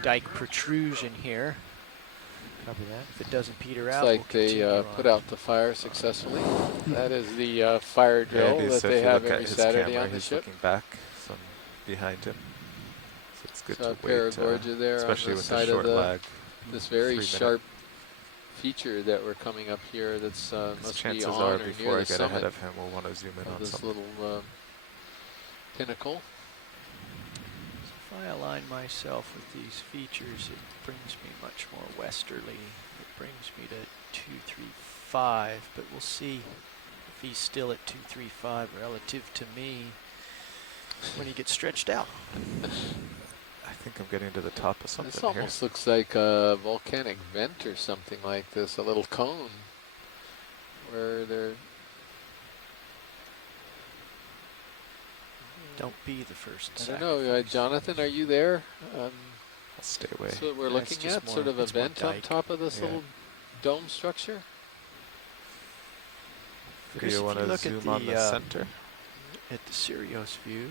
dike protrusion here. Copy that. If it doesn't peter Looks out, like we'll they put out the fire successfully. That is the fire drill that they have every Saturday on the he's ship. looking back from behind him. So it's good So to wait, Paragorgia there, especially on the with side the short of lag. this very 3-minute. sharp feature that we're coming up here. That's must be chances on are or before near I the get summit ahead of him, we'll want to zoom in of on this something. little pinnacle. If I align myself with these features, it brings me much more westerly. It brings me to 235, but we'll see if he's still at 235 relative to me when he gets stretched out. I think I'm getting to the top of something This almost looks like a volcanic vent or something like this, a little cone where they're... Don't be the first I don't know, Jonathan, are you there? I'll stay away. So we're Yeah, it's looking just at more- sort of a it's more vent on dike. top of this Yeah. little dome structure. Do Chris, you if want you to look zoom at on the center? At the Sirius view,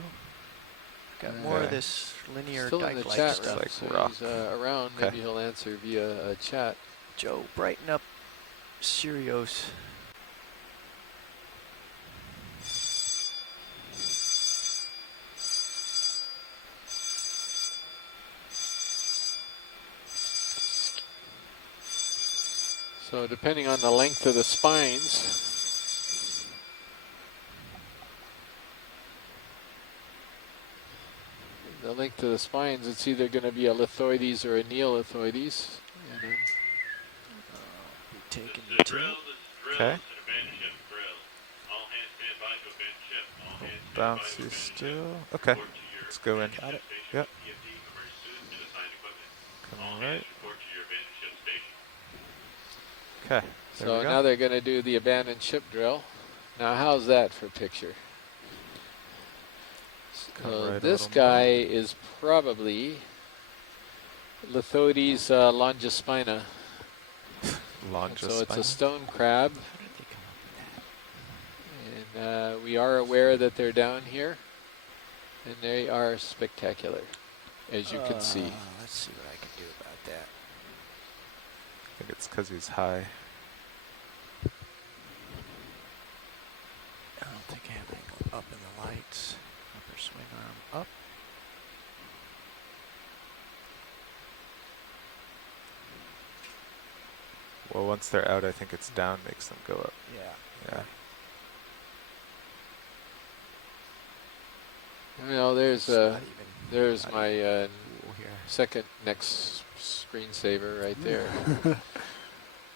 got more of this linear Still in the dike-like chat, stuff. like so rock. he's around. Okay. Maybe he'll answer via chat. Joe, brighten up Sirius. So depending on the length of the spines, it's either going to be a lithoides or a neolithoides. Taking the tilt. Okay. Bouncy still. Okay. Let's go in. Got it. Yep. Come on, right. Okay. There So we go. now they're going to do the abandoned ship drill. Now how's that for picture? Come So right a this little guy is probably Lithoides longispina. So it's a stone crab. And we are aware that they're down here. And they are spectacular, as you can see. Let's see what I can do about that. I think it's because he's high. I don't think I have anything up in the lights. Upper swing arm up. Well, once they're out, I think it's down makes them go up. Yeah. Yeah. Well, there's It's not there's not my here. second next screensaver right there.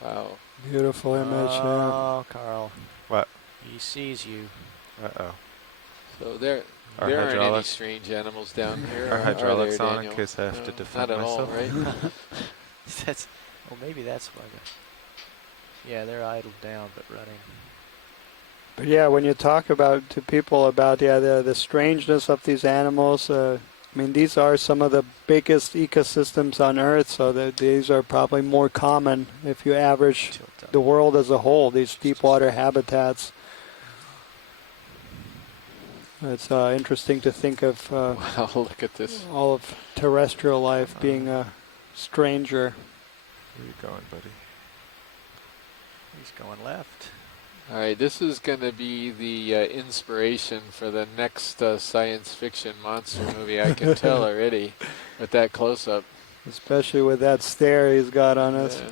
Wow. Beautiful image. Oh, Carl. What? He sees you. Uh-oh. So there Our aren't any hydraulic- strange animals down here. Our are hydraulics there, on in Daniel? case I have to No, defend not at all, myself. right? That's. Well, maybe that's why. Yeah, they're idled down but running. But yeah, when you talk about to people about the strangeness of these animals, I mean, these are some of the biggest ecosystems on Earth, so that these are probably more common if you average the world as a whole, these deep water habitats. It's interesting to think of Wow, look at this. all of terrestrial life being a stranger. Where are you going, buddy? He's going left. All right, this is going to be the inspiration for the next science fiction monster movie. I can tell already with that close-up. Especially with that stare he's got on us. Yeah.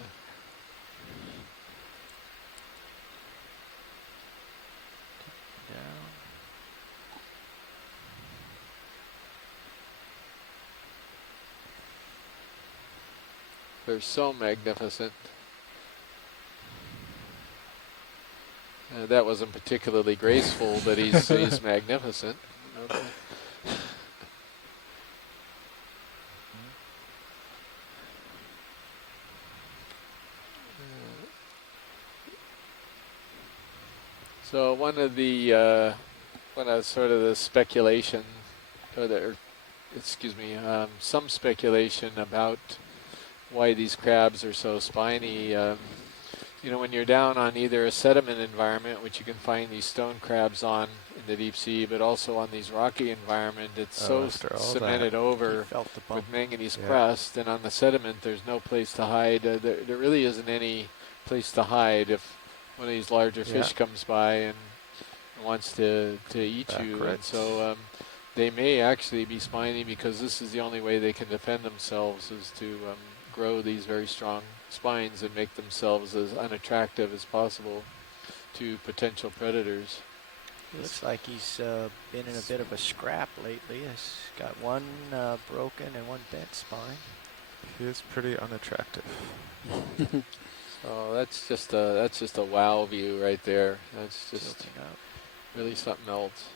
They're so magnificent. That wasn't particularly graceful, but he's magnificent. Okay. So one of sort of the speculation, some speculation about why these crabs are so spiny. When you're down on either a sediment environment, which you can find these stone crabs on in the deep sea, but also on these rocky environment, it's so cemented over with manganese crust, and on the sediment there's no place to hide. There really isn't any place to hide if one of these larger fish comes by and wants to eat you. And so they may actually be spiny because this is the only way they can defend themselves, is to grow these very strong spines and make themselves as unattractive as possible to potential predators. Looks like he's been in a bit of a scrap lately. He's got one broken and one bent spine. He is pretty unattractive. Oh, that's just a wow view right there. That's just really something else.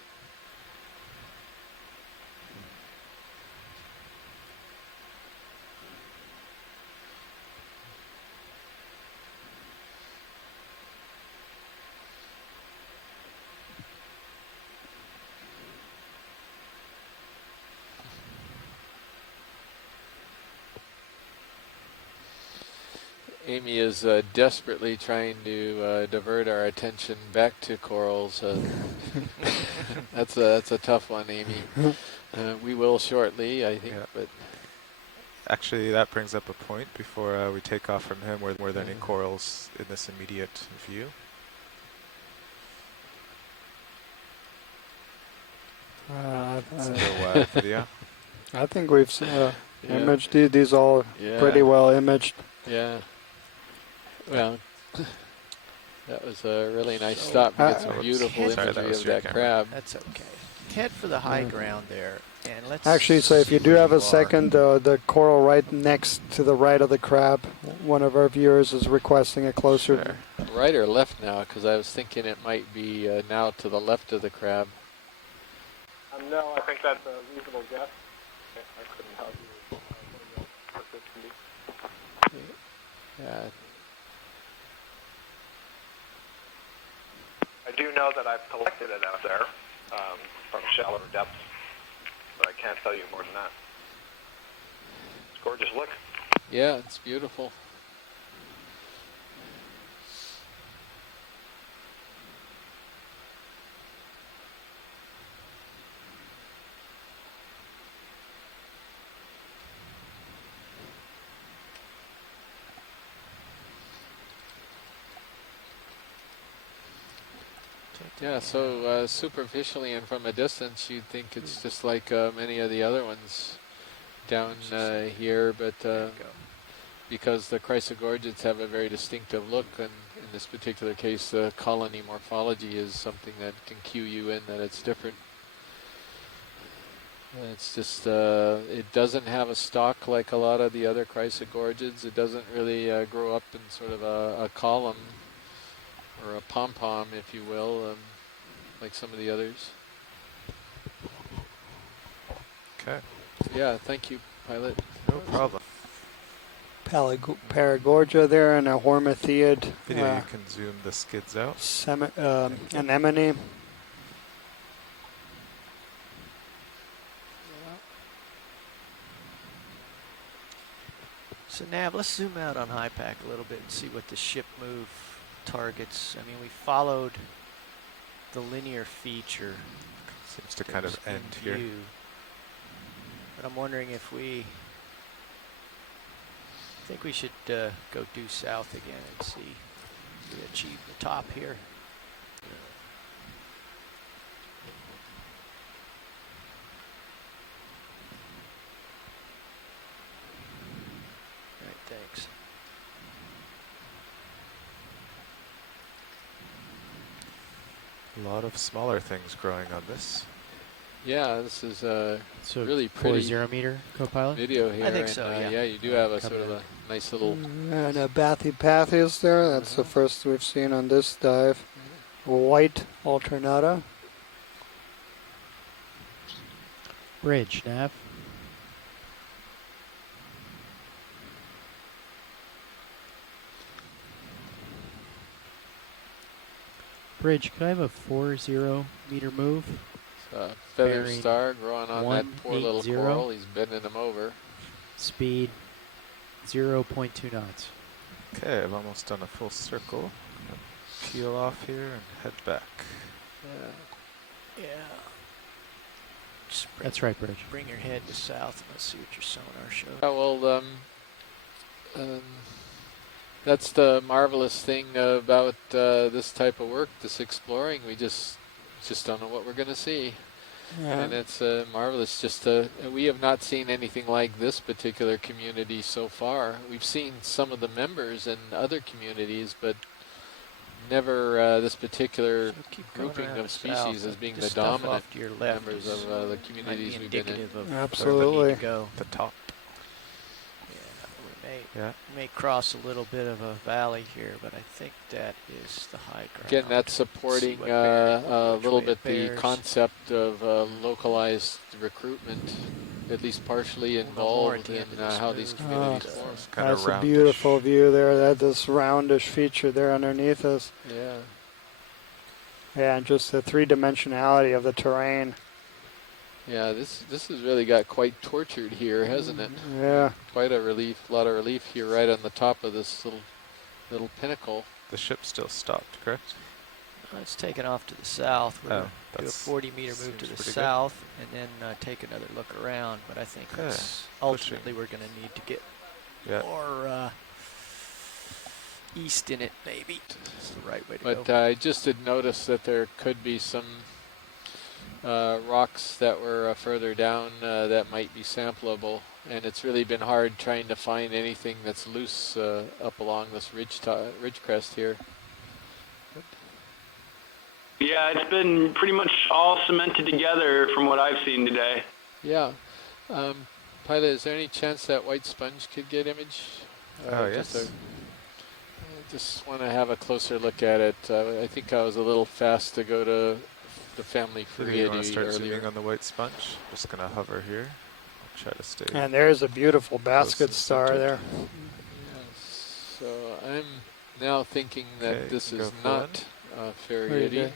Amy is desperately trying to divert our attention back to corals. That's a tough one, Amy. We will shortly, I think. Yeah. But actually, that brings up a point before we take off from him. Were there any corals in this immediate view? Video. I think we've imaged these all pretty well imaged. Yeah. Well, that was a really nice stop to get some beautiful imagery of that crab. That's okay. Head for the high ground there, and let's actually. So if you do have a second, the coral right next to the right of the crab, one of our viewers is requesting a closer. Right or left now? Because I was thinking it might be now to the left of the crab. No, I think that's a reasonable guess. I couldn't help you. Yeah. I do know that I've collected it out there from shallower depths, but I can't tell you more than that. It's a gorgeous look. Yeah, it's beautiful. Yeah, so superficially and from a distance, you'd think it's just like many of the other ones down here, but because the chrysogorgids have a very distinctive look, and in this particular case, the colony morphology is something that can cue you in that it's different. It's just, it doesn't have a stalk like a lot of the other chrysogorgids. It doesn't really grow up in sort of a column or a pom-pom, if you will, like some of the others. Okay. Yeah, thank you, pilot. No problem. Paragorgia there and a Hormathiid. Video, you can zoom the skids out. Anemone. So Nav, let's zoom out on HiPAC a little bit and see what the ship move targets. I mean, we followed the linear feature. Seems to kind of end here. But I'm wondering if I think we should go due south again and see. We achieve the top here. All right, thanks. A lot of smaller things growing on this. Yeah, this is So really pretty 40 meter co-pilot. video here. I think and, so, yeah. Yeah, you do have a Coming sort of in. a nice little. And a Bathypathes there. That's the first we've seen on this dive. White alternata. Bridge, nav. Bridge, could I have a 40 meter move? Feather Bearing star growing on that poor little 180. coral. He's bending them over. Speed 0.2 knots. Okay, I've almost done a full circle. Gonna peel off here and head back. Yeah. Yeah. Just That's right, Bridge. bring your head to south and let's see what your sonar shows. Oh, well, that's the marvelous thing about this type of work, this exploring. We just don't know what we're going to see. Yeah. And it's marvelous. We have not seen anything like this particular community so far. We've seen some of the members in other communities, but never this particular So keep going grouping around of the species south. as being The the stuff dominant off to your left members is- of the might communities be we've been in. indicative of Absolutely. where we need to go. The top. We may cross a little bit of a valley here, but I think that is the high ground. Again, that's See supporting what bear- a which little way bit it the bears. concept of localized recruitment, at least partially involved in how these communities form. Kind of That's a roundish. beautiful view there. That this roundish feature there underneath us. Yeah. Yeah, and just the three-dimensionality of the terrain. Yeah, this has really got quite tortured here, hasn't it? Yeah. Quite a lot of relief here right on the top of this little pinnacle. The ship still stopped, correct? It's taken off to the south. We're Oh, going to do a that's 40-meter move to seems the pretty good. south and then take another look around. But I think Okay, that's ultimately we're going to need to get Yeah. more east in it, maybe. That's the right way to But go. I just did notice that there could be some rocks that were further down that might be sampleable, and it's really been hard trying to find anything that's loose up along this ridge crest here. Yeah, it's been pretty much all cemented together from what I've seen today. Yeah. Pilot, is there any chance that white sponge could get image? Yes. I just want to have a closer look at it. I think I was a little fast to go to the family free You want to start earlier. zooming on the white sponge? Just going to hover here. I'll try to stay. And there's a beautiful basket Close to star center. there. So I'm now thinking that Okay, this you is can go full not Very Fariati. good.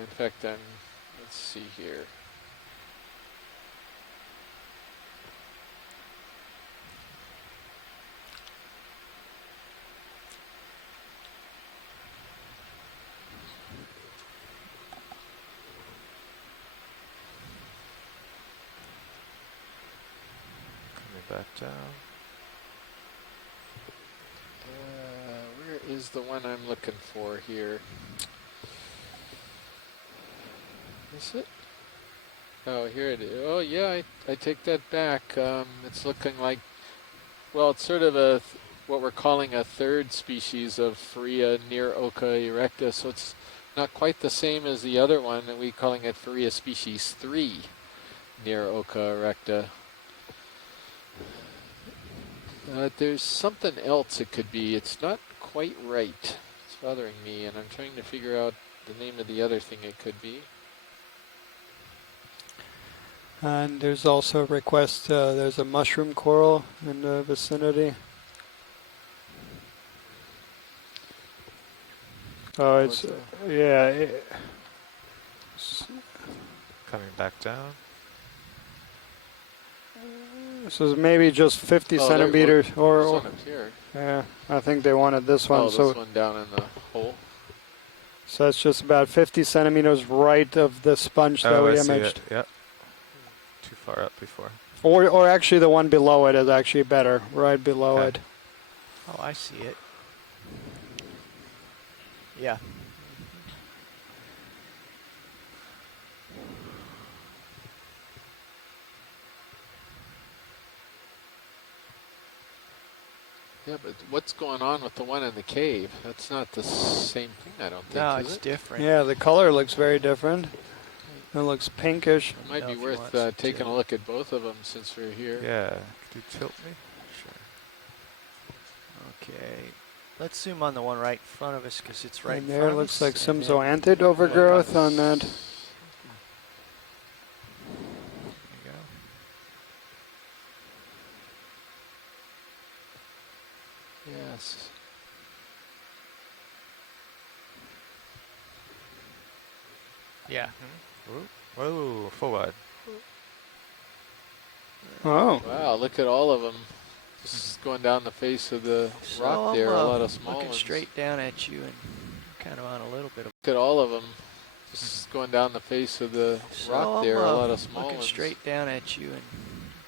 In fact, let's see here. Coming back down. Where is the one I'm looking for here? Is it? Oh, here it is. Oh, yeah, I take that back. It's looking like, well, it's sort of what we're calling a third species of Faria near Oka erecta. So it's not quite the same as the other one, and we're calling it Faria species 3 near Oka erecta. There's something else it could be. It's not quite right. It's bothering me, and I'm trying to figure out the name of the other thing it could be. And there's also a request, there's a mushroom coral in the vicinity. Oh, it's, yeah. Coming back down. This is maybe just 50 Oh, centimeters, there's or one up here. yeah, I think they wanted this one. Oh, so this one down in the hole. So it's just about 50 centimeters right of the sponge that Oh, we I see imaged. it. Yep. Too far up before. Or actually the one below it is actually better, right below Okay. it. Oh, I see it. Yeah. Yeah, but what's going on with the one in the cave? That's not the same thing, I don't think, No, is it's it? different. Yeah, the color looks very different. It looks pinkish. It might be worth taking a look at both of them since we're here. Yeah. Could you tilt me? Sure. Okay. Let's zoom on the one right in front of us because it's right And in there front of looks us. like and some then zoanthid overgrowth on that. There you go. Yes. Yeah. Whoa, full wide. Oh. Wow, look at all of them. Just going down the face of the rock there, a lot of small looking ones. straight down at you and kind of on a little bit of. Look at all of them. Just going down the face of the rock there, a lot of small looking ones. straight down at you and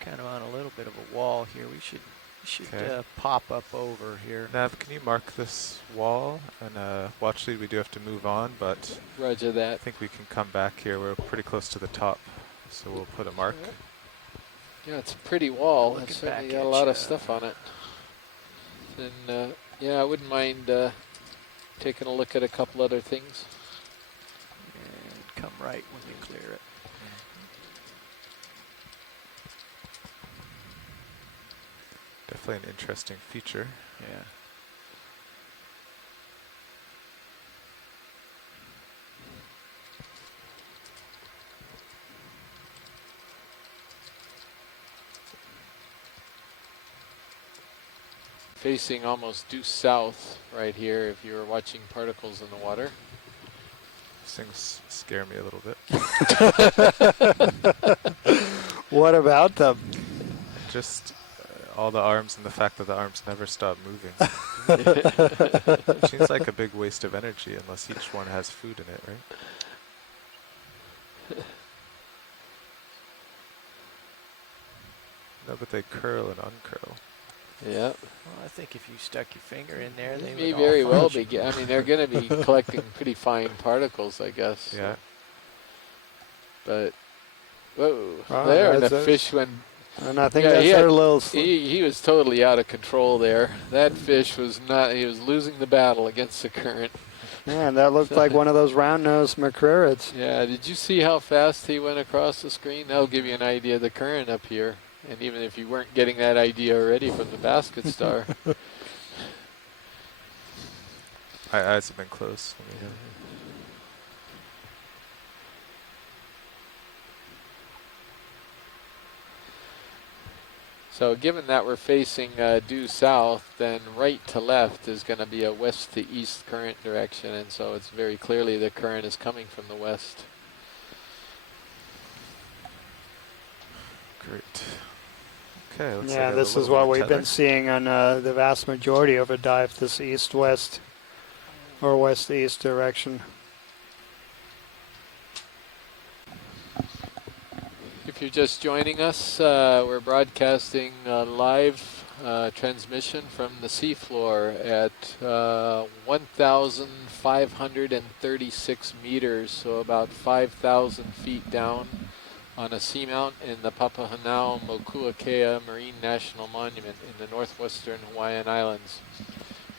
kind of on a little bit of a wall here. We should Okay. pop up over here. Nav, can you mark this wall? And watch lead, we do have to move on, but Roger that. I think we can come back here. We're pretty close to the top, so we'll put a mark. Yeah, it's a pretty wall. Looking It's certainly back got a at lot ya. of stuff on it. And yeah, I wouldn't mind taking a look at a couple other things. And come right when you clear it. Definitely an interesting feature. Yeah. Facing almost due south right here if you were watching particles in the water. These things scare me a little bit. What about them? Just all the arms and the fact that the arms never stop moving. Seems like a big waste of energy unless each one has food in it, right? No, but they curl and uncurl. Yeah. Well, I think if you stuck your finger in there, they May would very all well function. be. I mean, they're going to be collecting pretty fine particles, I guess. Yeah. But, whoa, Wow, there, and the that's fish went. And I think Yeah, that's their little. he was totally out of control there. That fish was not. He was losing the battle against the current. Man, that looked like one of those round-nosed macrurids. Yeah, did you see how fast he went across the screen? That'll give you an idea of the current up here. And even if you weren't getting that idea already from the basket star. My eyes have been closed. So given that we're facing due south, then right to left is going to be a west to east current direction, and so it's very clearly the current is coming from the west. Great. Okay, looks Yeah, like this is what we've been seeing on the vast majority of a dive, this east-west or west-east direction. If you're just joining us, we're broadcasting live transmission from the seafloor at 1,536 meters, so about 5,000 feet down on a seamount in the Papahanao-Mokuakea Marine National Monument in the northwestern Hawaiian Islands.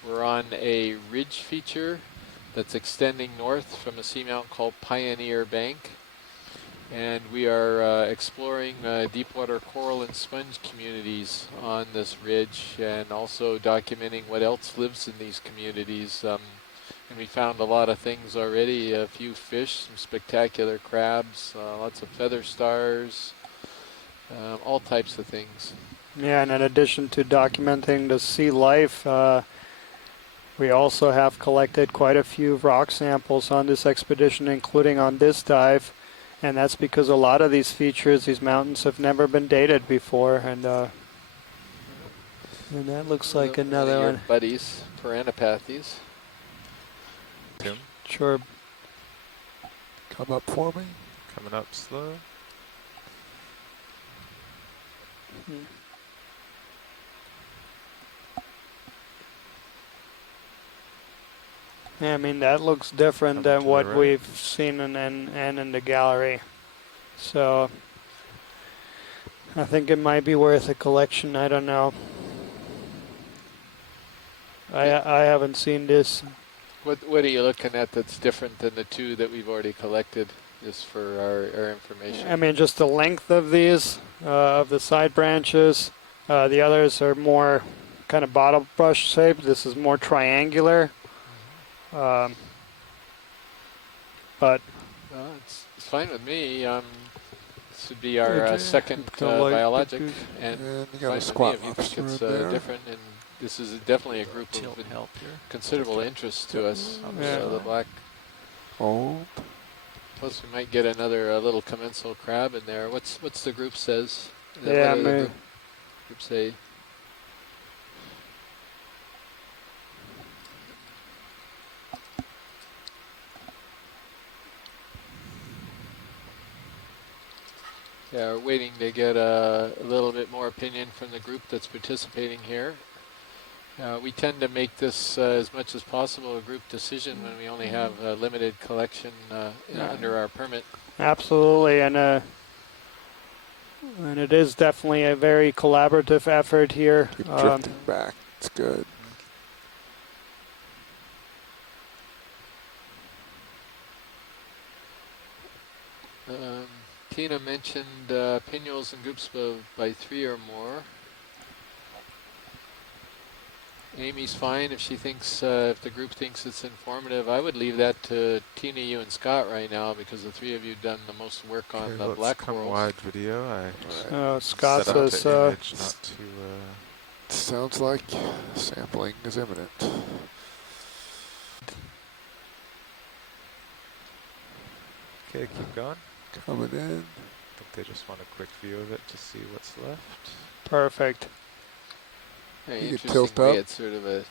We're on a ridge feature that's extending north from a seamount called Pioneer Bank. And we are exploring deepwater coral and sponge communities on this ridge and also documenting what else lives in these communities. And we found a lot of things already, a few fish, some spectacular crabs, lots of feather stars, all types of things. Yeah, and in addition to documenting the sea life, we also have collected quite a few rock samples on this expedition, including on this dive. And that's because a lot of these features, these mountains, have never been dated before. And that looks like another your one. buddies, Piranopathes. Sure. Come up for me. Coming up slow. I mean, that looks different Coming than to the what right. we've seen and in the gallery. So I think it might be worth a collection. I don't know. I haven't seen this. What are you looking at that's different than the two that we've already collected, just for our information? I mean, just the length of these, of the side branches. The others are more kind of bottle brush shaped. This is more triangular. But it's fine with me. This would be our second biologic, and you got fine a with squat me if you think lobster it's right there. different. And this is definitely a group Tilt of help here. considerable interest to us. Yeah. The black. Hold. Plus, we might get another little commensal crab in there. What's the group says? Yeah, what do the maybe. group say? Yeah, we're waiting to get a little bit more opinion from the group that's participating here. We tend to make this as much as possible a group decision when we only have a limited collection under our permit. Absolutely, and it is definitely a very collaborative effort here. Keep drifting back. It's good. Tina mentioned pinnules in groups by 3 or more. Amy's fine if she thinks, if the group thinks it's informative. I would leave that to Tina, you, and Scott right now, because the 3 of you have done the most work on the black corals. Wide video. Scott set up says, the image not to. Sounds like sampling is imminent. Okay, keep going. Coming in. I think they just want a quick view of it to see what's left. Perfect. Yeah, You could interesting tilt way up. it's sort of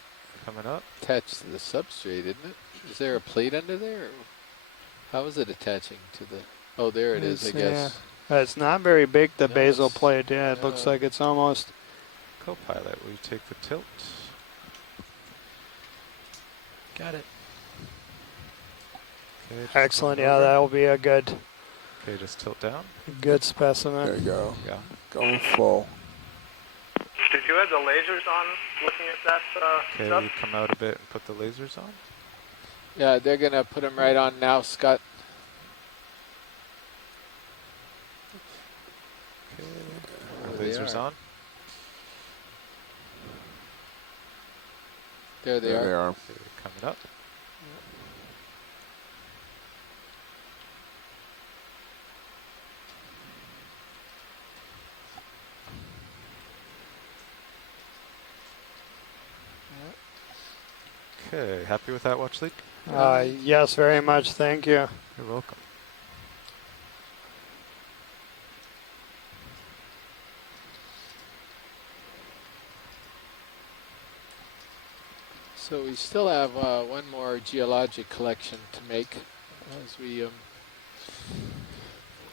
Coming up. attached to the substrate, isn't it? Is there a plate under there? Or how is it attaching to the... Oh, there it is, I guess. It's not very big, the No, basal it's- plate. Yeah, it looks like it's almost... Co-pilot, will you take the tilt? Got it. Okay, just Excellent. coming Yeah, over. that will be a good Okay, just tilt down. good specimen. There you go. Yeah. Going full. Did you have the lasers on looking at that Okay, stuff? you come out a bit and put the lasers on. Yeah, they're going to put them right on now, Scott. Okay. There they Lasers are. on. There they There are. they are. Okay, coming up. Okay, happy with that watch leak? Yes, very much. Thank you. You're welcome. So we still have one more geologic collection to make as we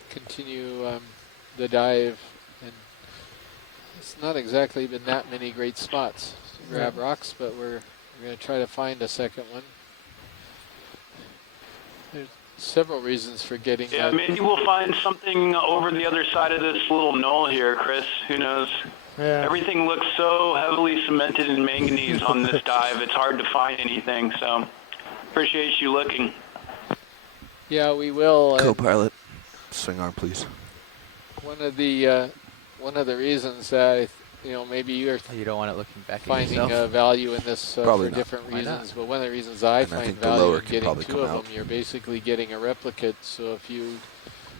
continue the dive. And it's not exactly been that many great spots to grab rocks, but we're going to try to find a second one. There's several reasons for getting Yeah, maybe we'll find something over the other side of this little knoll here, Chris. Who knows? Yeah. Everything looks so heavily cemented in manganese on this dive, it's hard to find anything, so appreciate you looking. Yeah, we will. Co-pilot, swing arm, please. One of the reasons that maybe you're You don't want it looking back at finding yourself. Value in this Probably for not. different Why not? reasons, but one of the reasons I And I find think the value lower in can getting probably 2 come of out. them, you're basically getting a replicate. So if you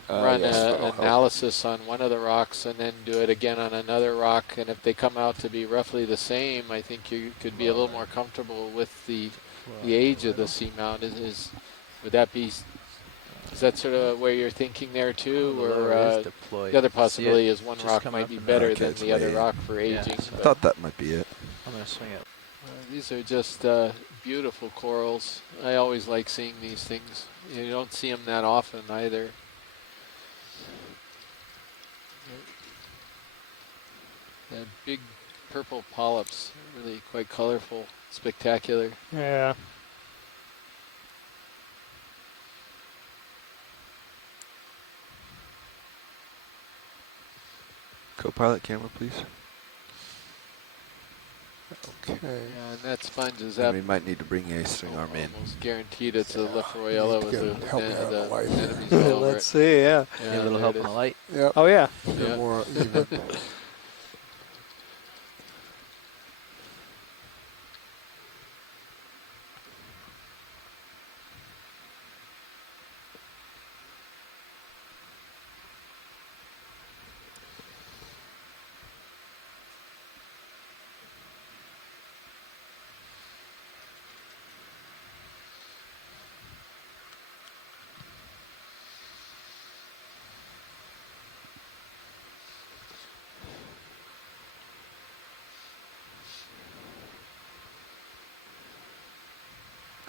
run Yes, that'll an help. analysis on one of the rocks and then do it again on another rock, and if they come out to be roughly the same, I think you could be a little more comfortable with the age of the seamount. Would that be? Is that sort of where you're thinking there too, The or lower is deployed. the other You can see possibility it is one just rock coming might up be and better Okay, than it's the other late. rock for Yeah, aging? so- I thought that might be it. I'm going to swing it. These are just beautiful corals. I always like seeing these things. You don't see them that often either. Yeah, big purple polyps, really quite colorful, spectacular. Yeah. Co-pilot camera, please. Okay. Yeah, and that sponge is And up. we might need to bring a swing arm in. Almost guaranteed it's a Lefroyella with the enemies Yeah, all over let's it. see, yeah. Yeah, a little help on the light. Yep. Oh, yeah. They're more even.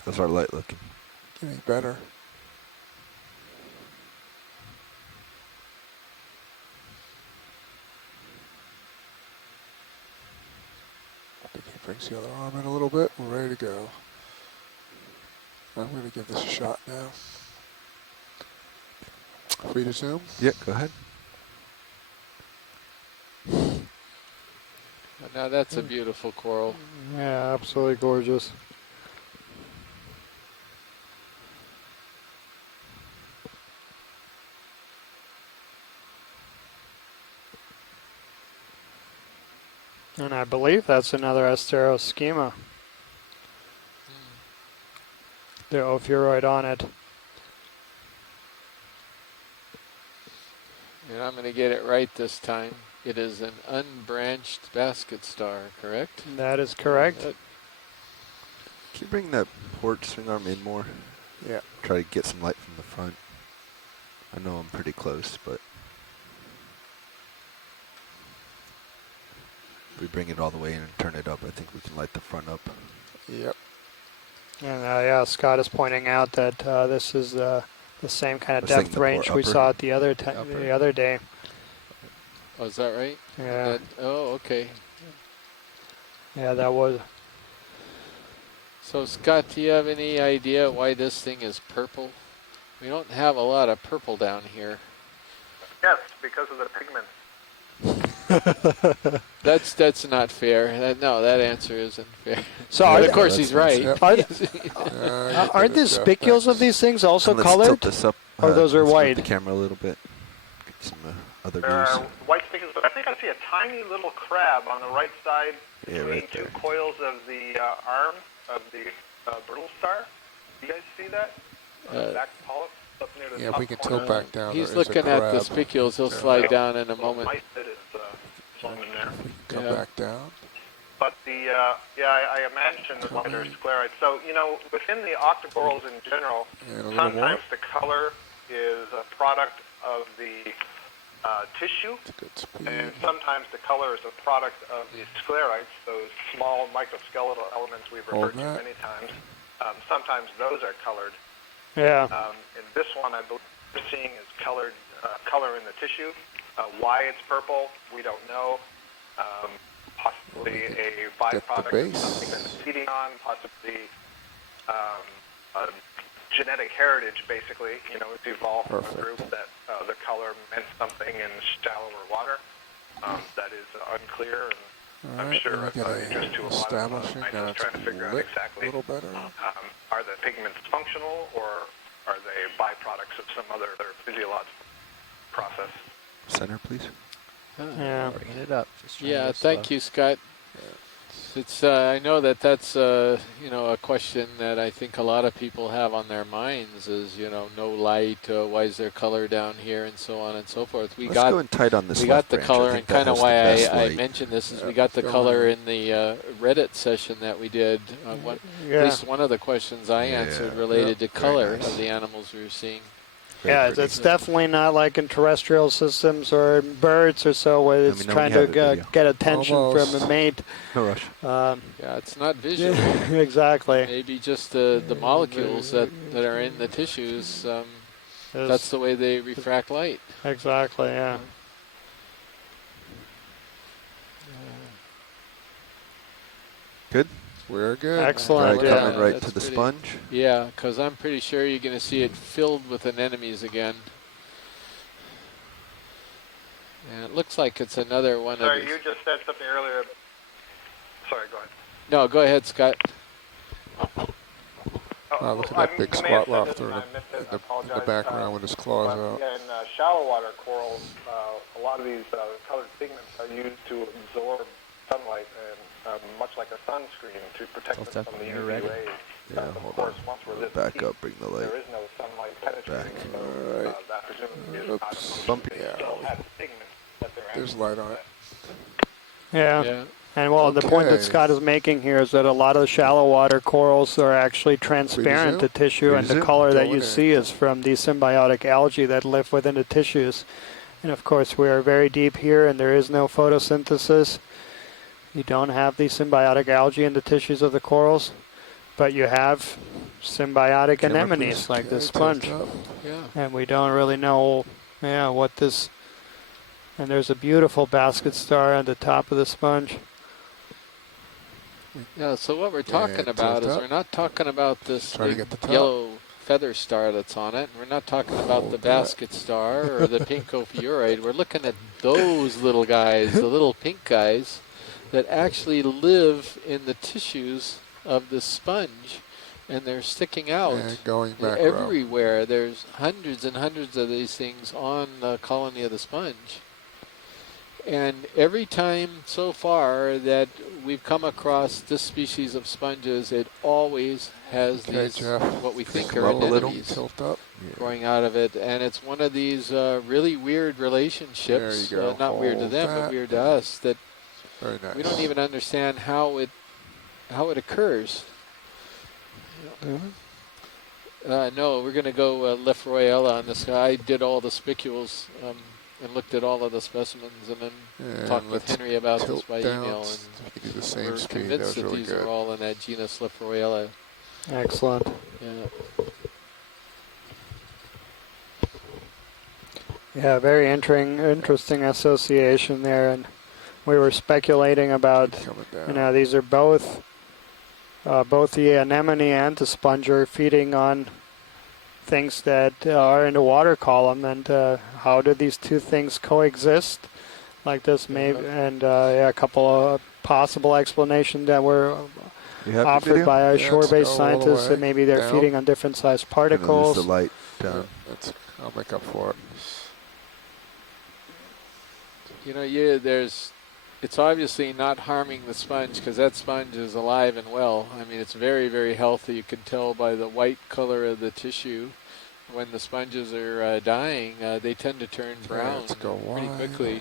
How's our light looking? Getting better. I think he brings the other arm in a little bit. We're ready to go. I'm going to give this a shot now. Free to zoom? Yeah, go ahead. Now that's a beautiful coral. Yeah, absolutely gorgeous. And I believe that's another asteroschema. The ophiuroid on it. And I'm going to get it right this time. It is an unbranched basket star, correct? That is correct. Can you bring that port swing arm in more? Yeah. Try to get some light from the front. I know I'm pretty close, but if we bring it all the way in and turn it up, I think we can light the front up. Yep. And yeah, Scott is pointing out that this is the same kind of I was thinking depth the range port we upper. saw at the other day. Oh, is that right? Yeah. Oh, okay. Yeah, that was. So, Scott, do you have any idea why this thing is purple? We don't have a lot of purple down here. Yes, because of the pigment. That's not fair. No, that answer isn't fair. So But are of the- course he's right. Yep. Aren't the spicules of these things also Let's colored? tilt this up, Or those are let's move white? the camera a little bit. Get some other There views. are white spicules, but I think I see a tiny little crab on the right side Yeah, between right two there. coils of the arm of the brittle star. You guys see that? Back polyp up near the Yeah, if top we can corner. tilt back down. He's there is a looking at the crab. spicules. He'll Yeah. slide down in a Little moment. mice that is swung in there. Come Yeah. back down. But I imagine the lighter sclerite. So, within the octocorals in general, And a little sometimes more. the color is a product of the tissue, Good speed. and sometimes the color is a product of the sclerites, those small microskeletal elements we've referred to many times. Sometimes those are colored. Yeah. In this one, I believe we're seeing is colored color in the tissue. Why it's purple, we don't know. Possibly a byproduct of base. something that it's feeding on, possibly a genetic heritage, basically. It's evolved from a group that the color meant something in shallower water. That is unclear, and I'm sure we're of gonna interest to a lot of establishing scientists that trying to figure out lit exactly a little better. are the pigments functional or are they byproducts of some other physiological process. Center, please. Yeah. Bringing it up. Just trying to Yeah, go thank slow. you, Scott. It's I know that's a question that I think a lot of people have on their minds is no light, why is there color down here, and so on and so forth. Let's go in tight on this we got left the branch. I color, think and that kind of has the why best I light. mentioned this is Yeah, we got the go color ahead. in the Reddit session that we did. Yeah. At least one of the questions I answered related to very color nice. of the animals we were seeing. Very Yeah, pretty. it's definitely not like in terrestrial systems or birds or so where it's me know when trying you have to it, video. get attention from Almost. a mate. No rush. Yeah, it's not visual. Exactly. Maybe just the molecules that are in the tissues. That's the way they refract light. Exactly, yeah. Good? We're good. Excellent. Right, Yeah. coming right that's to the pretty- sponge. Yeah, because I'm pretty sure you're going to see it filled with anemones again. And it looks like it's another one Sorry, of you these. just said something earlier. Sorry, go ahead. No, go ahead, Scott. Look at that big spot lobster in the apologize. background with his claws out. Yeah, in shallow water corals, a lot of these colored pigments are used to absorb sunlight and much like a sunscreen to protect them from the UV rays. Yeah, Of course, once we're this back deep, up, bring the light there is no sunlight penetrating, back. so that presumably is not Bumpy. They still have pigments that they're There's light on it. Yeah. And well, the point that Okay. Scott is making here is that a lot of the shallow water corals are actually transparent to tissue, and the color that you see is from the symbiotic algae that live within the tissues. And of course, we are very deep here, and there is no photosynthesis. You don't have the symbiotic algae in the tissues of the corals, but you have symbiotic anemones like this sponge. Yeah. And we don't really know, what this. And there's a beautiful basket star on the top of the sponge. Yeah, so what we're talking about is we're not talking about this Try to big get the top. yellow feather star that's on it. We're not talking about the basket star or the pink ophiuroid. We're looking at those little guys, the little pink guys, that actually live in the tissues of the sponge, and they're sticking out And going back everywhere. There's hundreds and hundreds of these things on the colony of the sponge. And every time so far that we've come across this species of sponges, it always has these, Jeff. what we think Come are up a little. anemones Tilt up. growing out of it. And it's one of these really weird relationships, There you go. not weird to Hold them, that. but weird to us, that Very nice. we don't even understand how it occurs. No, we're going to go Left Royella on this guy. I did all the spicules and looked at all of the specimens, and then talked with Henry about this tilt by down. email, You can do the same we're speed. That convinced was that really these good. are all in that genus Left Royella. Excellent. Yeah. Yeah, very interesting association there, and we were speculating about, these are both the anemone and the sponge are feeding on things that are in the water column, and how do these two things coexist like this? Maybe, and a couple of possible explanations that were offered by our shore-based scientists, that maybe they're feeding on different sized particles. The light down. I'll make up for it. It's obviously not harming the sponge, because that sponge is alive and well. I mean, it's very, very healthy. You can tell by the white color of the tissue. When the sponges are dying, they tend to turn brown pretty quickly.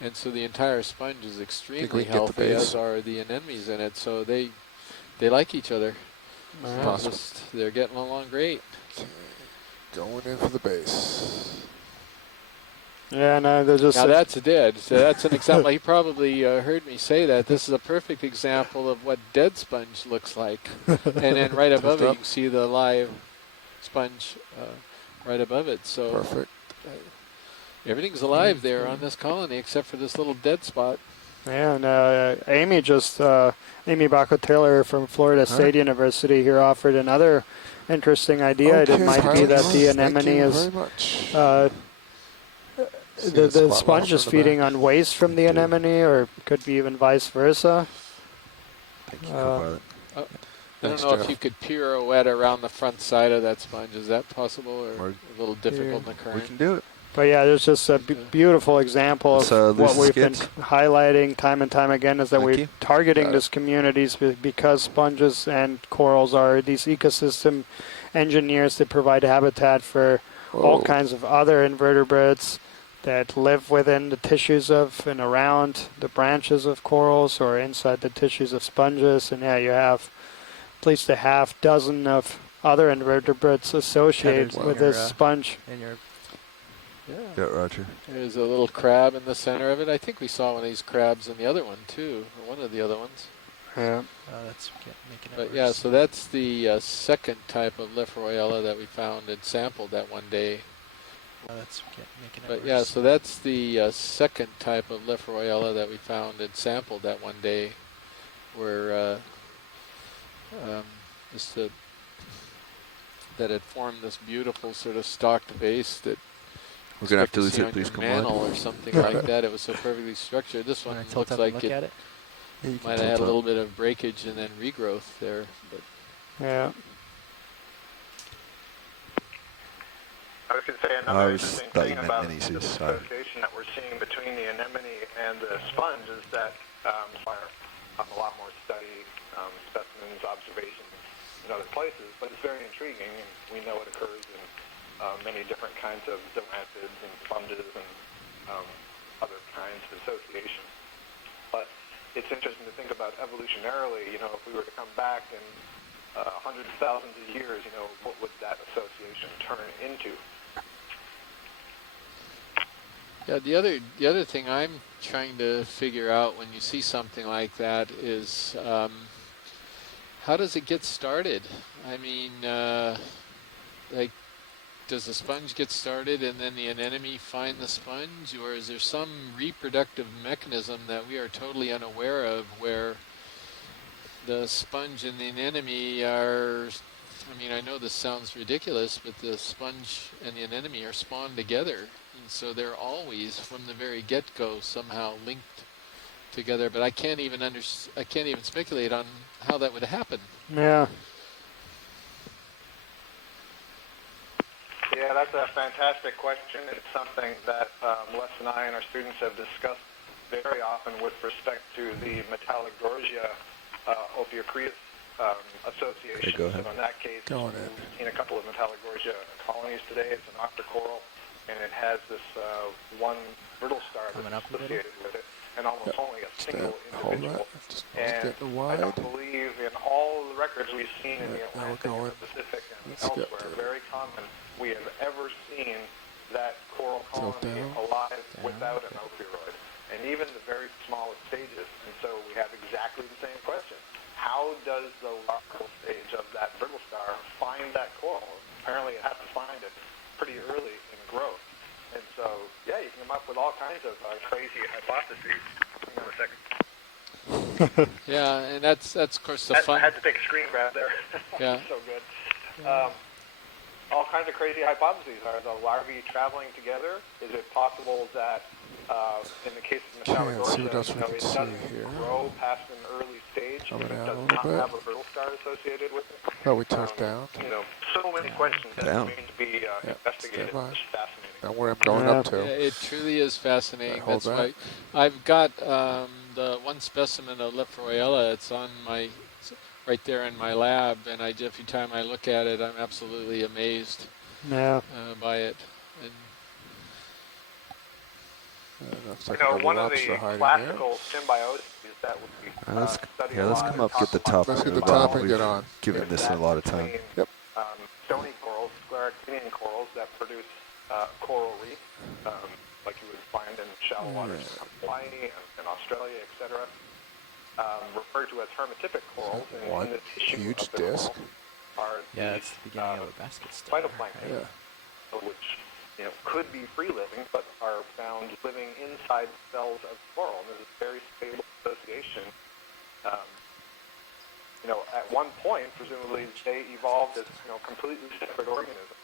And so the entire sponge is extremely healthy, as are the anemones in it. So they like each other. They're getting along great. Going in for the base. Yeah, no, they're just... Now that's dead. So that's an example. He probably heard me say that. This is a perfect example of what dead sponge looks like. And then right above it, you can see the live sponge right above it. So perfect. Everything's alive there on this colony except for this little dead spot. Yeah, and Amy Baco-Taylor from Florida State University here offered another interesting idea. It might be that the anemone is... the sponge is feeding on waste from the anemone, or could be even vice versa. I don't know if you could pirouette around the front side of that sponge. Is that possible, or a little difficult in the current? We can do it. But yeah, there's just a beautiful example of what we've been highlighting time and time again, is that we're targeting these communities because sponges and corals are these ecosystem engineers that provide habitat for all kinds of other invertebrates that live within the tissues of and around the branches of corals or inside the tissues of sponges. And yeah, you have at least a half dozen of other invertebrates associated with this sponge. Yeah, Roger. There's a little crab in the center of it. I think we saw one of these crabs in the other one too, or one of the other ones. Yeah. That's making it But worse. yeah, so that's the second type of Left Royella that we found and sampled that one day. That's making it But worse. yeah, so that's the second type of Left Royella that we found and sampled that one day, where that had formed this beautiful sort of stalked vase that We're gonna have to expect lose see it. Please on come your mantle on. or something like that. It was so perfectly structured. This one Wanna tilt looks up and like look it at it? Yeah, you can might have had tilt a up. little bit of breakage and then regrowth there. But Yeah. I was going to say I another was interesting thought thing you meant about minis, this sorry. association that we're seeing between the anemone and the sponge is that are a lot more studied specimens, observations in other places, but it's very intriguing, and we know it occurs in many different kinds of zoanthids and sponges and other kinds of associations. But it's interesting to think about evolutionarily, you know, if we were to come back in hundreds of thousands of years, you know, what would that association turn into? yeah, the other thing I'm trying to figure out when you see something like that is how does it get started? I mean, like, does the sponge get started and then the anemone find the sponge, or is there some reproductive mechanism that we are totally unaware of where the sponge and the anemone are, I mean, I know this sounds ridiculous, but the sponge and the anemone are spawned together, and so they're always from the very get-go somehow linked together, but I can't even speculate on how that would happen. Yeah. Yeah, that's a fantastic question. It's something that Les and I and our students have discussed very often with respect to the Metallogorgia Ophiocritus association. Okay, go ahead. So in that case, we've seen a couple of Metallogorgia colonies today. It's an octocoral, and it has this one brittle star that's associated with it, and almost only a single individual. And I don't believe in all the records we've seen in the Atlantic and the Pacific and elsewhere, very common, we have ever seen that coral colony alive without an ophiuroid, and even the very smallest stages. And so we have exactly the same question. How does the larval stage of that brittle star find that coral? Apparently it has to find it pretty early in growth. And so, yeah, you can come up with all kinds of crazy hypotheses. Hang on a second. Yeah, and that's of course the fun. I had to take a screen grab there. Yeah. So good. All kinds of crazy hypotheses. Are the larvae traveling together? Is it possible that in the case of Metallogorgia, it doesn't grow past an early stage if it does not have a brittle star associated with it? Oh, we took down. You know, so many questions that remain to be investigated. It's fascinating. Now where I'm going up to. Yeah, it truly is fascinating. Hold That's why I've got the one specimen of Leproella. It's on my right there in my lab, and every time I look at it, I'm absolutely amazed by it. And you know, one of the classical symbioses that we study a let's lot come and up, talk get the about top. Let's get the We've top and get on. Given this a lot of time. Yep. Stony corals, scleractinian corals that produce coral reef, like you would find in shallow waters in Hawaii and Australia, etc. Referred to as hermatypic corals, and in the tissue huge of the disc. coral are that's the beginning of a basket star. phytoplankton, which could be free living, but are found living inside the cells of coral. And there's a very stable association. At one point, presumably, they evolved as completely separate organisms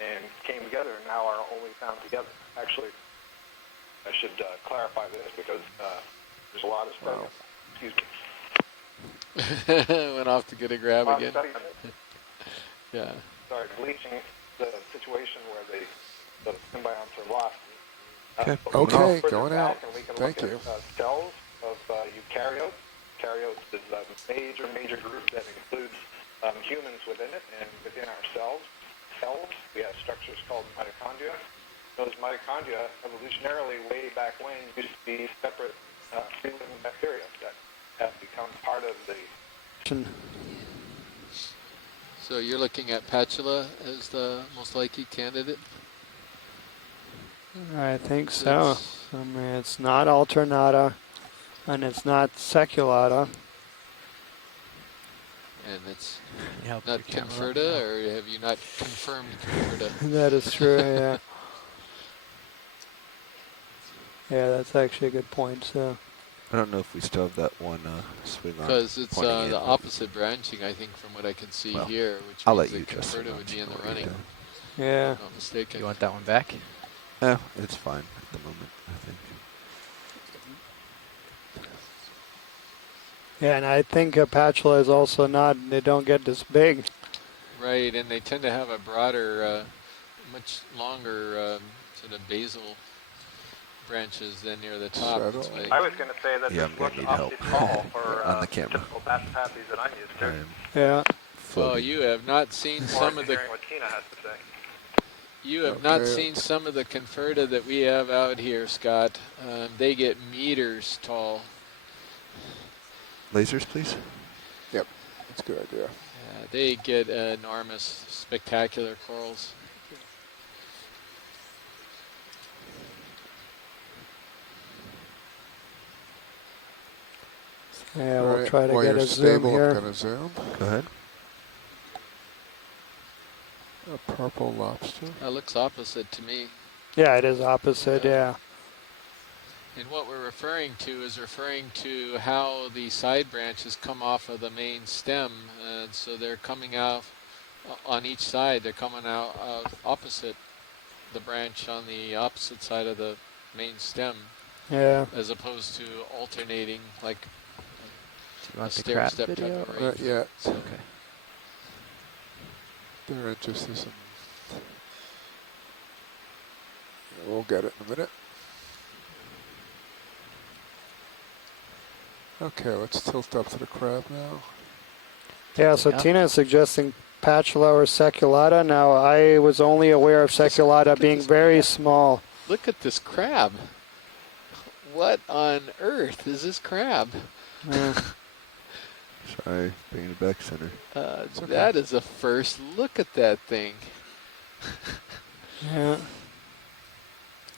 and came together, and now are only found together. Actually, I should clarify this because there's a lot of study. Excuse me. went off to get a grab again. Yeah. Sorry, bleaching the situation where the symbionts are lost. Okay, going out. Thank you. Cells of eukaryotes. Eukaryotes is a major group that includes humans within it, and within our cells, we have structures called mitochondria. Those mitochondria, evolutionarily, way back when, used to be separate free-living bacteria that have become part of the... So you're looking at Patula as the most likely candidate? I think so. I mean, it's not alternata, and it's not seculata. And it's not conferta, or have you not confirmed conferta? That is true, yeah. Yeah, that's actually a good point, so... I don't know if we still have that one swing on. Because it's the opposite branching, I think, from what I can see here, which I'll means let you that conferta would be in the running. Yeah. If I'm not mistaken. You want that one back? It's fine at the moment, I think. Yeah, and I think Apachula is also not, they don't get this big. Right, and they tend to have a broader, much longer sort of basal branches than near the top. That's why I was going to say that Yeah, this I'm gonna looks need awfully help small for on the camera. typical Bassapathes that I'm used to. Yeah. Well, you have not seen some of the. Hearing what Tina has to say. You have not seen some of the conferta that we have out here, Scott. They get meters tall. Lasers, please. Yep, that's a good idea. They get enormous, spectacular corals. Yeah, we'll Right, try to while get you're a zoom stable, here. I'm going to zoom. Go ahead. A purple lobster. That looks opposite to me. Yeah, it is opposite, yeah. And what we're referring to is referring to how the side branches come off of the main stem. So they're coming out on each side. They're coming out opposite the branch on the opposite side of the main stem. Yeah. As opposed to alternating like Do you want a the crab stair-step type video? of Not arrangement. yet. Okay. They're interested in... We'll get it in a minute. Okay, let's tilt up to the crab now. Yeah, so Tina is suggesting Patula or Seculata. Now, I was only aware of Seculata being very small. Look at this crab. What on earth is this crab? Sorry, bringing it back center. Okay. That is a first look at that thing. Yeah.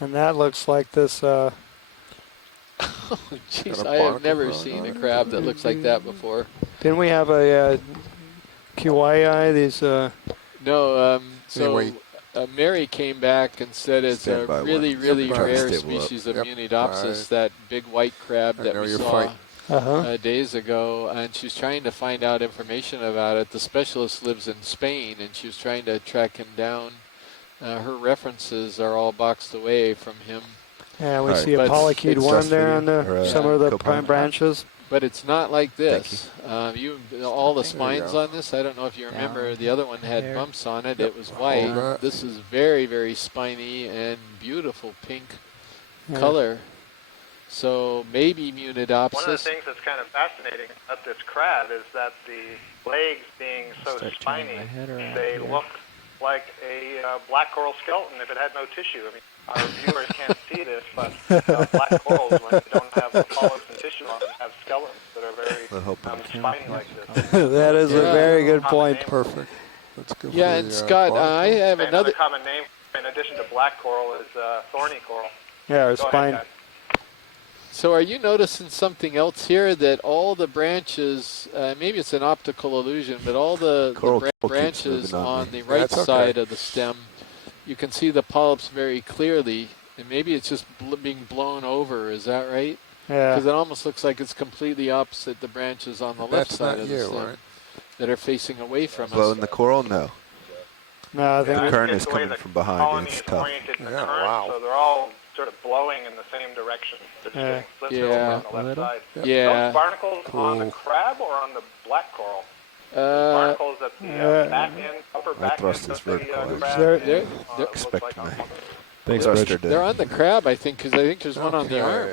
And that looks like this, Oh, jeez, I have never seen a crab that looks like that before. Didn't we have a QII, these... No, so Anyway. Mary came back and said it's Stand a by really, one. really Yep. rare Stable species up. of Munidopsis, that big white crab I that know we you're saw fighting. days ago, and she's trying to find out information about it. The specialist lives in Spain, and she was trying to track him down. Her references are all boxed away from him. Yeah, we All see right. a polychaete It's worm just there video on or, the, some of the co-pilot? branches. But it's not like this. All the There you spines go. on this, I don't know if you remember, Down the other one had here. bumps on it. Yep. It was Hold white. that. This is very, very spiny and beautiful pink Yeah. color. So maybe One of the Munidopsis. things that's kind of fascinating about this crab is that the legs being so Start turning spiny, my head around they here. look like a black coral skeleton if it had no tissue. I mean, our viewers can't see this, but black corals, when they don't have the polyps and tissue on them, have skeletons that are very spiny like this. That is a very good Common point. name. Perfect. Let's go Yeah, for and the, Scott, I barnacle. have Another another. common name, in addition to black coral, is thorny coral. Yeah, or Go spine. ahead, So are you noticing something else here, that all the branches, maybe it's an optical illusion, but all the Coral keeps branches moving on on me. the right That's okay. side of the stem, you can see the polyps very clearly, and maybe it's just being blown over. Is that right? Yeah. Because it almost looks like it's completely opposite the branches on the left That's side not of the you, stem right? that are facing away from Blowing us. the coral? No. No, I think The Yeah, current it's is the way coming the from behind. colony It's is tough. oriented in the Yeah, current, wow. so they're all sort of blowing in the same direction. They're just Yeah. getting flipped Yeah. over on the left Little? side. Yeah. Those barnacles on the Cool. crab or on the black coral? Uh, Barnacles at the back end, upper My back thrust end is of the vertical. crab. They're- and, they're looks Expect like my on- Thanks, thruster they're on the crab, I think, because I think there's one on the arm.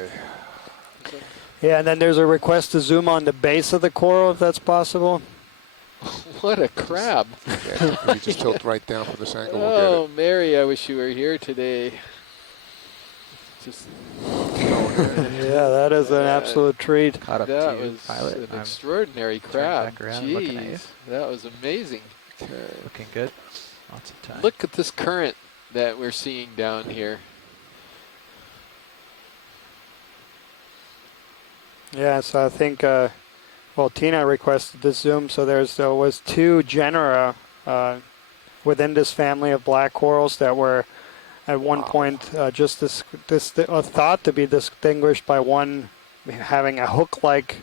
Okay. Yeah, and then there's a request to zoom on the base of the coral, if that's possible. What a crab. Yeah, if you just tilt right down from this angle, we'll get Oh, Mary, I wish you were here today. Just Yeah, that is an absolute treat. Caught up that to you, was pilot. an I'm extraordinary turning crab. back around and looking at you. Jeez, that was amazing. looking good. Lots of time. Look at this current that we're seeing down here. Yeah, so I think, well, Tina requested this zoom, so there was two genera within this family of black corals that were at one point just thought to be distinguished by one having a hook-like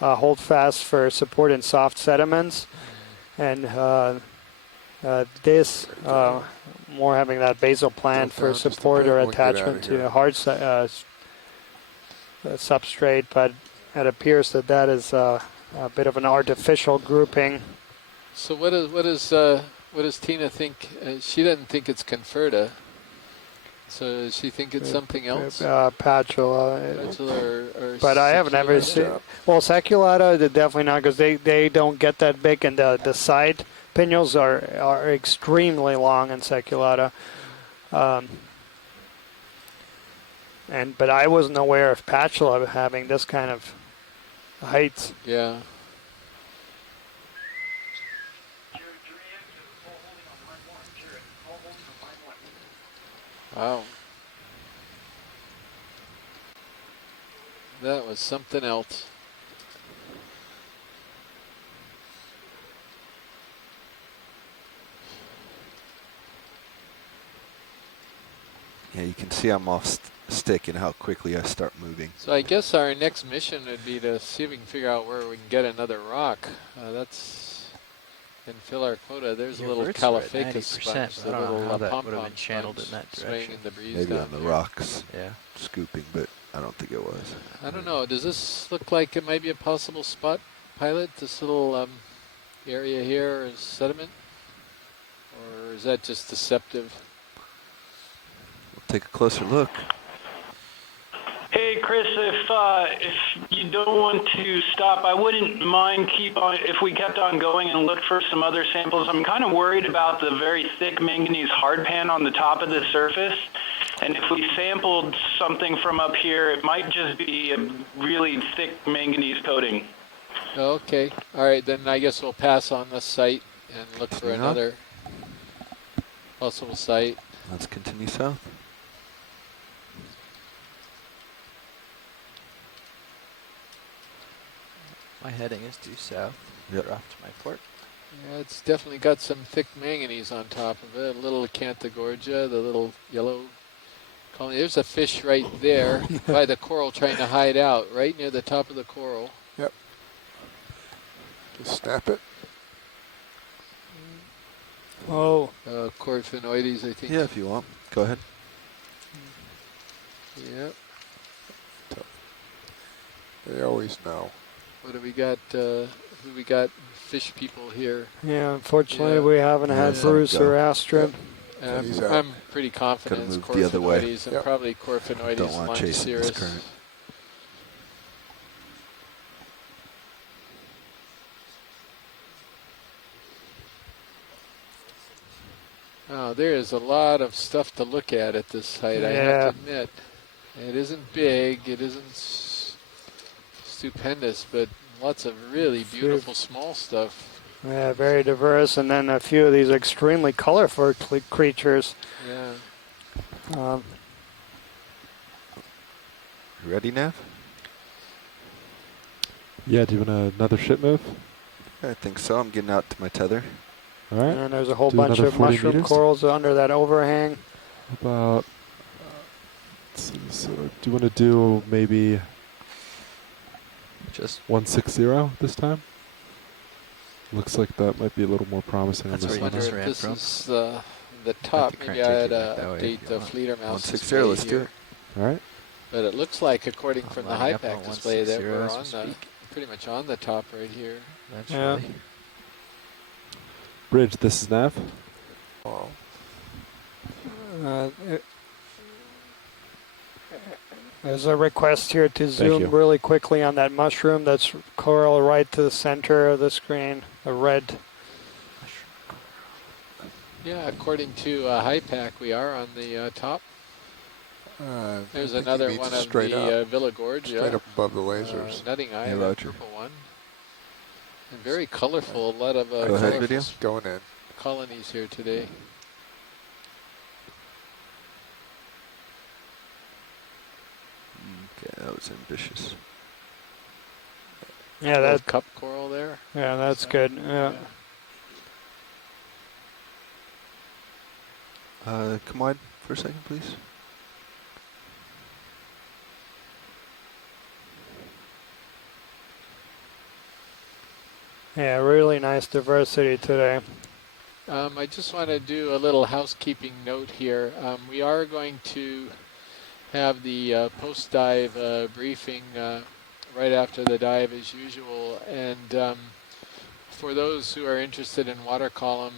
holdfast for support in soft sediments, and This more having that basal plant for down just a support bit, or we'll get outta attachment to here. a hard substrate, but it appears that that is a bit of an artificial grouping. So what does Tina think? She doesn't think it's conferta. So does she think it's something else? Patula. Or But I haven't ever seen. Well, saculata, they're definitely not, because they don't get that big, and the side pinnules are extremely long in saculata. But I wasn't aware of patula having this kind of heights. Yeah. Wow. That was something else. Yeah, you can see I'm off stick and how quickly I start moving. So I guess our next mission would be to see if we can figure out where we can get another rock. And fill our quota. There's a little Caliphacus sponge, the little pom-pom channeled in that swaying in the breeze. Maybe down on the here. rocks. Yeah. Scooping, but I don't think it was. I don't know. Does this look like it might be a possible spot, pilot? This little area here is sediment, or is that just deceptive? We'll take a closer look. Hey, Chris, if you don't want to stop, I wouldn't mind if we kept on going and looked for some other samples. I'm kind of worried about the very thick manganese hardpan on the top of the surface. And if we sampled something from up here, it might just be a really thick manganese coating. Okay. All right, then I guess we'll pass on this site and look for another possible site. Let's continue south. My heading is due south. Yep. Off to my port. Yeah, it's definitely got some thick manganese on top of it. A little Acanthogorgia, the little yellow colony. There's a fish right there by the coral trying to hide out, right near the top of the coral. Yep. Just snap it. Oh. Corphinoides, I think. Yeah, if you want. Go ahead. Yep. They always know. What do we got? Who we got? Fish people here. Yeah, unfortunately we haven't had Bruce or Astrid. I'm pretty confident it's move the other way. Corphinoides and probably Corphinoides Don't want to chase this longiceus. current. Oh, there is a lot of stuff to look at this site, I have to admit. It isn't big, it isn't stupendous, but lots of really beautiful small stuff. Yeah, very diverse, and then a few of these extremely colorful creatures. Yeah. You ready, Nav? Yeah, do you want another ship move? I think so. I'm getting out to my tether. All right. And there's a whole Do bunch another of 40 mushroom meters. corals under that overhang. About, let's see, so do you want to do maybe just 160 this time? Looks like that might be a little more promising on That's this where you one. just ran This from. is the top. Maybe I had to update the Fleeter mouse 160, display let's do here. it. All right. But it looks like, according from the lining up HiPAC on display, that 160 we're as we on the speak. pretty much on the top right here. Eventually. Bridge, this is Nav. There's a request here to zoom you. really quickly on that mushroom that's coral right to the center of the screen, the red. Yeah, according to HiPAC, we are on the top. There's another one of straight the up. Villagorgia. Straight up above the lasers. Nutting eye, Yeah, that Roger. purple one. And very colorful, a lot of Go ahead, colorful video. Going in. colonies here today. Okay, that was ambitious. Yeah, Little that cup coral there. Yeah, that's good. Yeah. Come on for a second, please. Yeah, really nice diversity today. I just want to do a little housekeeping note here. We are going to have the post-dive briefing right after the dive as usual. And for those who are interested in water column,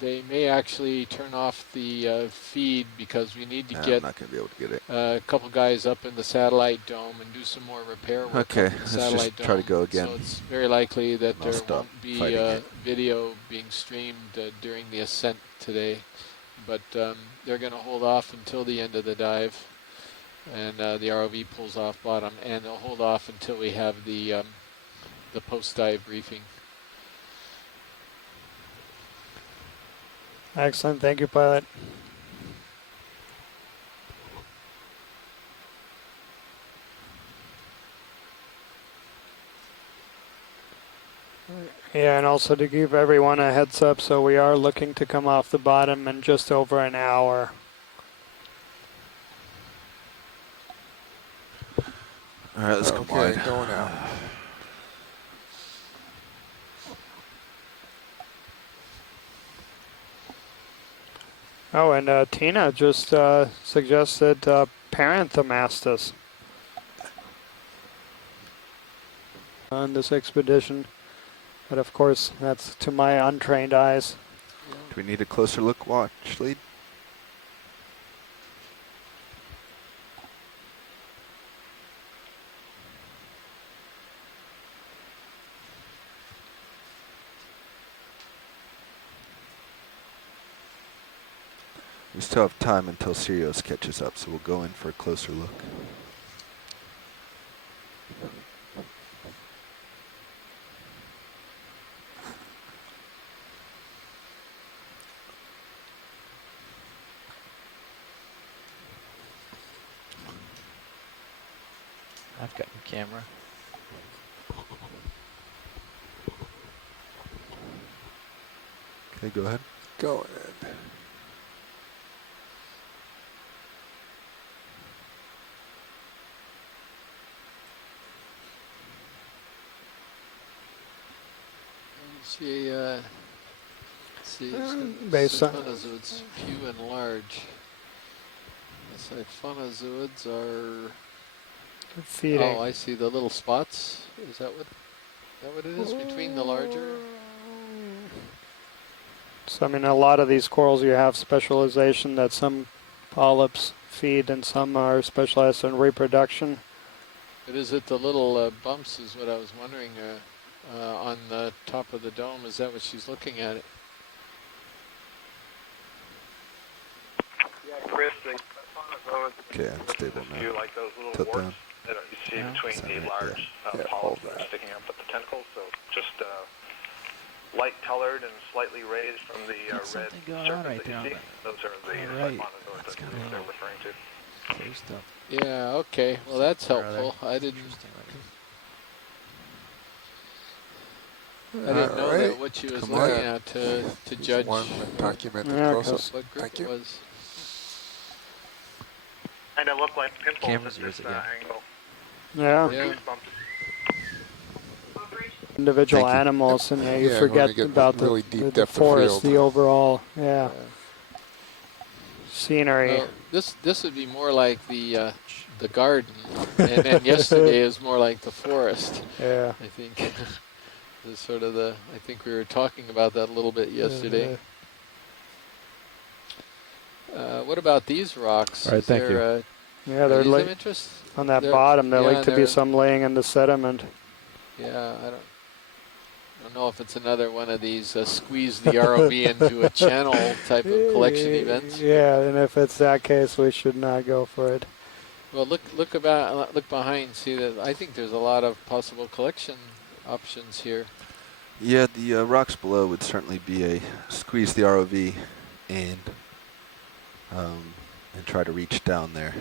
they may actually turn off the feed because we need to get I'm not going to be able to get it. a couple guys up in the satellite dome and do some more repair work Okay, up in the let's satellite just dome. try to go again. So it's very likely that I'll there stop won't be fighting it. video being streamed during the ascent today. But they're going to hold off until the end of the dive. And the ROV pulls off bottom. And they'll hold off until we have the post-dive briefing. Excellent. Thank you, pilot. Yeah, and also to give everyone a heads up, so we are looking to come off the bottom in just over an hour. All right, let's go wide. Going out. Oh, and Tina just suggested Paranthomastus on this expedition. But of course, that's to my untrained eyes. Do we need a closer look, watch lead? We still have time until Sirius catches up, so we'll go in for a closer look. I've got your camera. Okay, go ahead. Go ahead. See, based on Siphonozoids, few and large. The Siphonozoids are feeding. Oh, I see the little spots. Is that what it is between the larger? So I mean, a lot of these corals, you have specialization that some polyps feed and some are specialized in reproduction. But is it the little bumps is what I was wondering on the top of the dome? Is that what she's looking at? Yeah, Chris, the Okeanos, Okay, I'm stable now. you like those little Tilt warts down. that you see between the large polyps that are sticking up at the tentacles. So just light colored and slightly raised from the red something going on right surface that you there. see. Those are the Right. Okeanos that they're referring to. Closed up. Yeah, okay. Well, that's Are they? helpful. I didn't know Alright. that what she was Come looking on. at to judge One document the Yeah, process. what group Thank it you. was. And it looked like pimples Camera's at yours this again. angle. Yeah. Yeah. Goosebumps. Individual Thank you. animals, and yeah, you Yeah, forget when you get about really the deep depth of forest, field. the overall, scenery. Well, this would be more like the garden, and then yesterday is more like the forest. Yeah. I think is sort of the. I think we were talking about that a little bit yesterday. What about these rocks? All right, Is thank there, Yeah, are they're these of like interest? on that They're- bottom. There yeah, like to be they're- some laying in the sediment. Yeah, I don't know if it's another one of these squeeze the ROV into a channel type of collection events. Yeah, and if it's that case, we should not go for it. Well, look behind. See that I think there's a lot of possible collection options here. Yeah, the rocks below would certainly be a squeeze the ROV and try to reach down there.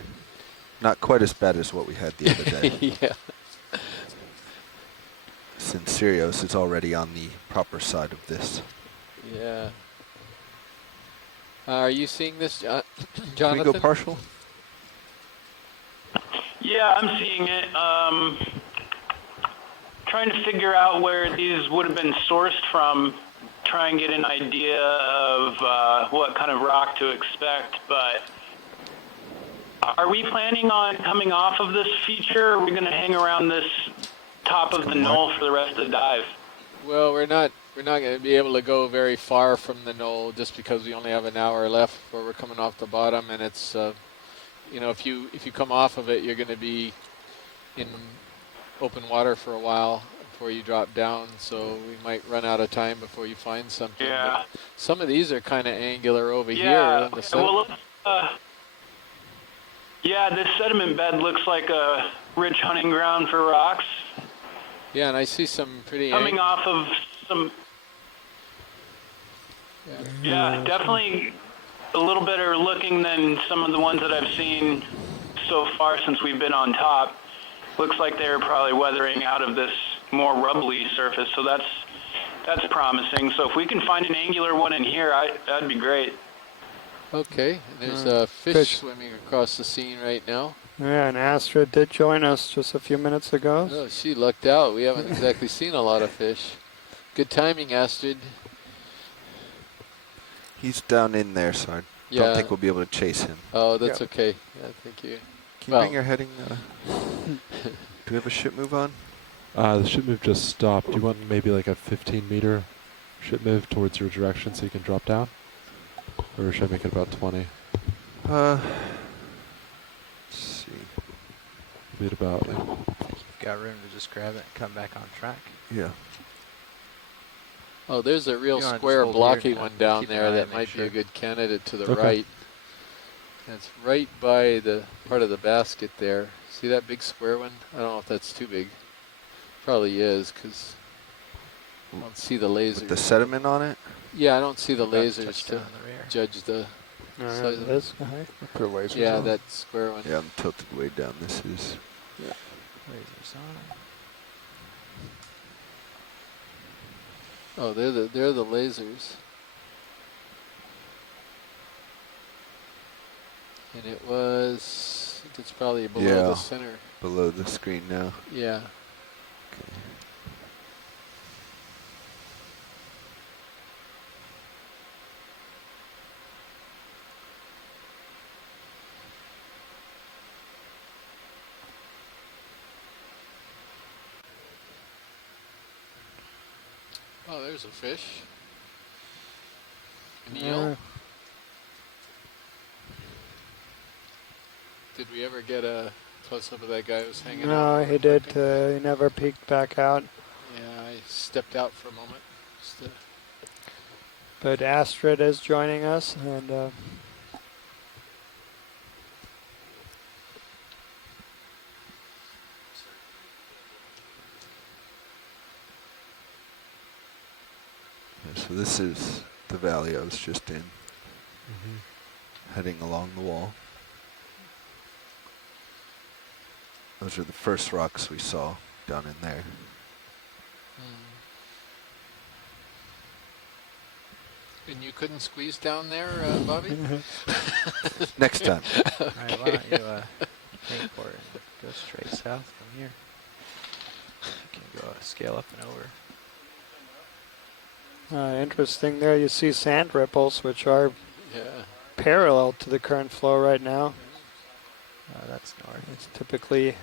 Not quite as bad as what we had the other day. Yeah. Since Sirius is already on the proper side of this. Yeah. Are you seeing this, Jonathan? Can we go partial? Yeah, I'm seeing it. Trying to figure out where these would have been sourced from. try and get an idea of what kind of rock to expect, but are we planning on coming off of this feature? Or are we going to hang around this top of the knoll for the rest of the dive? Well, we're not going to be able to go very far from the knoll just because we only have an hour left before we're coming off the bottom, and it's you know, if you come off of it, you're going to be in open water for a while before you drop down, so we might run out of time before you find something. Yeah. But some of these are kind of angular over here. Yeah. On the Okay, well, yeah, this sediment bed looks like a rich hunting ground for rocks. Yeah, and I see some pretty Coming off of some. Yeah, definitely a little better looking than some of the ones that I've seen so far since we've been on top. Looks like they're probably weathering out of this more rubbly surface, so that's promising. So if we can find an angular one in here, that'd be great. Okay, and there's a fish swimming across the scene right now. Yeah, and Astrid did join us just a few minutes ago. Oh, she lucked out. We haven't exactly seen a lot of fish. Good timing, Astrid. He's down in there, so I don't think we'll be able to chase him. Oh, that's okay. Yeah, thank you. Can you bring your heading? Do we have a ship move on? The ship move just stopped. Do you want maybe like a 15-meter ship move towards your direction so you can drop down? Or should I make it about 20? Let's see. Be at about like... You've got room to just grab it and come back on track. Yeah. Oh, there's a real square blocky one down there that might be a good candidate to the right. That's right by the part of the basket there. See that big square one? I don't know if that's too big. Probably is, because I don't see the lasers. With the sediment on it? Yeah, I don't see the lasers to judge the size of this guy? Put lasers yeah, on. that square one. Yeah, I'm tilted way down. This is... Yeah. Lasers on. Oh, they're the lasers. And it was, I think it's probably below the center. Below the screen now. Yeah. Okay. Oh, there's a fish. An eel. Did we ever get a close-up of that guy who was hanging out? No, he did. He never peeked back out. Yeah, I stepped out for a moment. But Astrid is joining us, and so this is the valley I was just in. Heading along the wall. Those are the first rocks we saw down in there. And you couldn't squeeze down there, Bobby? Next time. Alright, why don't you hang for it and go straight south from here. You can go scale up and over. interesting there. You see sand ripples, which are parallel to the current flow right now. That's north. It's typically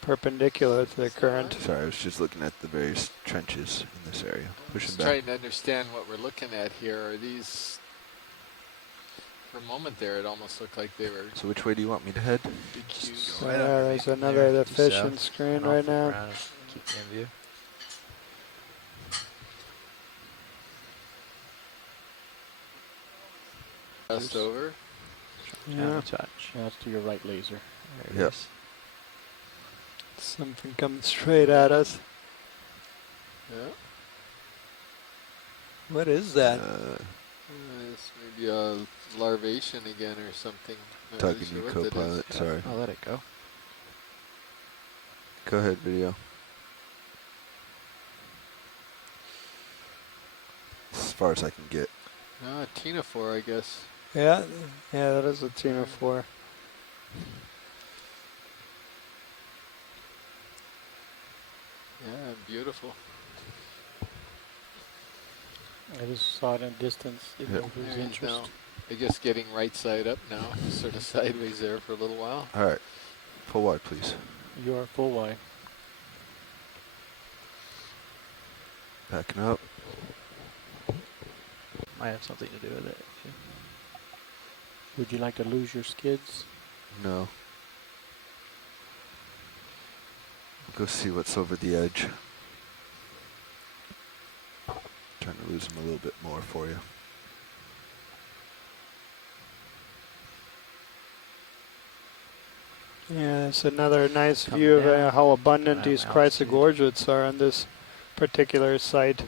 perpendicular to the current. Sorry, I was just looking at the various trenches in this area. Pushing Just back. trying to understand what we're looking at here. Are these, for a moment there, it almost looked like they were... So which way do you want me to head? Big cubes. So there's another the fishing screen right now. Keep you in view. Just over. Yeah. Touch. That's to your right laser. There it is. Something coming straight at us. Yeah. What is that? It's maybe a larvation again or something. Not really Tugging sure you, what that is. co-pilot. Sorry. I'll let it go. Go ahead, video. As far as I can get. Ctenophore, I guess. Yeah, that is a ctenophore. Yeah, beautiful. I just saw it in distance. Didn't know if it was There you interest. go. They're just getting right side up now, sort of sideways there for a little while. All right. Full wide, please. You are full wide. Backing up. Might have something to do with it. Would you like to lose your skids? No. Go see what's over the edge. Trying to lose them a little bit more for you. Yeah, it's another nice Come view of down. how abundant these Altitude. chrysogorgids are on this particular site.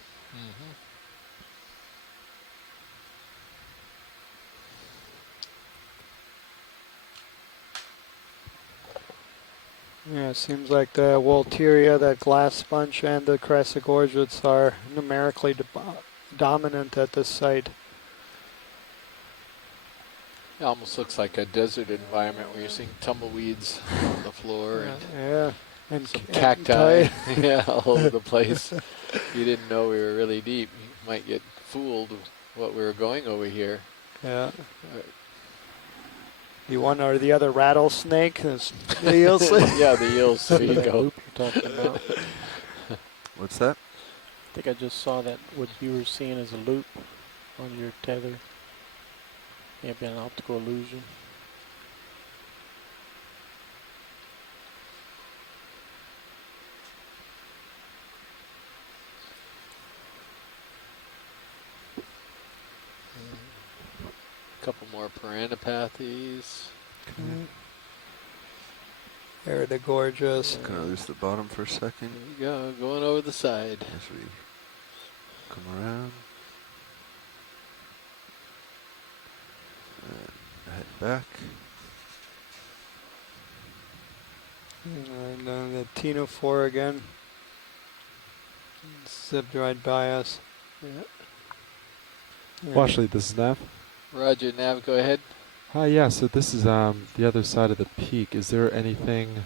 Yeah, it seems like the Walteria, that glass sponge, and the chrysogorgids are numerically dominant at this site. It almost looks like a desert environment where you're seeing tumbleweeds on the floor and Yeah, and some cacti. cacti yeah, all over the place. If you didn't know we were really deep, you might get fooled with what we were going over here. Yeah. The one or the other rattlesnake? The eels? Yeah, the eels. There you go. Loop you're talking about. What's that? I think I just saw that what you were seeing as a loop on your tether. May have been an optical illusion. A couple more piranopathies. Okay. There the gorgeous. Gonna lose the bottom for a second. There you go, going over the side. As we come around. And head back. And then the Tino 4 again. Zipped right by us. Yeah. Well, actually, this is Nav. Roger, Nav, go ahead. Hi, yeah, so this is the other side of the peak. Is there anything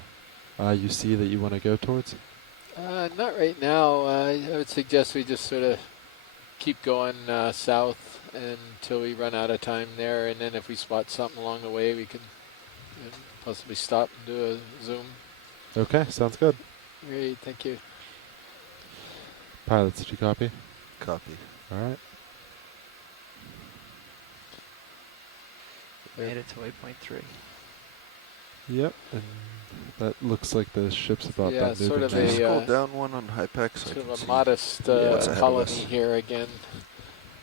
you see that you want to go towards? Not right now. I would suggest we just sort of keep going south until we run out of time there, and then if we spot something along the way, we can possibly stop and do a zoom. Okay, sounds good. Great, thank you. Pilots, did you copy? Copy. All right. Made it to waypoint 3. Yep, and that looks like the ship's about Yeah, done moving. sort of now. a Scroll down one on HiPAC so I sort can of see a modest what's ahead of colony us. here again.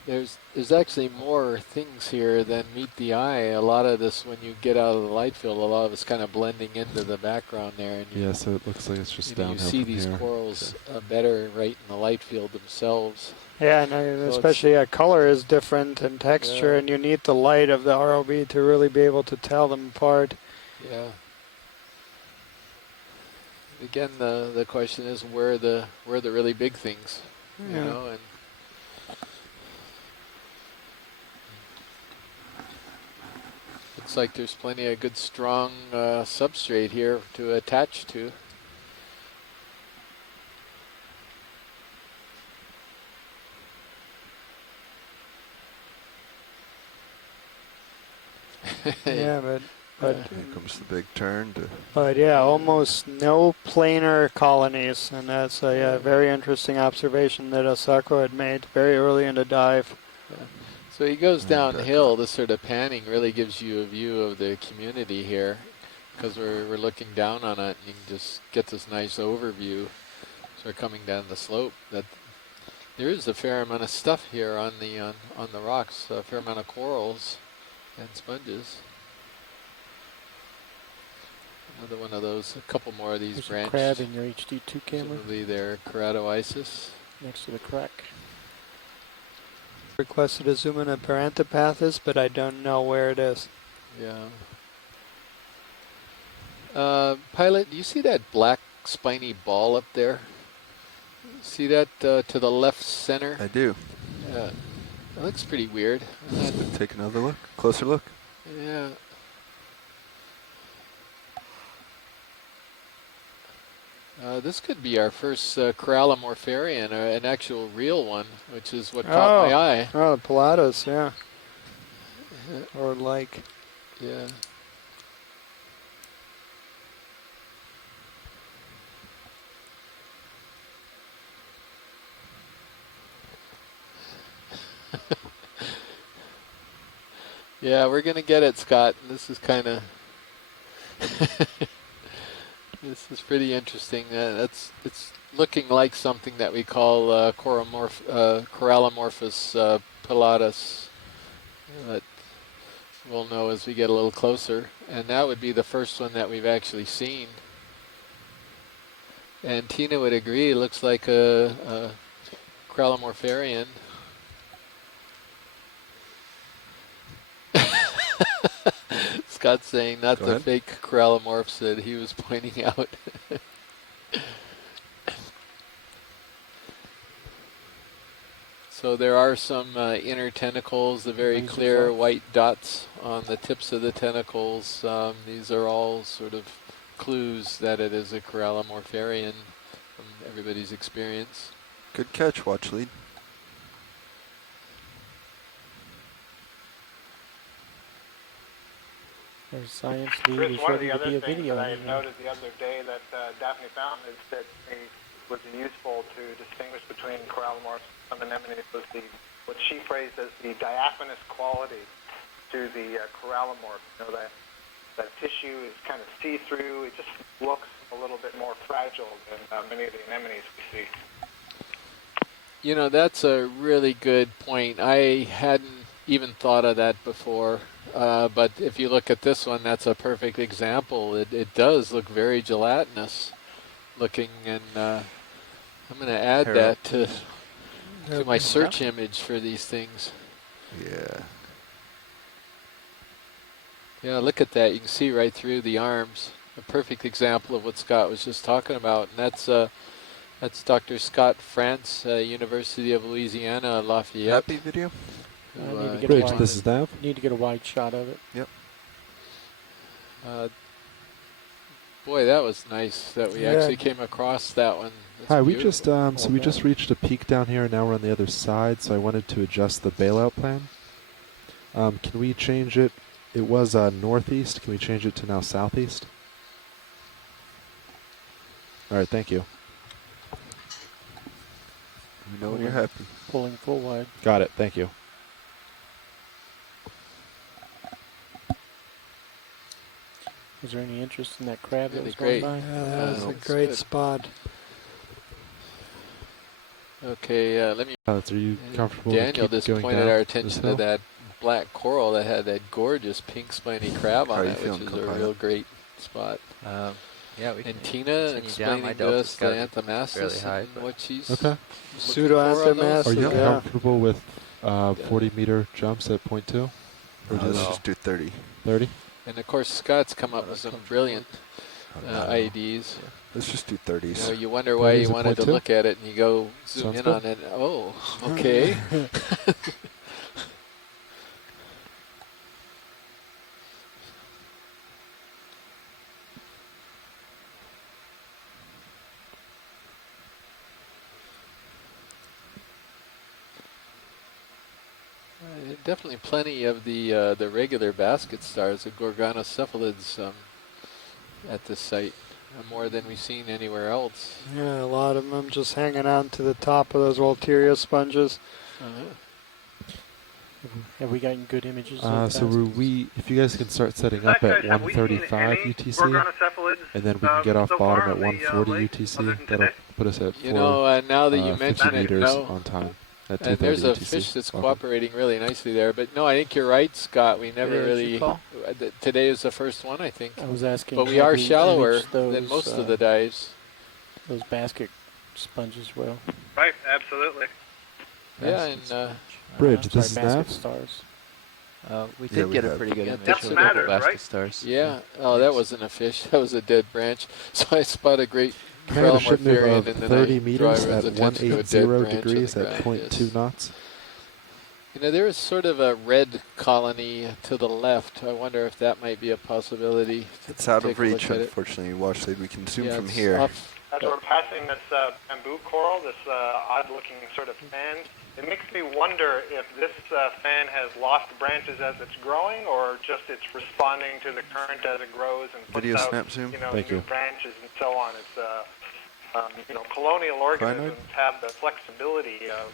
There's actually more things here than meet the eye. A lot of this, when you get out of the light field, a lot of it's kind of blending into the background there. And Yeah, so it looks like it's just you know, downhill you see from these here. corals better right in the light field themselves. Yeah, and So especially color is different and texture, Yeah. and you need the light of the ROV to really be able to tell them apart. Yeah. Again, the question is where are the really big things, you Yeah. know, and looks like there's plenty of good strong substrate here to attach to. Yeah, but Here comes the big turn to But yeah, almost no planar colonies, and that's a very interesting observation that Osako had made very early in the dive. So he goes And downhill. This sort of panning really gives you a view of the community here, because we're looking down on it, and you can just get this nice overview. So we're coming down the slope. That there is a fair amount of stuff here on the rocks, a fair amount of corals and sponges. Another one of those, a couple more of these There's a branched. crab in your HD2 camera Presumably they're keratoisis. next to the crack. Requested to zoom in a Parantopathis, but I don't know where it is. Yeah. Pilot, do you see that black spiny ball up there? See that to the left center? I do. Yeah. That looks pretty weird. Take another look. Closer look. Yeah. This could be our first Corallimorpharian, an actual real one, which is what caught my eye. Oh, the pilatus, yeah. Or like. Yeah. Yeah, we're gonna get it, Scott. This is kind of this is pretty interesting. It's looking like something that we call Corallimorphus pilatus, but we'll know as we get a little closer. And that would be the first one that we've actually seen. And Tina would agree. It looks like a Corallimorpharian. Scott's saying not the fake Corallimorphs that he was pointing out. So there are some inner tentacles, the very clear white dots on the tips of the tentacles. These are all sort of clues that it is a Corallimorpharian from everybody's experience. Good catch, watch lead. There's science lead Chris, is one of ready the to be other a things video. that I noted the other day that Daphne found is that it was useful to distinguish between corallimorphs and anemones was what she phrased as the diaphanous quality to the corallimorph. You know, that tissue is kind of see-through. It just looks a little bit more fragile than many of the anemones we see. You know, that's a really good point. I hadn't even thought of that before. But if you look at this one, that's a perfect example. It does look very gelatinous looking, and I'm going to add that to my search image for these things. Yeah. Yeah, look at that. You can see right through the arms. A perfect example of what Scott was just talking about. And that's Dr. Scott France, University of Louisiana, Lafayette. Happy video? Bridge, this is Nav. Need to get a wide shot of it. Yep. Boy, that was nice that we actually came across that one. That's Hi, we beautiful. just so we just reached a peak down here, and now we're on the other side. So I wanted to adjust the bailout plan. Can we change it? It was northeast. Can we change it to now southeast? All right, thank you. You know when you're happy. Pulling full wide. Got it. Thank you. Is there any interest in that crab Really that was great. going by? That's a great spot. Okay, let me. Are you comfortable? Daniel with just going pointed down our this attention to hill? that black coral that had that gorgeous pink spiny crab on it, which is a real great spot. Yeah, we can and Tina continue down. My explaining to delta's us the gotta be Anthomastus fairly high, and what she's Okay. Pseudo-Anthomastus. Are you Yeah. comfortable with 40-meter jumps at 0.2? Or Let's just do 30. 30? And of course, Scott's come up with some brilliant IEDs. Let's just do 30s. You know, you wonder why 30s you at wanted to 0.2? look at it, and you go zoom Sounds in good. on it. Oh, okay. Definitely plenty of the regular basket stars, the Gorgonocephalids, at this site, more than we've seen anywhere else. Yeah, a lot of them just hanging on to the top of those Walteria sponges. Have we gotten good images? So if you guys can start setting up at 135 UTC, and then we can get off bottom at 140 UTC, that'll put us at now that you 50 mention it, meters on time. At And there's 230 a UTC. fish that's Welcome. cooperating really nicely there. But no, I think you're right, Scott. We never Yeah, really. good call. Today is the first one, I think. I was asking. But we have are we shallower imaged those, than most of the dives. Those basket sponges well. Right, absolutely. Yeah, and Bridge, sorry, this is basket Nav. stars. We did get a pretty good image of the mattered, basket right? stars. yeah. Oh, that wasn't a fish. That was a dead branch. So I spot a great Can I have a ship move Corallimorpharian, of and then 30 I meters draw at everyone's attention to a dead 180 branch on degrees the at ground. 0.2 knots? You know, there is sort of a red colony to the left. I wonder if that might be a possibility. It's out Take of a look reach, at it. unfortunately, watch lead. We can zoom Yeah, from it's here. as we're passing this bamboo coral, this odd-looking sort of fan, it makes me wonder if this fan has lost branches as it's growing, or just it's responding to the current as it grows and puts Video out, snap zoom. new branches and so on. It's colonial organisms have the flexibility of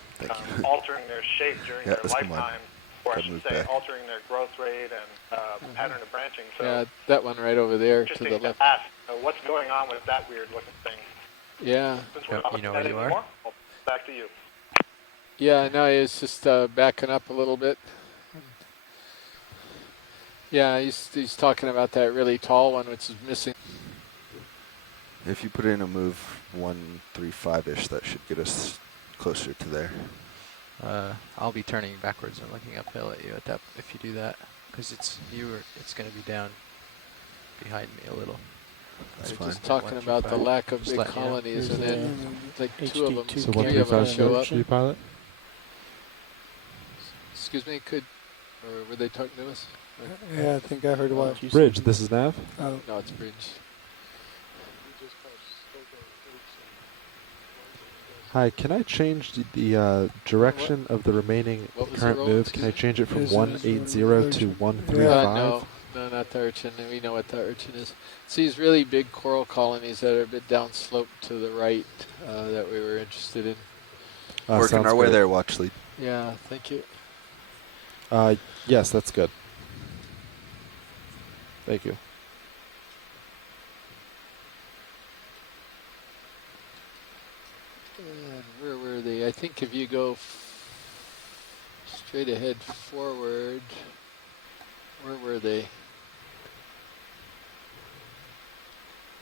altering their shape during their lifetime, or I should say, altering their growth rate and pattern of branching. So Yeah, that one right over there to the interesting left. to ask what's going on with that weird-looking thing. Yeah. Since we're not You know looking where at you it anymore, back to you. Yeah, no, it's just backing up a little bit. Yeah, he's talking about that really tall one, which is missing. If you put in a move 135-ish, that should get us closer to there. I'll be turning backwards and looking uphill at you at that if you do that, because it's going to be down behind me a little. That's We're fine. just talking about the lack of big colonies, and then like two of them, So three of them show up. HD pilot? Excuse me, or were they talking to us? Yeah, I think I heard what. Bridge, this is Nav? Oh. No, it's Bridge. Hi, can I change the direction of the remaining current move? Can I change it from 180 to 135? No, not the urchin. We know what the urchin is. It's these really big coral colonies that are a bit downslope to the right that we were interested in. Working our way there, watch lead. Yeah, thank you. Yes, that's good. Thank you. And where were they? I think if you go straight ahead forward, where were they?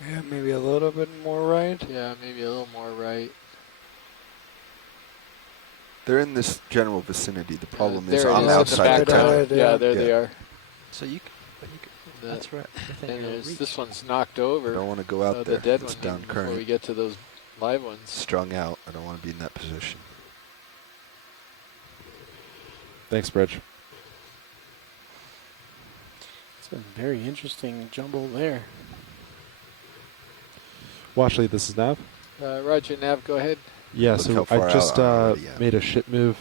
Yeah, maybe a little bit more right. Yeah, maybe a little more right. They're in this general vicinity. The problem is there it on is the in outside of the background. crater. Yeah, there they are. So you that's right. And this one's knocked over. I don't want to go out there. The dead It's one down before current. we get to those live ones. Strung out. I don't want to be in that position. Thanks, Bridge. It's a very interesting jumble there. Washley, this is Nav? Roger, Nav, go ahead. Yeah, Look so how far I just out I'm already at. made a ship move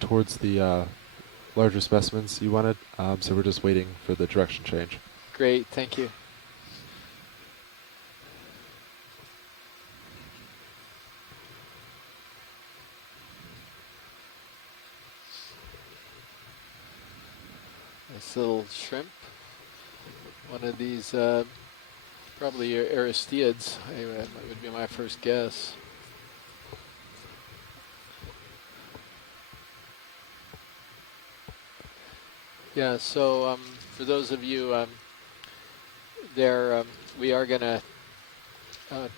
towards the larger specimens you wanted, so we're just waiting for the direction change. Great, thank you. Nice little shrimp. One of these, probably Aristiids, would be my first guess. Yeah, so for those of you there, we are going to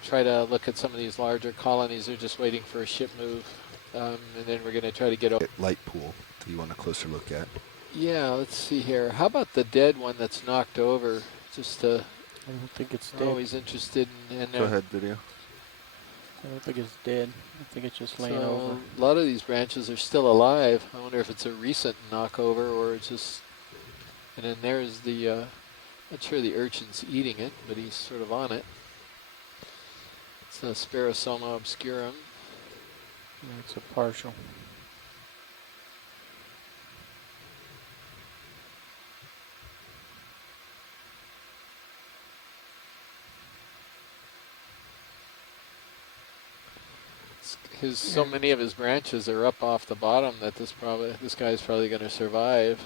try to look at some of these larger colonies. They're just waiting for a ship move, and then we're going to try to get over. Light pool. Do you want a closer look at? Yeah, let's see here. How about the dead one that's knocked over? Just I don't think it's dead. always interested in Go ahead, video. I don't think it's dead. I think it's just laying So over. a lot of these branches are still alive. I wonder if it's a recent knockover or it's just. And then there's the. Not sure the urchin's eating it, but he's sort of on it. It's a Sparosoma obscurum. Yeah, it's a partial. So many of his branches are up off the bottom that this guy's probably going to survive.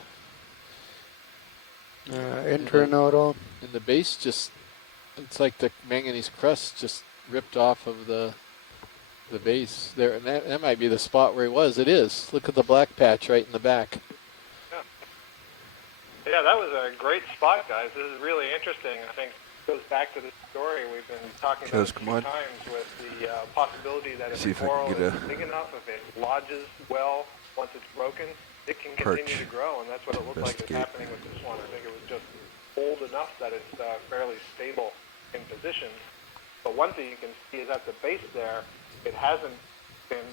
Internodal. And the base it's like the manganese crust just ripped off of the base there, and that might be the spot where he was. It is. Look at the black patch right in the back. Yeah, that was a great spot, guys. This is really interesting. I think it goes back to the story we've been talking about a few times with the possibility that if the coral is big enough, if it lodges well once it's broken, it can continue to grow, and that's what it looked like is happening with this one. I think it was just old enough that it's fairly stable in position. But one thing you can see is at the base there, it hasn't been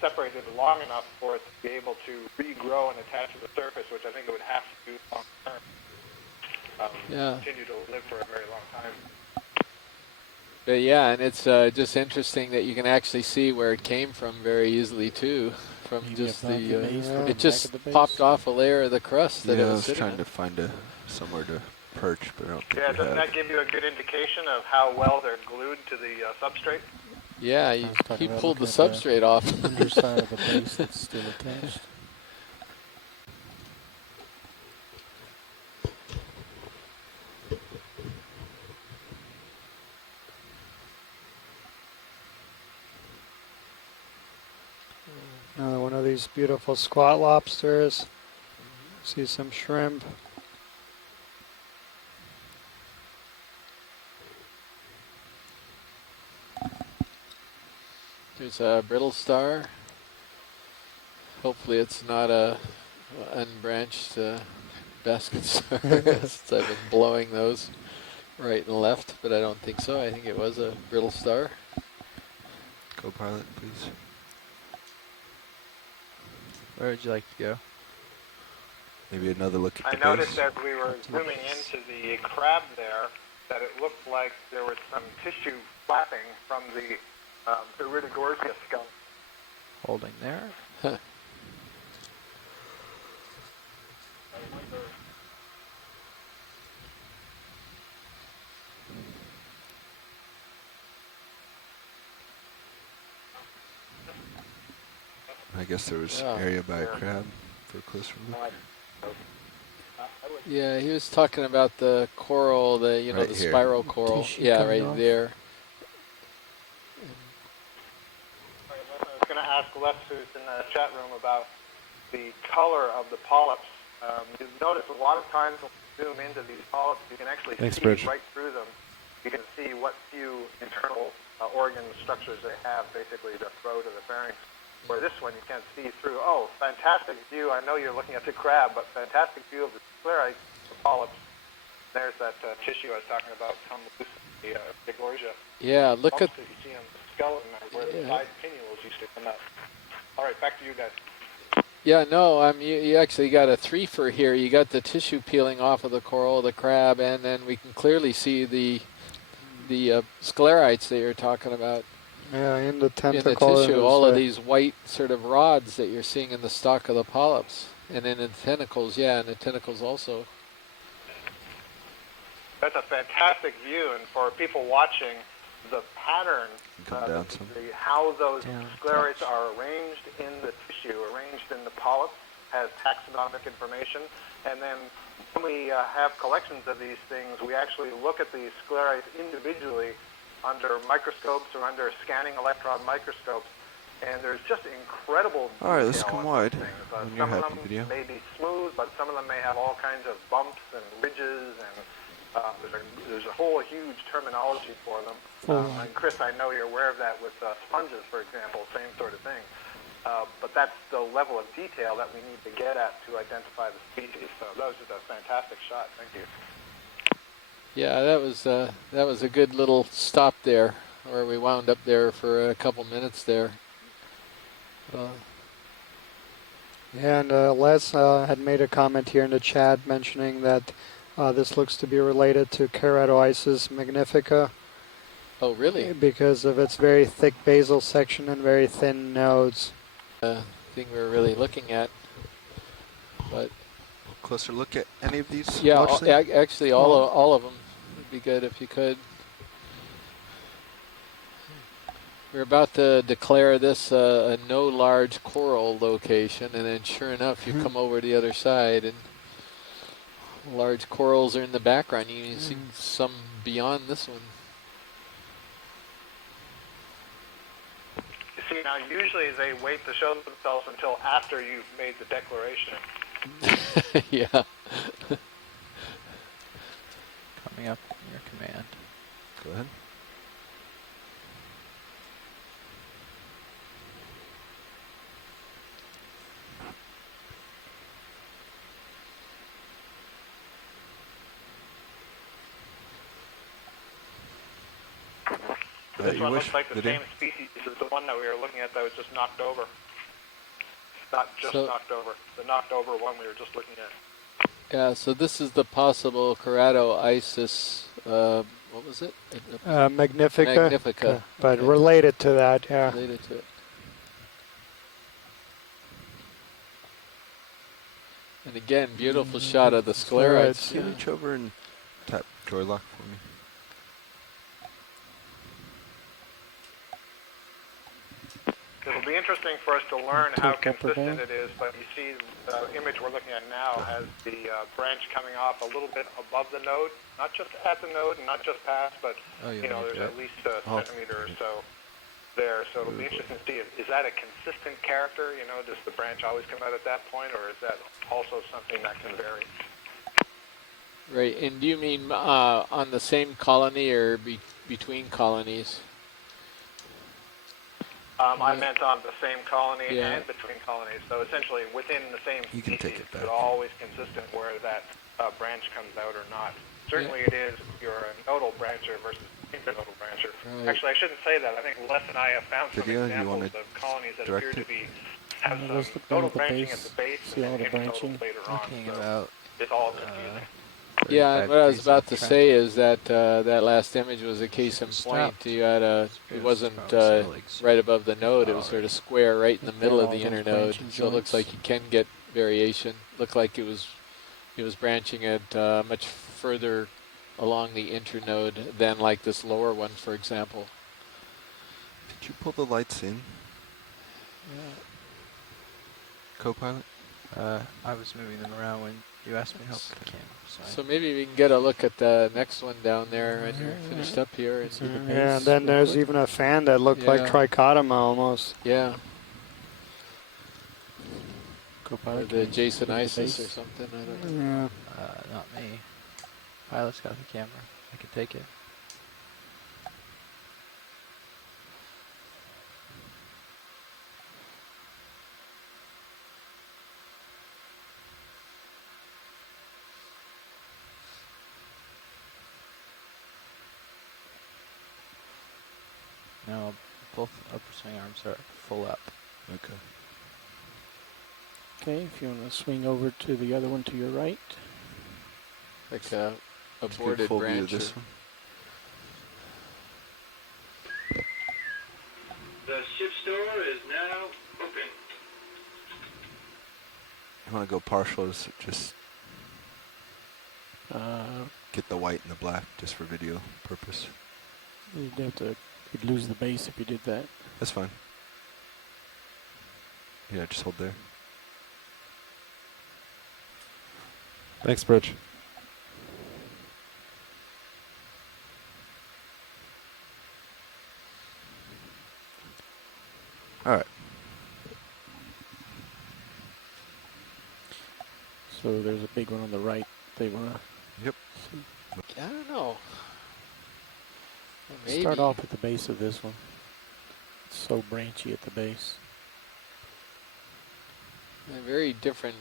separated long enough for it to be able to regrow and attach to the surface, which I think it would have to do long term. Continue to live for a very long time. But yeah, and it's just interesting that you can actually see where it came from very easily too. From Maybe just above the base, the, but it back just at the base? popped off a layer of the crust that Yeah, it I was was sitting trying on. to find somewhere to perch, but I don't think Yeah, we doesn't have. that give you a good indication of how well they're glued to the substrate? Yeah, I was talking he about pulled the looking at substrate off. the underside of the base that's still attached. Another one of these beautiful squat lobsters. See some shrimp. There's a brittle star. Hopefully it's not a unbranched basket star, since I've been blowing those right and left, but I don't think so. I think it was a brittle star. Go pilot, please. Where would you like to go? Maybe another look at I the noticed base. as we were zooming into the crab there that it looked like there was some tissue flapping from the Iridogorgia skeleton. Holding there. I guess there was Yeah. area by a crab for a closer look. Yeah, he was talking about the coral, the Right the here. spiral coral. Tissue Yeah, coming right off. there. I was going to ask Les, who's in the chat room, about the color of the polyps. You've noticed a lot of times when you zoom into these polyps, you can actually Thanks, see Bridge. right through them. You can see what few internal organ structures they have, basically the throat or the pharynx. Where this one you can't see through. Oh, fantastic view. I know you're looking at the crab, but fantastic view of the sclerites, the polyps. There's that tissue I was talking about, come loose, the Gorgia. Yeah, look at. Bumps that you see on the skeleton are where the side pinnules used to come out. All right, back to you guys. Yeah, no, you actually got a threefer here. You got the tissue peeling off of the coral, the crab, and then we can clearly see the sclerites that you're talking about. Yeah, in the In tentacle. the tissue, all of these white sort of rods that you're seeing in the stalk of the polyps. And then in the tentacles, yeah, and the tentacles also. That's a fantastic view, and for people watching, the pattern, how those sclerites are arranged in the tissue, arranged in the polyps, has taxonomic information. And then when we have collections of these things, we actually look at these sclerites individually under microscopes or under scanning electron microscopes, and there's just incredible detail. All right, let's come on wide things. when you're Some of happy, them video. may be smooth, but some of them may have all kinds of bumps and ridges, and there's a whole huge terminology for them. And Chris, I know you're aware of that with sponges, for example, same sort of thing. But that's the level of detail that we need to get at to identify the species. So that was just a fantastic shot. Thank you. Yeah, that was a good little stop there, where we wound up there for a couple minutes there. Yeah, and Les had made a comment here in the chat mentioning that this looks to be related to Keratoisis magnifica. Oh, really? Because of its very thick basal section and very thin nodes. Thing we were really looking at, but closer look at any of these? Yeah, actually, all of them would be good if you could. We're about to declare this a no large coral location, and then sure enough, you come over to the other side, and large corals are in the background. You can see some beyond this one. You see, now usually they wait to show themselves until after you've made the declaration. Yeah. Coming up in your command. Go ahead. This one looks like the same species as the one that we were looking at that was just knocked over. Not just knocked over. The knocked over one we were just looking at. Yeah, so this is the possible Keratoisis what was it? Magnifica. Magnifica. But Okay. related to that, yeah. Related to it. And again, beautiful shot of the sclerites. Can you reach over and tap joy lock for me? It'll be interesting for us to learn how consistent it is, but you see the image we're looking at now has the branch coming off a little bit above the node, not just at the node and not just past, but there's at least a centimeter or so there. So it'll be interesting to see, is that a consistent character? Does the branch always come out at that point, or is that also something that can vary? Right, and do you mean on the same colony or between colonies? I meant on the same colony and between colonies. So essentially within the same species, is it always consistent where that branch comes out or not? Certainly it is if you're a nodal brancher versus a internodal brancher. Right. Actually, I shouldn't say that. I think Les and I have found some examples of colonies that appear to have some nodal branching at the base and internodal later on. So it's all confusing. Yeah, what I was about to say is that that last image was a case in point. You had it wasn't right above the node. It was sort of square right in the middle of the inner node. So it looks like you can get variation. Looked like it was branching at much further along the internode than like this lower one, for example. Did you pull the lights in? Yeah. Co-pilot? I was moving them around when you asked me to help the camera. So maybe we can get a look at the next one down there when you're finished up here. And see the base. Yeah, and then there's even a fan that looked like trichotomy almost. Yeah. Co-pilot, the Jason Isis or something. I don't know. Not me. Pilot's got the camera. I can take it. Now, both upper swing arms are full up. Okay. Okay, if you want to swing over to the other one to your right. Like a boarded branch. The ship store is now open. You want to go partial, just get the white and the black just for video purpose. You'd lose the base if you did that. That's fine. Yeah, just hold there. Thanks, Bridge. All right. So there's a big one on the right. They want to. Yep. I don't know. Maybe. Start off at the base of this one. It's so branchy at the base. Very different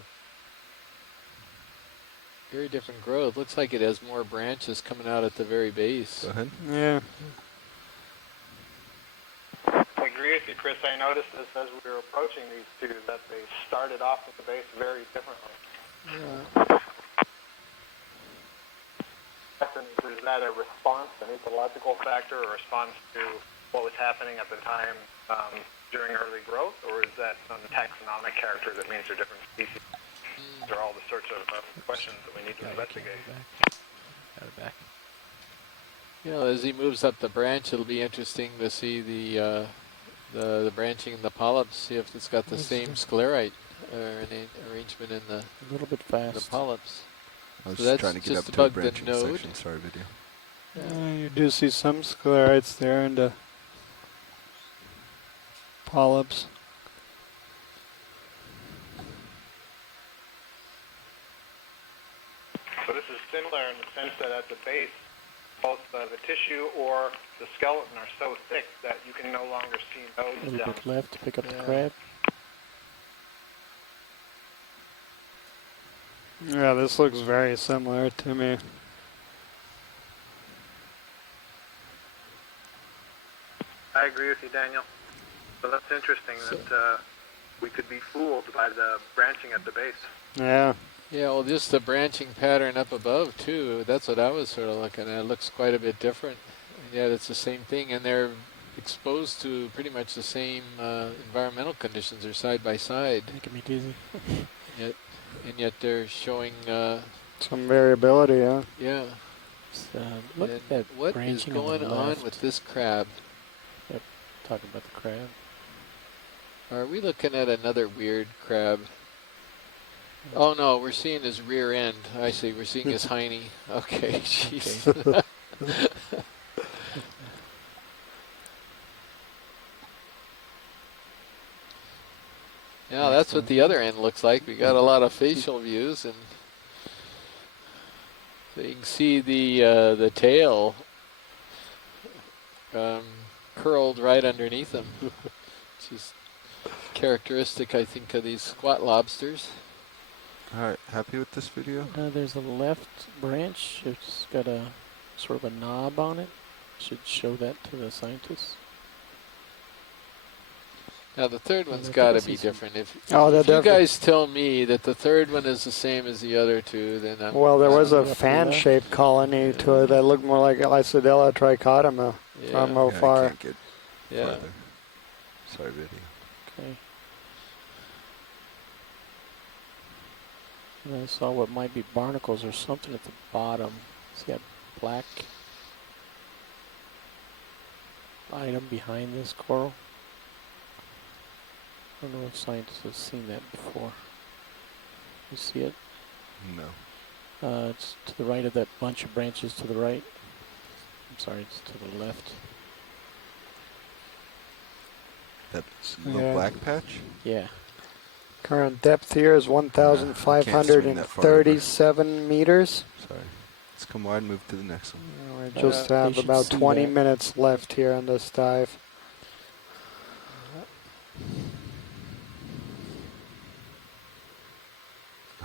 growth. Looks like it has more branches coming out at the very base. Go ahead. Yeah. I agree with you, Chris. I noticed this as we were approaching these two, that they started off at the base very differently. Yeah. Is that a response, an ecological factor, or a response to what was happening at the time during early growth, or is that some taxonomic character that means they're different species? These are all the sorts of questions that we need to investigate. Got it back. As he moves up the branch, it'll be interesting to see the branching in the polyps, see if it's got the same sclerite arrangement in the a little bit fast. The polyps. I was So that's trying to get just up to a above the branching node. section. Sorry, video. You do see some sclerites there and polyps. So this is similar in the sense that at the base, both the tissue or the skeleton are so thick that you can no longer see A nodes little down. bit left to pick up the crab. Yeah, this looks very similar to me. I agree with you, Daniel. So that's interesting that we could be fooled by the branching at the base. Yeah. Yeah, well, just the branching pattern up above, too. That's what I was sort of looking at. It looks quite a bit different. And yet it's the same thing, and they're exposed to pretty much the same environmental conditions. They're side by side. Making me dizzy. And yet they're showing... some variability, yeah. Yeah. Look at that what is branching going on, the on left. with this crab? Yep, talking about the crab. Are we looking at another weird crab? Oh no, we're seeing his rear end. I see, we're seeing his hiney. Okay, jeez. Okay. Yeah, that's what the other end looks like. We got a lot of facial views, and so you can see the tail curled right underneath him, which is characteristic, I think, of these squat lobsters. Alright, happy with this video? There's a left branch. It's got a sort of a knob on it. Should show that to the scientists. Now the third Yeah, one's I got to think I be see some- different. If Oh, that you definitely- guys tell me that the third one is the same as the other two, then I'm... Well, there was a left. fan-shaped colony to it that looked more like Isidella trichotoma from Yeah. I afar. can't get Yeah. farther. Sorry, video. Okay. And I saw what might be barnacles or something at the bottom. See that black item behind this coral? I don't know if scientists have seen that before. You see it? No. It's to the right of that bunch of branches to the right. I'm sorry, it's to the left. That little black patch? Yeah. Current depth here is swim that far over. 1,537 meters. Sorry. Let's come wide and move to the next one. We just they have should about see 20 that. minutes left here on this dive.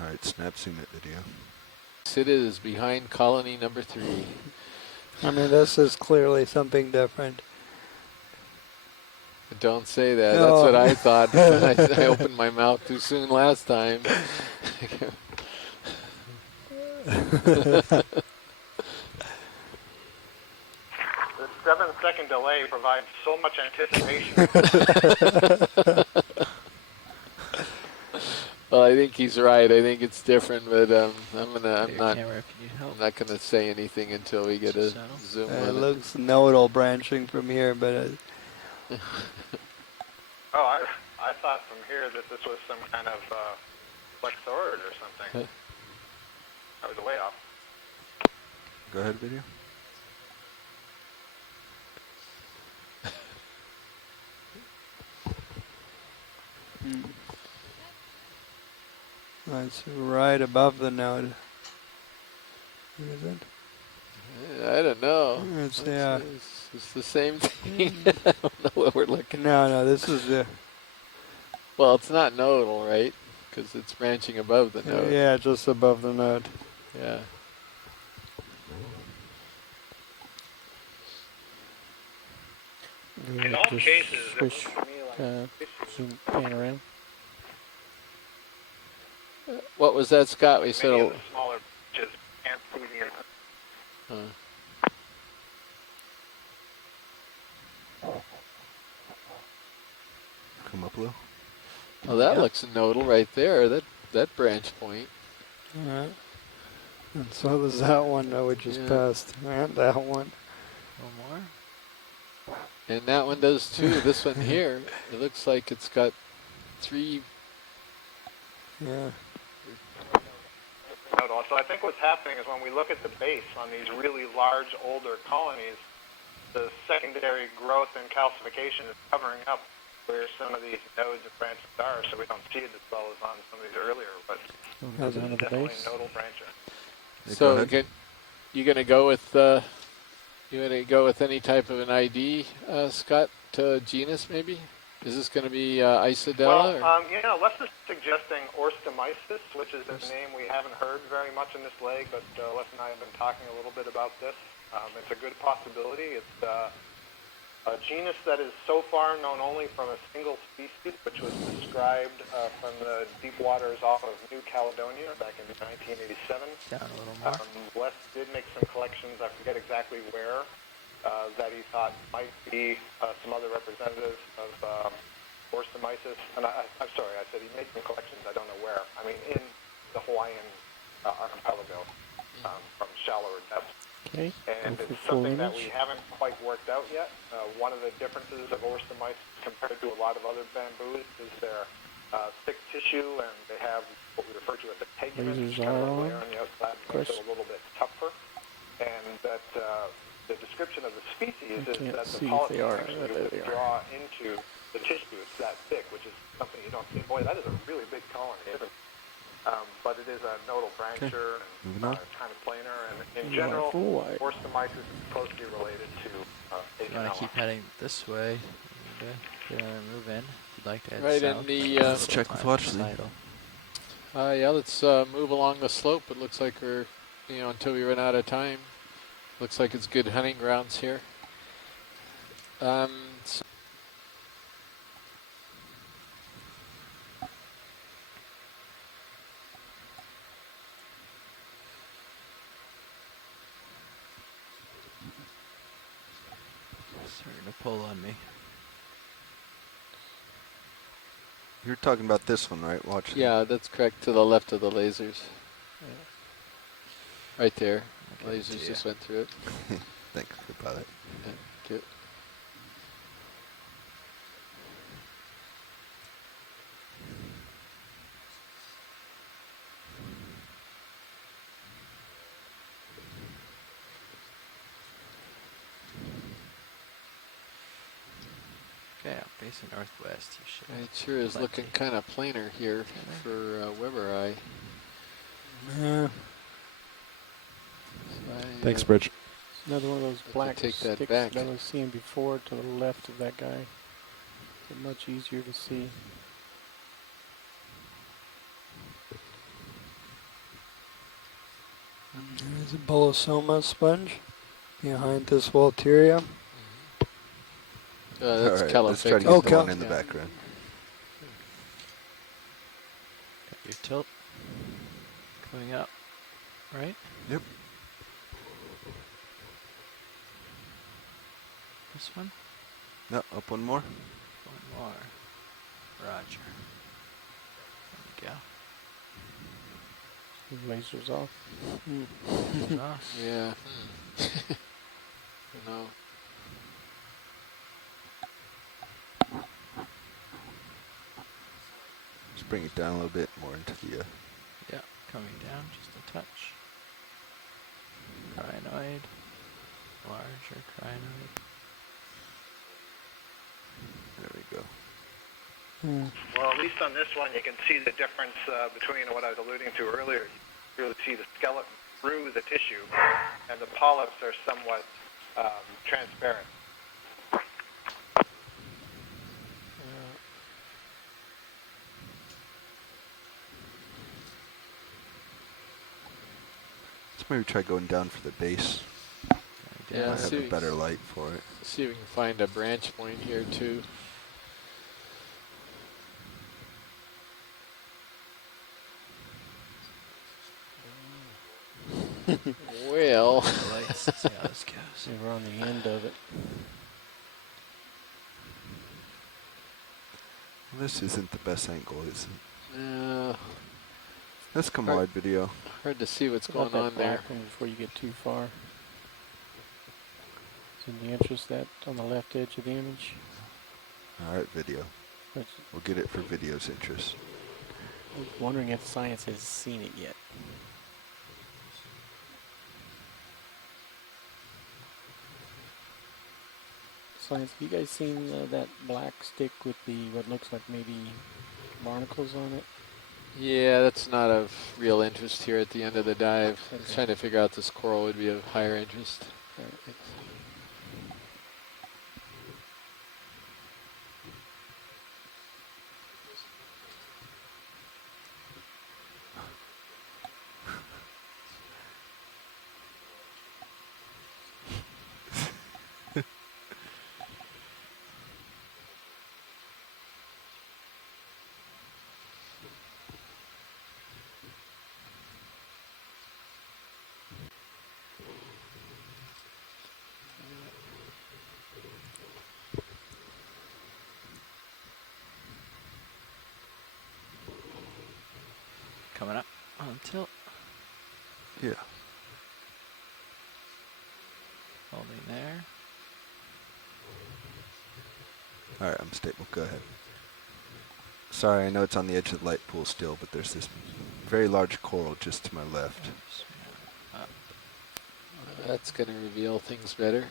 Alright, snap zoom that video. It is behind colony number 3. I mean, this is clearly something different. Don't say that. No. That's what I thought. I opened my mouth too soon last time. The 7-second delay provides so much anticipation. Well, I think he's right. I think it's different, but I'm not Camera if you need help. I'm not gonna say anything until we get a zoom It on it. looks nodal branching from here, but Oh, I thought from here that this was some kind of flexorid or something. I was way off. Go ahead, video. it's right above the node. Is it? I don't know. It's, yeah. It's the same thing. I don't know what we're looking at. No, this is the. Well, it's not nodal, right? Because it's branching above the node. Yeah, just above the node. Yeah. In all cases, it looks Switch, to me like zoom, pan around. What was that, Scott? We said. many of the smaller just can't see the Come up, Lou. Oh, that looks nodal right there. That branch point. Alright. And so does that one that we just passed. And that one. One more. And that one does too. This one here, it looks like it's got 3. Yeah. nodal. So I think what's happening is when we look at the base on these really large, older colonies, the secondary growth and calcification is covering up where some of these nodes and branches are, so we don't see it as well as on some of these earlier, but Goes down to the definitely base. nodal branching. So again, you gonna go with any type of an ID, Scott? Genus maybe? Is this gonna be Isidella? Well, Les is suggesting Orstomyces, which is a name we haven't heard very much in this leg, but Les and I have been talking a little bit about this. It's a good possibility. It's a genus that is so far known only from a single species, which was described from the deep waters off of New Caledonia back in 1987. Down a little more. Wes did make some collections, I forget exactly where, that he thought might be some other representatives of Orsomyces. And I'm sorry, I said he made some collections, I don't know where. I mean, in the Hawaiian archipelago from shallower depths. Okay. And Go for it's full something that we image. haven't quite worked out yet. One of the differences of Orsomyces compared to a lot of other bamboos is their thick tissue, and they have what we refer to as a tegument, Lasers kind of are a on. layer on the outside that makes it a little bit tougher. And that the description of the species is can't that the see if polyps they are. actually There they are. withdraw into the tissue. It's that thick, which is something you don't see. Boy, that is a really big colony, isn't it? But it is a nodal brancher and kind of planar, and in general, Orsomyces is closely related to You want Agenella. to keep heading this way. Get another move in. If you'd like to head Right south. in the. Let's check with Watchley. Yeah, let's move along the slope. It looks like we're, until we run out of time. Looks like it's good hunting grounds here. So Starting to pull on me. You're talking about this one, right? Watch. yeah, that's correct. To the left of the lasers. Right there. Okay, Lasers just went through it. Thanks, good pilot. Yeah, good. Okay, I'm facing northwest. You should. It sure is looking kind of planar here for Weber eye. Yeah. Thanks, Bridge. Another one of those black take that sticks back. that I was seeing before to the left of that guy. It's much easier to see. There's a bolosoma sponge behind this Walteria. That's All right, let's try to Caliphate. get the one in the background. Got your tilt coming up, right? Yep. This one? No, up one more. One more. Roger. There we go. Lasers off. Lasers off. Yeah. No. Just bring it down a little bit more into the. Yeah, coming down just a touch. Crinoid. Larger crinoid. There we go. Well, at least on this one, you can see the difference between what I was alluding to earlier. You really see the skeleton through the tissue, and the polyps are somewhat transparent. Let's maybe try going down for the base. Yeah, Might have a better light for it. See if we can find a branch point here too. Well, Lights. See how this goes. See, we're on the end of it. This isn't the best angle, is it? Let's come hard- wide video. Hard to see what's About going that on there. black one before you get too far. It's in the interest that on the left edge of the image. All right, video. But We'll get it for video's interest. I was wondering if science has seen it yet. Science, have you guys seen that black stick with the what looks like maybe barnacles on it? Yeah, that's not of real interest here at the end of the dive. I was Okay. trying to figure out this coral would be of higher interest. coming up on tilt. Yeah. Holding there. All right, I'm stable. Go ahead. Sorry, I know it's on the edge of the light pool still, but there's this very large coral just to my left. That's going to reveal things better.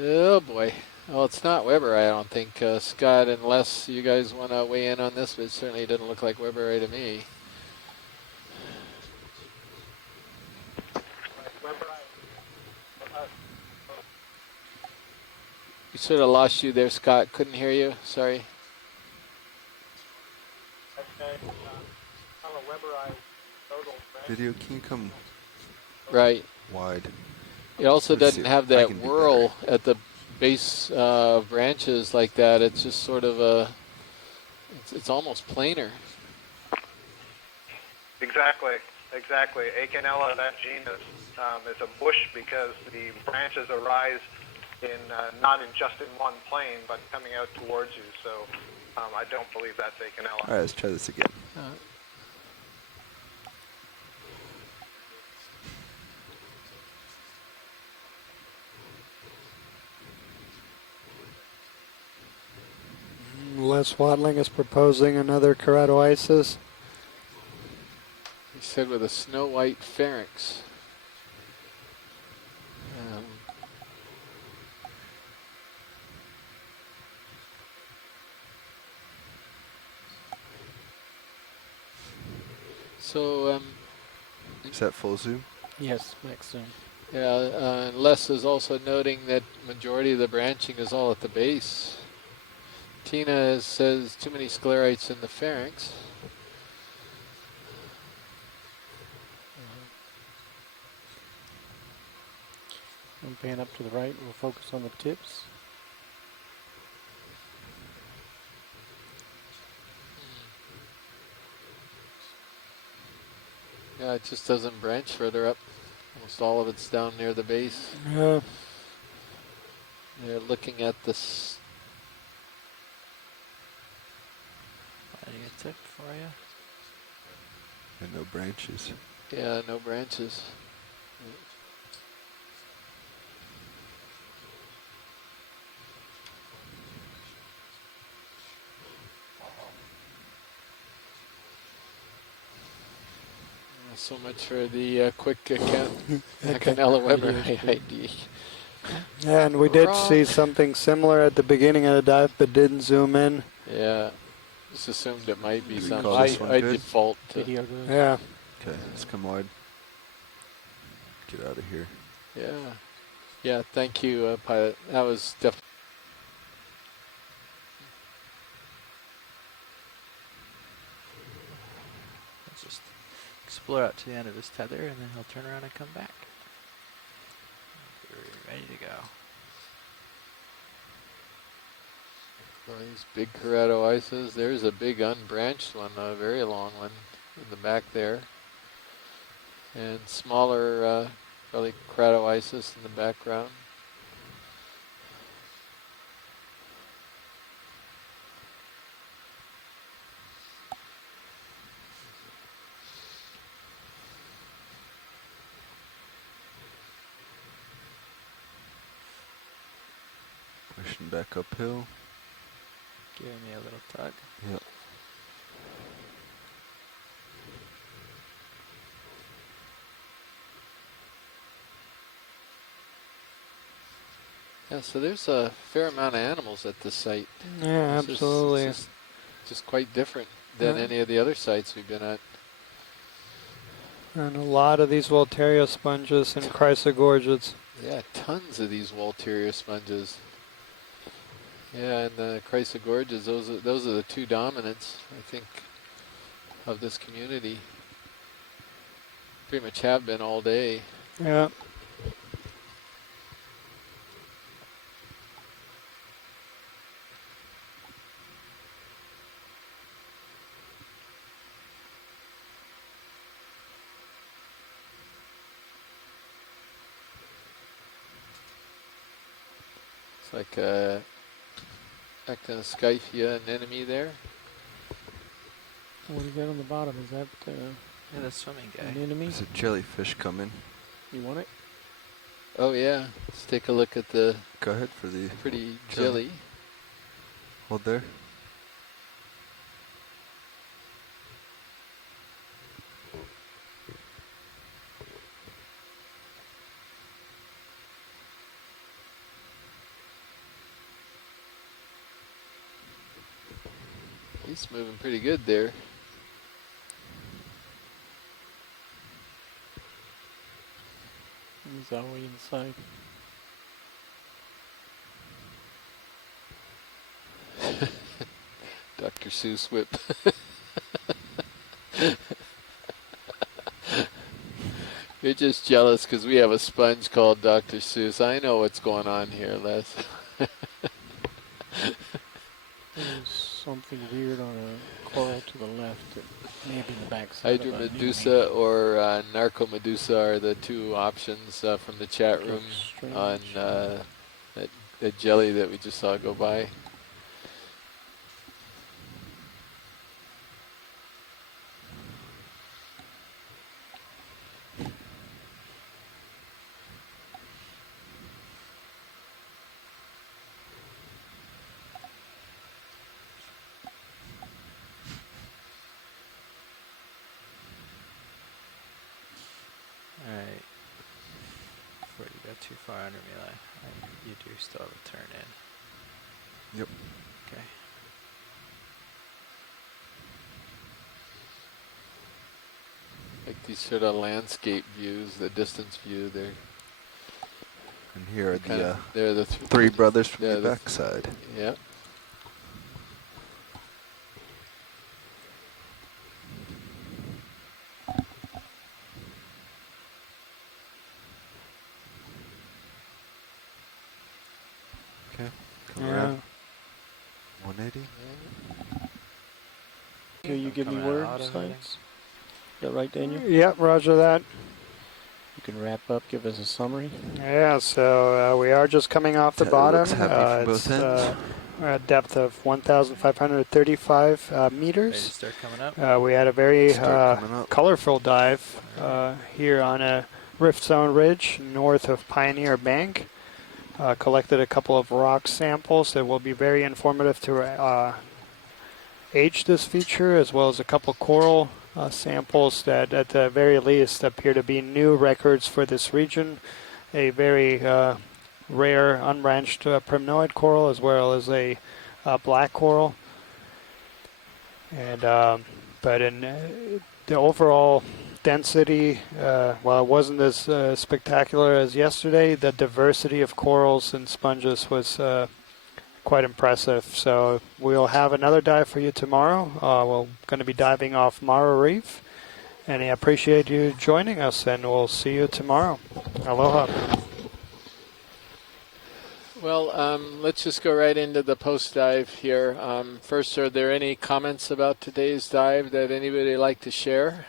Oh boy. Well, it's not Weber, I don't think, Scott, unless you guys want to weigh in on this, but it certainly doesn't look like Weber eye to me. We sort of lost you there, Scott. Couldn't hear you. Sorry. Video, can you come Right. wide? It also Let's see doesn't if have I that can do whirl at the base of branches like that. It's just sort of a, it's almost planar. Exactly. Acanella, that genus, is a bush because the branches arise in not in just in one plane, but coming out towards you. So I don't believe that's Acanella. All right, let's try this again. Les Watling is proposing another keratoisis. He said with a snow white pharynx. So, is that full zoom? Yes, max zoom. Yeah, Les is also noting that majority of the branching is all at the base. Tina says too many sclerites in the pharynx. And pan up to the right, we'll focus on the tips. Yeah, it just doesn't branch further up. Almost all of it's down near the base. Yeah. They're looking at this. Finding a tip for you. And no branches. Yeah, no branches. So much for the quick Acanella Weber ID. Yeah, and we did Wrong. see something similar at the beginning of the dive, but didn't zoom in. Yeah, just assumed it might be Do we some. call this one I good? default to. Yeah. Okay, let's come wide. Get out of here. Yeah. Thank you, pilot. That was definitely. Let's just explore out to the end of his tether, and then he'll turn around and come back. We're ready to go. One of these big keratoises. There's a big unbranched one, a very long one in the back there. And smaller, probably keratoisis in the background. Pushing back uphill. Giving me a little tug. Yep. Yeah, so there's a fair amount of animals at this site. Yeah, It's absolutely. just quite different than any of the other sites we've been at. And a lot of these Walteria sponges and chrysogorgids. Yeah, tons of these Walteria sponges. Yeah, and the chrysogorgids, those are the two dominants, I think, of this community. Pretty much have been all day. Yeah. like Actinoscyphia anemone there. What do you got on the bottom? Is that Yeah, the swimming guy. an enemy? There's a jellyfish coming. You want it? Oh yeah, let's take a look at the Go ahead for the pretty jelly. Hold there. He's moving pretty good there. He's all the way inside. Dr. Seuss whip. You're just jealous because we have a sponge called Dr. Seuss. I know what's going on here, Les. There's something weird on a coral to the left. It may be the backside of an enemy. Hydromedusa or Narcomedusa are the two options from the chat room on that jelly that we just saw go by. Alright. Before you go too far under me, you do still have a turn in. Yep. Okay. Like these sort of landscape views, the distance view there. And here are the, they're the three brothers from the the backside. Yeah. Okay. Come Yeah. around. 180. Okay, you give me Coming out word, auto Science? heading. Is that right, Daniel? Yep, roger that. You can wrap up, give us a summary. Yeah, so we are just coming off the That bottom. looks happy from both ends. We're at depth of 1,535 Ready to meters. start coming up? We had a very Start coming up. colorful dive here on a rift zone ridge north of Pioneer Bank. Collected a couple of rock samples that will be very informative to age this feature, as well as a couple coral samples that at the very least appear to be new records for this region. A very rare unbranched primnoid coral, as well as a black coral. And but in the overall density, while it wasn't as spectacular as yesterday, the diversity of corals and sponges was quite impressive. So we'll have another dive for you tomorrow. We're going to be diving off Mara Reef, and I appreciate you joining us, and we'll see you tomorrow. Aloha. Well, let's just go right into the post dive here. First, are there any comments about today's dive that anybody would like to share?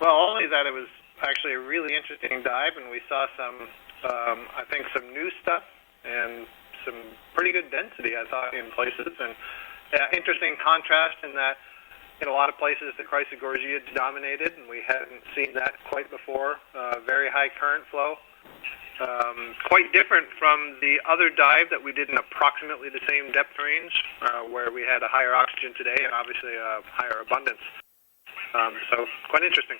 Well, only that it was actually a really interesting dive, and we saw some, I think, some new stuff and some pretty good density, I thought, in places. And interesting contrast in that in a lot of places the Chrysogorgia dominated, and we hadn't seen that quite before. Very high current flow. Quite different from the other dive that we did in approximately the same depth range, where we had a higher oxygen today and obviously a higher abundance. So quite interesting.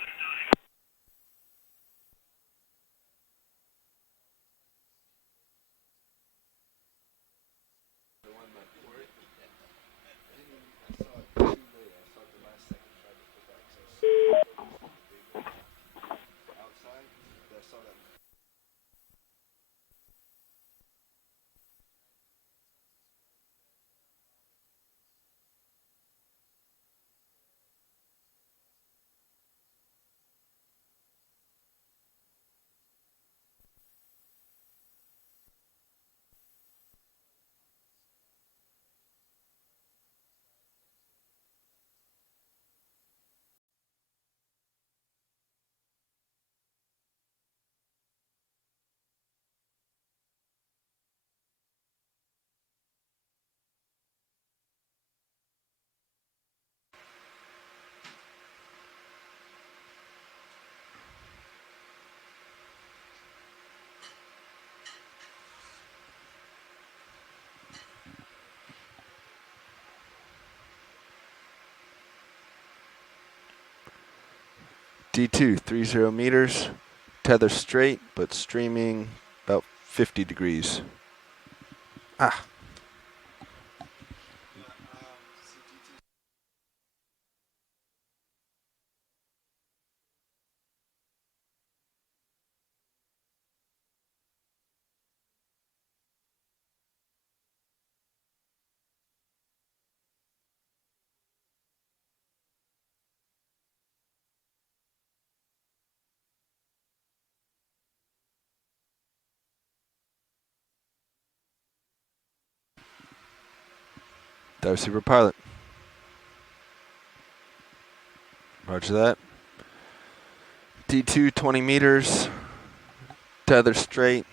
D2, 30 meters. Tether straight, but streaming about 50 degrees. Ah. Dive Super Pilot. Roger that. D2, 20 meters. Tether straight.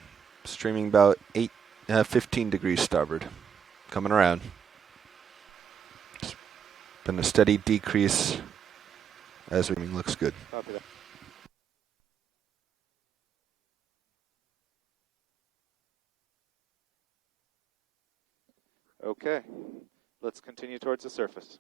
Streaming about 15 degrees starboard. Coming around. It's been a steady decrease as we looks good. Copy that. Okay, let's continue towards the surface.